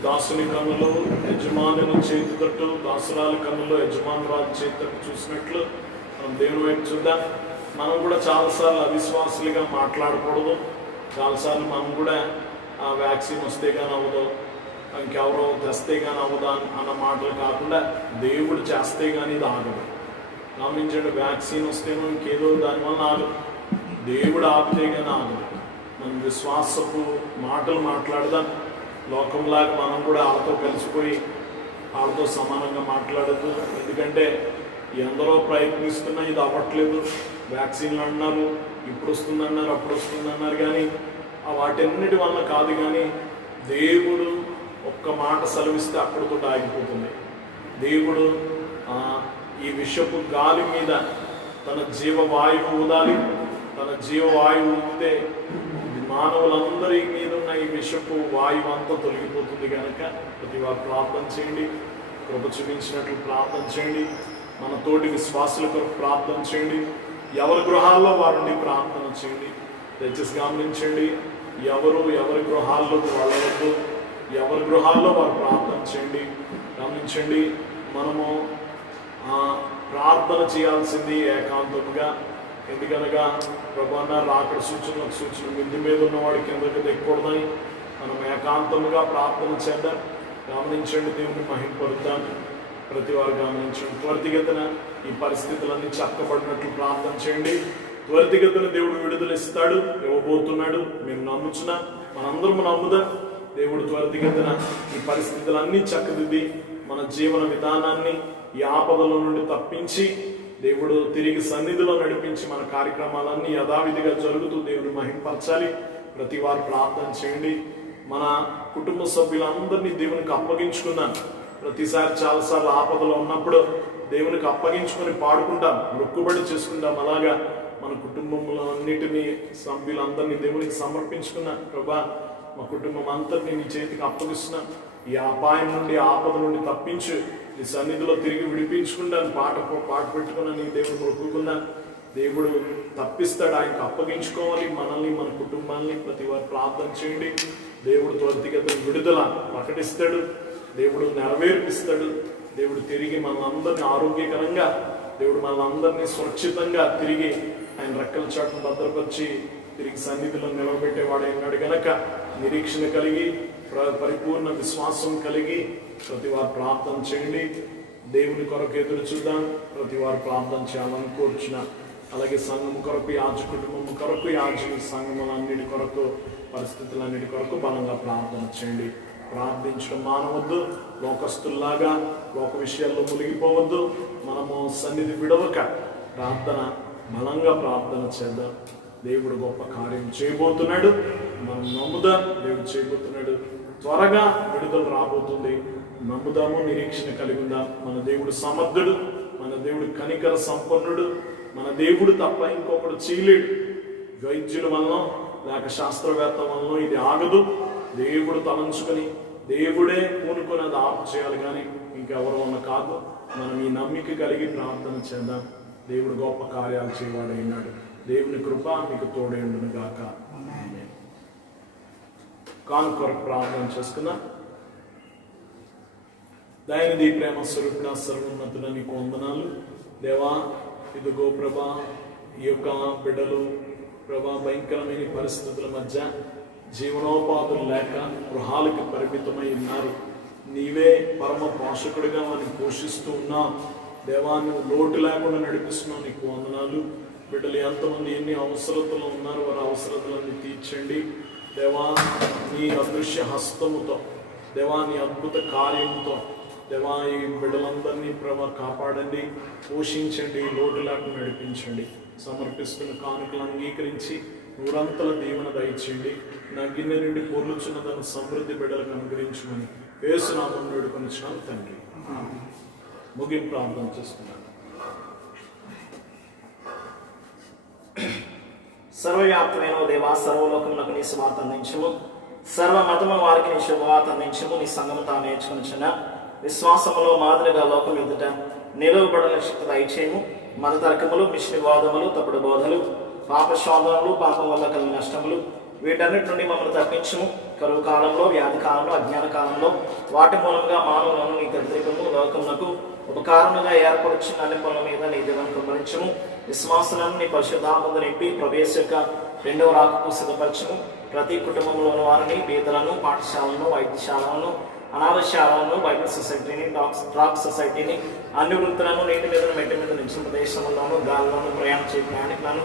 దాసుని కన్నులు యజమానుల చేతి తట్టు, దాసురాలి కన్నులు యజమానురాలు చేతి తట్టు చూసినట్లు మనం దేవుని వైపు చూద్దాం. మనం కూడా చాలాసార్లు అవిశ్వాసులుగా మాట్లాడకూడదు. చాలాసార్లు మనం కూడా ఆ వ్యాక్సిన్ వస్తే కానీ అవ్వదు, ఇంకెవరో తెస్తే కానీ అవ్వదా అన్న మాటలు కాకుండా దేవుడు చేస్తే కానీ ఇది ఆగదు. గమనించండి, వ్యాక్సిన్ వస్తేనో ఇంకేదో దానివల్ల ఆగదు. దేవుడు ఆపితే కానీ ఆగదు. మనం విశ్వాసపు మాటలు మాట్లాడదాం. లోకంలాగా మనం కూడా వాళ్ళతో కలిసిపోయి వాళ్ళతో సమానంగా మాట్లాడద్దు. ఎందుకంటే ఎందరో ప్రయత్నిస్తున్నా ఇది అవ్వట్లేదు. వ్యాక్సిన్లు అన్నారు, ఇప్పుడు వస్తుందన్నారు, అప్పుడు వస్తుందన్నారు, కానీ వాటన్నిటి వల్ల కాదు. కానీ దేవుడు ఒక్క మాట సెలవిస్తే అక్కడితో ఆగిపోతుంది. దేవుడు ఈ విషపు గాలి మీద తన జీవవాయువు ఊదాలి. తన జీవవాయువు ఊదితే మానవులందరి మీద ఉన్న ఈ విషపు వాయువు అంతా తొలగిపోతుంది. కనుక ప్రతి వారు ప్రార్థన చేయండి, కృప చూపించినట్లు ప్రార్థన చేయండి, మన తోటి విశ్వాసుల కొరకు ప్రార్థన చేయండి, ఎవరి గృహాల్లో వారుండి ప్రార్థన చేయండి. దయచేసి గమనించండి, ఎవరి గృహాల్లోకి వెళ్ళవద్దు, ఎవరి గృహాల్లో వారు ప్రార్థన చేయండి. గమనించండి, మనము ప్రార్థన చేయాల్సింది ఏకాంతముగా. ఎందుకనగా ప్రభాన రాకడ సూచన మిద్ది మీద ఉన్నవాడు కిందకి దిక్కకూడదని మనం ఏకాంతముగా ప్రార్థన చేద్దాం. గమనించండి, దేవుని మహింపరుద్దాం. ప్రతి వారు గమనించండి. త్వరితగతిన ఈ పరిస్థితులన్నీ చక్కబడినట్లు ప్రార్థన చేయండి. త్వరితగతిన దేవుడు విడుదల ఇస్తాడు, ఇవ్వబోతున్నాడు. మేము నమ్ముచున్నా, మనందరం నమ్ముదాం. దేవుడు త్వరితగతిన ఈ పరిస్థితులన్నీ చక్కదిద్ది మన జీవన విధానాన్ని ఈ ఆపదల నుండి తప్పించి దేవుడు తిరిగి సన్నిధిలో నడిపించి మన కార్యక్రమాలన్నీ యథావిధిగా జరుగుతూ దేవుని మహింపరచాలి. ప్రతి వారు ప్రార్థన చేయండి. మన కుటుంబ సభ్యులందరినీ దేవునికి అప్పగించుకున్నాను. ప్రతిసారి చాలాసార్లు ఆపదలో ఉన్నప్పుడు దేవునికి అప్పగించుకొని పాడుకుంటాం, మొక్కుబడి చేసుకుంటాం. అలాగా మన కుటుంబంలో అన్నిటినీ సభ్యులందరినీ దేవునికి సమర్పించుకున్నాను. ప్రభా, మా కుటుంబం అంతటినీ నీ చేతికి అప్పగిస్తున్నాం. ఈ అపాయం నుండి, ఆపద నుండి తప్పించు, నీ సన్నిధిలో తిరిగి విడిపించుకుంటాను. పాట పెట్టుకున్నాను, నీ దేవుడు మొక్కుకున్నాను. దేవుడు తప్పిస్తాడు, ఆయనకు అప్పగించుకోవాలి మనల్ని, మన కుటుంబాన్ని. ప్రతి వారు ప్రార్థన చేయండి. దేవుడు త్వరితగతిన విడుదల ప్రకటిస్తాడు, దేవుడు నెరవేర్పిస్తాడు. దేవుడు తిరిగి మనల్ని ఆరోగ్యకరంగా, దేవుడు మనల్ని సురక్షితంగా తిరిగి ఆయన రెక్కల చాటును భద్రపరిచి తిరిగి సన్నిధిలో నిలబెట్టేవాడు అయినాడు. గనక నిరీక్షణ కలిగి, పరిపూర్ణ విశ్వాసం కలిగి ప్రతి వారు ప్రార్థన చేయండి. దేవుని కొరకు ఎదురు చూద్దాం. ప్రతి వారు ప్రార్థన చేయాలని కోరుచున్న, అలాగే సంఘం కొరకు, కుటుంబం కొరకు, సంఘములన్నిటి కొరకు, పరిస్థితులన్నిటి కొరకు బలంగా ప్రార్థన చేయండి. ప్రార్థించడం మానవద్దు. లోకస్తుల్లాగా లోక విషయాల్లో మునిగిపోవద్దు. మనము సన్నిధి విడవక బలంగా ప్రార్థన చేద్దాం. దేవుడు గొప్ప కార్యం చేయబోతున్నాడు. మనం నమ్ముదాం, దేవుడు చేయబోతున్నాడు. త్వరగా విడుదల రాబోతుంది. నమ్ముదాము, నిరీక్షణ కలిగి ఉందాం. మన దేవుడు సమర్థుడు, మన దేవుడు కనికర సంపన్నుడు. మన దేవుడు తప్ప ఇంకొకడు చేయలేడు. వైద్యుల వలన లేక శాస్త్రవేత్త వలన ఇది ఆగదు. దేవుడు తలంచుకొని, దేవుడే పూనుకొని అది ఆపు చేయాలి, కానీ ఇంకెవరు వల్ల కాదు. మనం ఈ నమ్మిక కలిగి ప్రార్థన చేద్దాం. దేవుడు గొప్ప కార్యాలు చేయవాడైనాడు. దేవుని కృప మీకు తోడేండును గాక. కాను కొరకు ప్రార్థన చేసుకుందాం. దయనిధి, ప్రేమ స్వరూపుడ, సర్వోన్నతుడ, నీకు వందనాలు. దేవా, ఇదిగో ప్రభా, ఈ యొక్క బిడ్డలు ప్రభా భయంకరమైన పరిస్థితుల మధ్య జీవనోపాధులు లేక గృహాలకు పరిమితమై ఉన్నారు. నీవే పరమ పోషకుడిగా వారిని పోషిస్తూ ఉన్నావు. దేవా, నువ్వు లోటు లేకుండా నడిపిస్తున్నావు. నీకు వందనాలు. బిడ్డలు ఎంతమంది ఎన్ని అవసరతలు ఉన్నారు, వారి అవసరతలన్నీ తీర్చండి. దేవా, నీ అదృశ్య హస్తముతో, దేవా, నీ అద్భుత కార్యంతో, దేవా, ఈ బిడ్డలందరినీ ప్రభా కాపాడండి, పోషించండి, లోటు లేకుండా నడిపించండి. సమర్పిస్తున్న కానుకలు అంగీకరించి నూరంతల దీవెన దయచేయండి. నా గిన్నె నుండి పొర్లుచున్నదన్న సమృద్ధి బిడ్డలకు అనుగ్రహించమని యేసు నామమున వేడుకొనుచున్నాను తండ్రి. ముగింపు ప్రార్థన చేస్తున్నాను. సర్వవ్యాప్తమైన దేవా, సర్వలోకములకు నీ శుభవార్త అందించము. సర్వ మతముల వారికి నీ శుభవార్త అందించము. నీ సంఘము తాను నేర్చుకొనిచున్న విశ్వాసములో మాదిరిగా లోకం ఎదుట నిలువబడిన శక్తి దయచేయము. మతతర్కములు, మిశ్రవాదములు, తప్పుడు బోధలు, పాపశోధనలు, పాపం వల్ల కలిగిన నష్టములు, వీటన్నిటి నుండి మమ్మల్ని తప్పించము. కరువు కాలంలో, వ్యాధి కాలంలో, అజ్ఞాన కాలంలో వాటి మూలంగా మానవులను నీ వ్యతిరేకము, లోకమునకు ఉపకారముగా ఏర్పరిచిన అన్ని పనుల మీద నీ దేవుని కుమ్మరించము. విశ్వాసులను నీ పరిశుద్ధాత్మతో నింపి ప్రవేశ యొక్క రెండవ రాకకు సిద్ధపరచము. ప్రతి కుటుంబంలోని వారిని, బీదలను, పాఠశాలను, వైద్యశాలను, అనాథశాలను, బైబిల్ సొసైటీని, డ్రాగ్ సొసైటీని, అన్ని వృత్తులను, నీటి మీద, మెట్టి మీద నిలిచిన ప్రదేశంలోను, గాలిలోను ప్రయాణించే ప్రయాణికులను,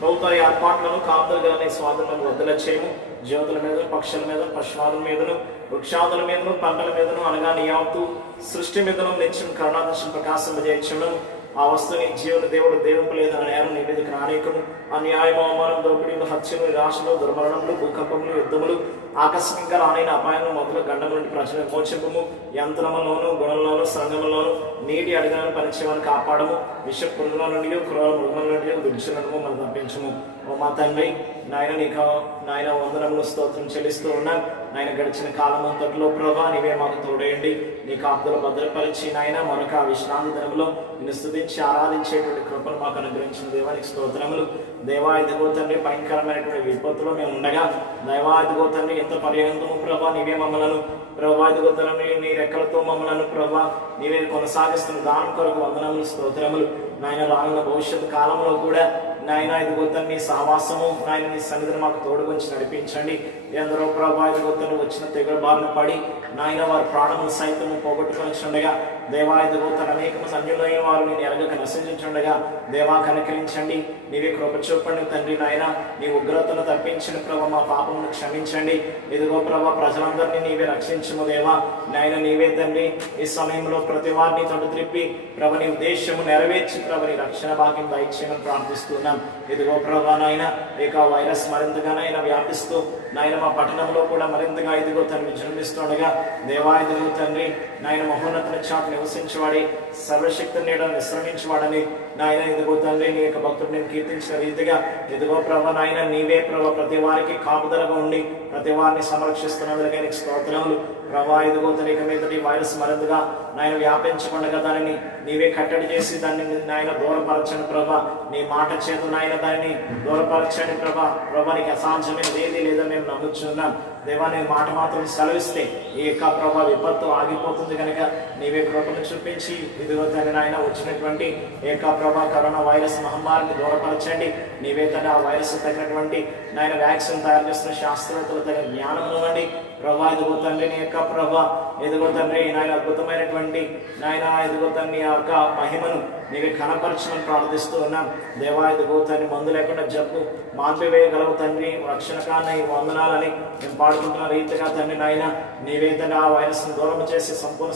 ప్రభుత్వ ఏర్పాట్లను కాపుదలుగా నీ స్వాతంత్రం వదిల చేయము. జ్యోతుల మీద, పక్షుల మీద, పశువాదుల మీదను, వృక్షాదుల మీదను, పంటల మీదను, అనగా నీ యావత్తు సృష్టి మీదను నిత్యం కరుణాదర్శనం ప్రకాశింపజేయడం. ఆ వస్తువుని జీవన దేవుడు దేవుపలేదని నేరం నీ మీదకి రానేకము. అన్యాయం, అవమానం, దోపిడీలు, హత్యలు, నిరాశలు, దుర్మరణములు, భూకంపములు, యుద్ధములు, ఆకస్మికంగా రానైన అపాయం మొదలు గండం నుండి ప్రజల మోచకము, యంత్రములోను, గుణంలోను, సంగములోను, నీటి అడిగిన పరిచయాన్ని కాపాడము. విష పురుగుల నుండి, క్రూర మృగముల నుండి, దుర్జనులను మనం తప్పించము. ఓ మా తండ్రి, నాయన నీకు నాయన వందనములు స్తోత్రం చెల్లిస్తూ ఉన్నాం. నాయన గడిచిన కాలం అంతట్లో ప్రభా నీవే మాకు తోడేయండి. నీ కాపుదలు భద్రపరిచి నాయన మరొక విశ్రాంతి దినములో నిన్ను స్తుతించి ఆరాధించేటువంటి కృపను మాకు అనుగ్రహించిన దేవానికి స్తోత్రములు. దేవా ఇదిగో తండ్రి, భయంకరమైనటువంటి విపత్తులో మేము ఉండగా దైవా ఇదిగో తండ్రి ఎంత పర్యంతము ప్రభా నీవే మమ్మలను ప్రభా ఇదిగో తండ్రి నీ రెక్కలతో మమ్మలను ప్రభా నీవే కొనసాగిస్తున్న దానం కొరకు వందనములు స్తోత్రములు. నాయన రానున్న భవిష్యత్తు కాలంలో కూడా నాయన ఇదిగో తండ్రి నీ సహవాసము నాయన నీ సన్నిధిని మాకు తోడు గురించి నడిపించండి. ఎందరో ప్రభా ఇదిగో తండ్రి వచ్చిన తెగుల బారిన పడి నాయన వారి ప్రాణములు సైతము పోగొట్టుకొని చుండగా దేవా ఇదిగో తండ్రి అనేక అన్యులైన వారు నేను ఎరగక నశించుండగా దేవా కనికరించండి. నీవే కృప చూపండి తండ్రి. నాయన నీ ఉగ్రతను తప్పించిన ప్రభా మా పాపమును క్షమించండి. ఇదిగో ప్రభా ప్రజలందరినీ నీవే రక్షించము దేవా. నాయన నీవే తండ్రి ఈ సమయంలో ప్రతి వారిని తోడు త్రిప్పి ప్రభ నీ ఉద్దేశము నెరవేర్చి ప్రభ నీ రక్షణ భాగ్యం దయచేయమని ప్రార్థిస్తున్నాం. ఇదిగో ప్రభా నాయన ఇక వైరస్ మరింతగానైనా వ్యాపిస్తూ నాయన మా పట్టణంలో కూడా మరింతగా ఇదిగో తండ్రి విజృంభిస్తుండగా దేవా ఇదిగో తండ్రి నాయన మహోన్నతుని చాటు నివసించేవాడి సర్వశక్తి నీడను విశ్రమించేవాడని నాయన ఇదిగో తండ్రి నీ యొక్క భక్తుడు నేను కీర్తించిన రీతిగా ఇదిగో ప్రభ నాయన నీవే ప్రభ ప్రతి వారికి కాపుదలగా ఉండి ప్రతి వారిని సంరక్షిస్తున్నందుకే నీకు స్తోత్రములు. ప్రభా ఇదిగో తండ్రి ఇక మీద నీ వైరస్ మరింతగా నాయన వ్యాపించకుండా దానిని నీవే కట్టడి చేసి దాన్ని నాయన దూరపరచండి ప్రభా. నీ మాట చేత నాయన దాన్ని దూరపరచండి ప్రభా. ప్రభా నీకు అసాధ్యమైనది ఏది లేదని మేము నమ్ముచున్నాం దేవా. నీ మాట మాత్రం సెలవిస్తే ఈ యొక్క ప్రభా విపత్తు ఆగిపోతుంది కనుక నీవే కృపను చూపించి ఇదిగో తండ్రి నాయన వచ్చినటువంటి ఏక ప్రభా కరోనా వైరస్ మహమ్మారిని దూరపరచండి. నీవే తండ్రి ఆ వైరస్ తగినటువంటి నాయన వ్యాక్సిన్ తయారు చేస్తున్న శాస్త్రవేత్తలు తగిన జ్ఞానం ఇవ్వండి ప్రభా. ఇదిగో తండ్రి నీ యొక్క ప్రభా ఎదుగో తండ్రి నాయన అద్భుతమైనటువంటి నాయన ఎదుగో తండ్రి ఆ యొక్క మహిమను నీవే కనపరచమని ప్రార్థిస్తూ ఉన్నాం దేవా. ఇదిగో తండ్రి మందు లేకుండా జబ్బు మాన్పివేయగలవు తండ్రి. రక్షణకాన్ని వందనాలని మేము పాడుకుంటున్న రీతిగా తండ్రి నాయన నీవే తండ్రి ఆ వైరస్ను దూరం చేసి సంపూర్ణ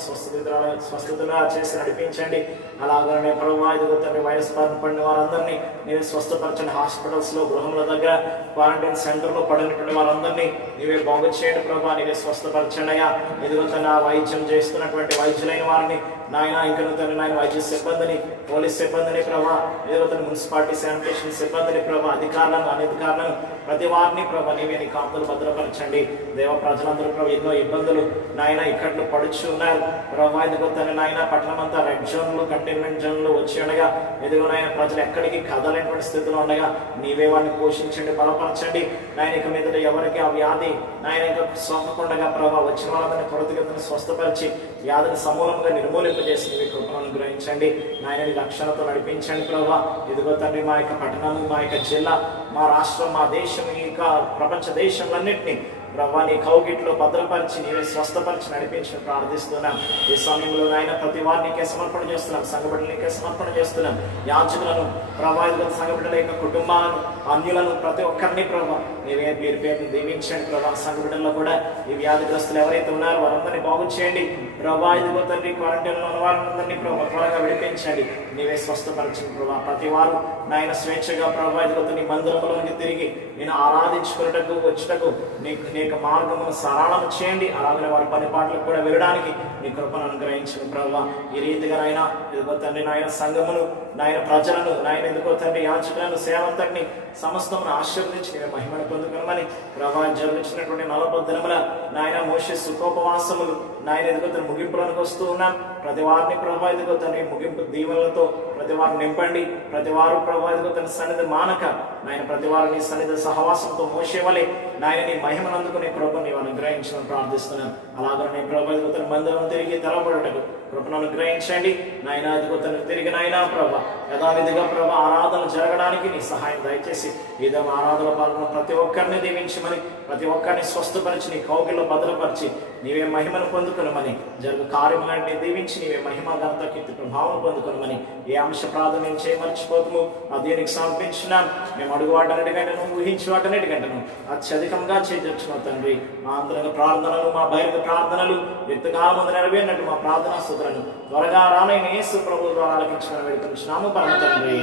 స్వస్థతగా చేసి నడిపించండి. అలాగనే ప్రభా ఇదిగో తండ్రి వైరస్ బారిన పడిన వారందరినీ నీవే స్వస్థపరచండి. హాస్పిటల్స్లో, గృహముల దగ్గర, క్వారంటైన్ సెంటర్లో పడినటువంటి వారందరినీ నీవే బాగు చేయండి ప్రభా. నీవే స్వస్థపరచండి అయ్యా. ఎదుగు తన వైద్యం చేస్తున్నటువంటి వైద్యులైన వారిని నాయన ఇంకా తండ్రి నాయన వైద్య సిబ్బందిని, పోలీస్ సిబ్బందిని ప్రభా, ఎదుగు తన మున్సిపాలిటీ శానిటేషన్ సిబ్బందిని ప్రభా, అధికారులను, అనధికారులను ప్రతి వారిని ప్రభా నీవే నీ కాపుదలు భద్రపరచండి దేవ. ప్రజలందరూ ప్రభా ఎన్నో ఇబ్బందులు నాయన ఇక్కట్లు పడుచు ఉన్నారు ప్రభా. ఎదుగు తన నాయన పట్టణం అంతా రెడ్ జోన్లు, కంటైన్మెంట్ జోన్లు వచ్చి ఉండగా ఎదుగు నాయన ప్రజలు ఎక్కడికి కదలేనటువంటి స్థితిలో ఉండగా నీవే వారిని పోషించండి, బలపరచండి నాయన. ఇక మీద ఎవరికి ఆ వ్యాధి నాయన ఇంకా సోకకుండగా ప్రభా వచ్చిన వాళ్ళందరినీ త్వరితగతిని స్వస్థపరిచి వ్యాధిని సమూలంగా నిర్మూలింపజేసి నీవే కృపను అనుగ్రహించండి నాయన. నీ రక్షణతో నడిపించండి ప్రభా. ఇదిగో తండ్రి మా యొక్క పట్టణము, మా యొక్క జిల్లా, మా రాష్ట్రం, మా దేశం, ఈ యొక్క ప్రపంచ దేశంలన్నింటినీ ప్రభా నీ కౌగిట్లో భద్రపరిచి నీవే స్వస్థపరిచి నడిపించి ప్రార్థిస్తున్నాం. ఈ సమయంలో ఆయన ప్రతి వారిని నీకే సమర్పణ చేస్తున్నాం, సంఘబిడ్డలు నీకే సమర్పణ చేస్తున్నాం. యాజకులను ప్రభా సంఘబిడ్డల యొక్క కుటుంబాలను, అన్యులను ప్రతి ఒక్కరిని ప్రభా నీవే పేరు పేరుని దీవించండి ప్రభా. సంఘబిడ్డల్లో కూడా ఈ వ్యాధిగ్రస్తులు ఎవరైతే ఉన్నారో వారందరినీ బాగు చేయండి ప్రభా. ఇదిగో తండ్రి క్వారంటైన్లో ఉన్న వారందరినీ ప్రభా త్వరగా విడిపించండి, నీవే స్వస్థపరచండి ప్రభా. ప్రతి వారు నాయన స్వేచ్ఛగా ప్రభా ఇదిగో నీ మందిరంలోకి తిరిగి నేను ఆరాధించుకున్నటకు వచ్చటకు నీ యొక్క మార్గమును సరళం చేయండి. అలాగే వారి పని పాటలకు కూడా వెళ్ళడానికి నీ కృపను అనుగ్రహించండి ప్రభా. ఈ రీతిగా నాయన ఇదిగో తండ్రి నాయన సంఘమును, నాయన ప్రజలను, నాయన ఎందుకో తండ్రి యాజకులను, సేవంతటిని సమస్తమును ఆశీర్వదించి నేను మహిమను పొందుకున్నామని ప్రభా. జరుగుతున్నటువంటి 40 దినముల నాయన మోషే సుఖోపవాసములు నాయన ఎదుగో తండ్రి ముగింపులకు వస్తూ ఉన్నాం. ప్రతి వారిని ప్రభా ఎదుగో తండ్రి ముగింపు దీవెనలతో ప్రతి వారిని నింపండి. ప్రతి వారు ప్రభా ఎదుగో తండ్రి సన్నిధి మానక నాయన ప్రతి వారిని సన్నిధి సహవాసంతో మోసేవలే నాయన నీ మహిమనందుకు నీ కృపను నీవు అనుగ్రహించడం ప్రార్థిస్తున్నాను. అలాగే నీ ప్రభా ఎదుగో తండ్రి మందిరం తిరిగి తెలబడటకు కృపను అనుగ్రహించండి నాయన. ఎదుగో తండ్రి తిరిగి నాయన ప్రభా యథావిధిగా ప్రభా ఆరాధన జరగడానికి నీ సహాయం దయచేసి ఏదో ఆరాధన పాల్గొన్న ప్రతి ఒక్కరిని దీవించమని, ప్రతి ఒక్కరిని స్వస్థపరిచి నీ కౌగిల్లో భద్రపరిచి నీవే మహిమను పొందుకొనమని, జరుగు కార్యములన్నీ దీవించి నీవే మహిమ ఘనత కీర్తి ప్రభావం పొందుకొనమని, ఏ అంశ ప్రార్థన మేము చేయమర్చిపోతాము దీనికి సమర్పించున్నాం. మేము అడుగు వాటన్నిటికంటను, ఊహించి వాటన్నిటికంటను అత్యధికంగా చేర్చుకున్న తండ్రి, మా అంతరంగ ప్రార్థనలు, మా బహిరంగ ప్రార్థనలు ఎంతకాలం ముందు నెరవేరినట్టు మా ప్రార్థనా స్తుతులను త్వరగా రానైన యేసు ప్రభువు ద్వారా ఆలకించుకుని వేడుకొంచున్నాము పరమ తండ్రి.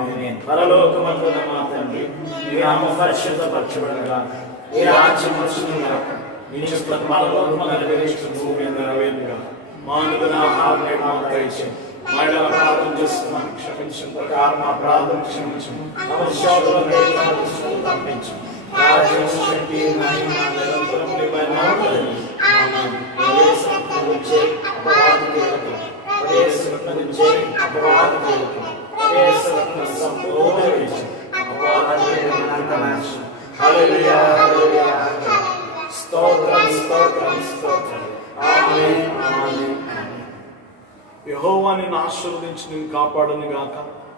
ఆమేన్. పరలోకమందున్న మా తండ్రి, నీ నామము పరిశుద్ధపరచబడుగాక, నీ రాజ్యం వచ్చుగాక, నీ చిత్తం పరలోకములో నెరవేర్చుటకు భూమి మీద నెరవేరుగాక. మా అనుదిన ఆహారము మాకు దయచేయండి. మా యెడల అపరాధం చేస్తున్నాము క్షమించిన ప్రకారం మా ప్రార్థన క్షమించము. మా శోధనల నుండి తప్పించు. రాజ్యం, శక్తి, మహిమ నిరంతరం నీవే నామములో. ఆమేన్. యేసు నుంచి అపవాది కీలకం, యేసు నుంచి అపవాది కీలకం, యేసు సంపూర్ణ విజయం, అపవాది నాశనం. హల్లెలూయా, హల్లెలూయా, స్తోత్రం, స్తోత్రం, స్తోత్రం. ఆమేన్, ఆమేన్. యెహోవా నిన్ను ఆశీర్వదించి నేను కాపాడును గాక.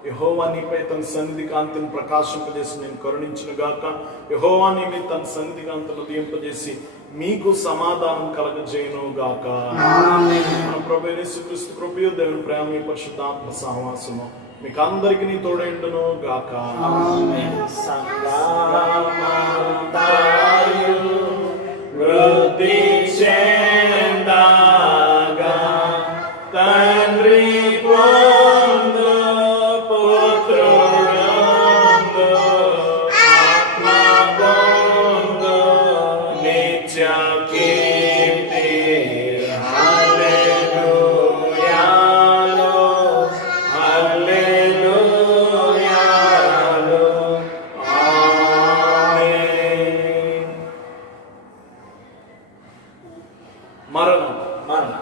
యెహోవా నీపై తన సన్నిధి కాంతిని ప్రకాశింపజేసి నేను కరుణించును గాక. యెహోవా నీ మీద తన సన్నిధి కాంతిని ఉదయింపజేసి మీకు సమాధానం కలగజేయును గాక. మన ప్రభువైన యేసుక్రీస్తు కృపయు దేవుని ప్రేమ పరిశుద్ధాత్మ సహవాసము మీకు అందరికి నీ తోడైండును గాక. ఆమేన్. సంగమంతాయు వృద్ధి చెందగా తండ్రి పొందు, పుత్రుడందు, ఆత్మ పొందు నిత్య కీర్తి. హల్లెలూయాలో, హల్లెలూయాలో. ఆమేన్. మరణం మరణ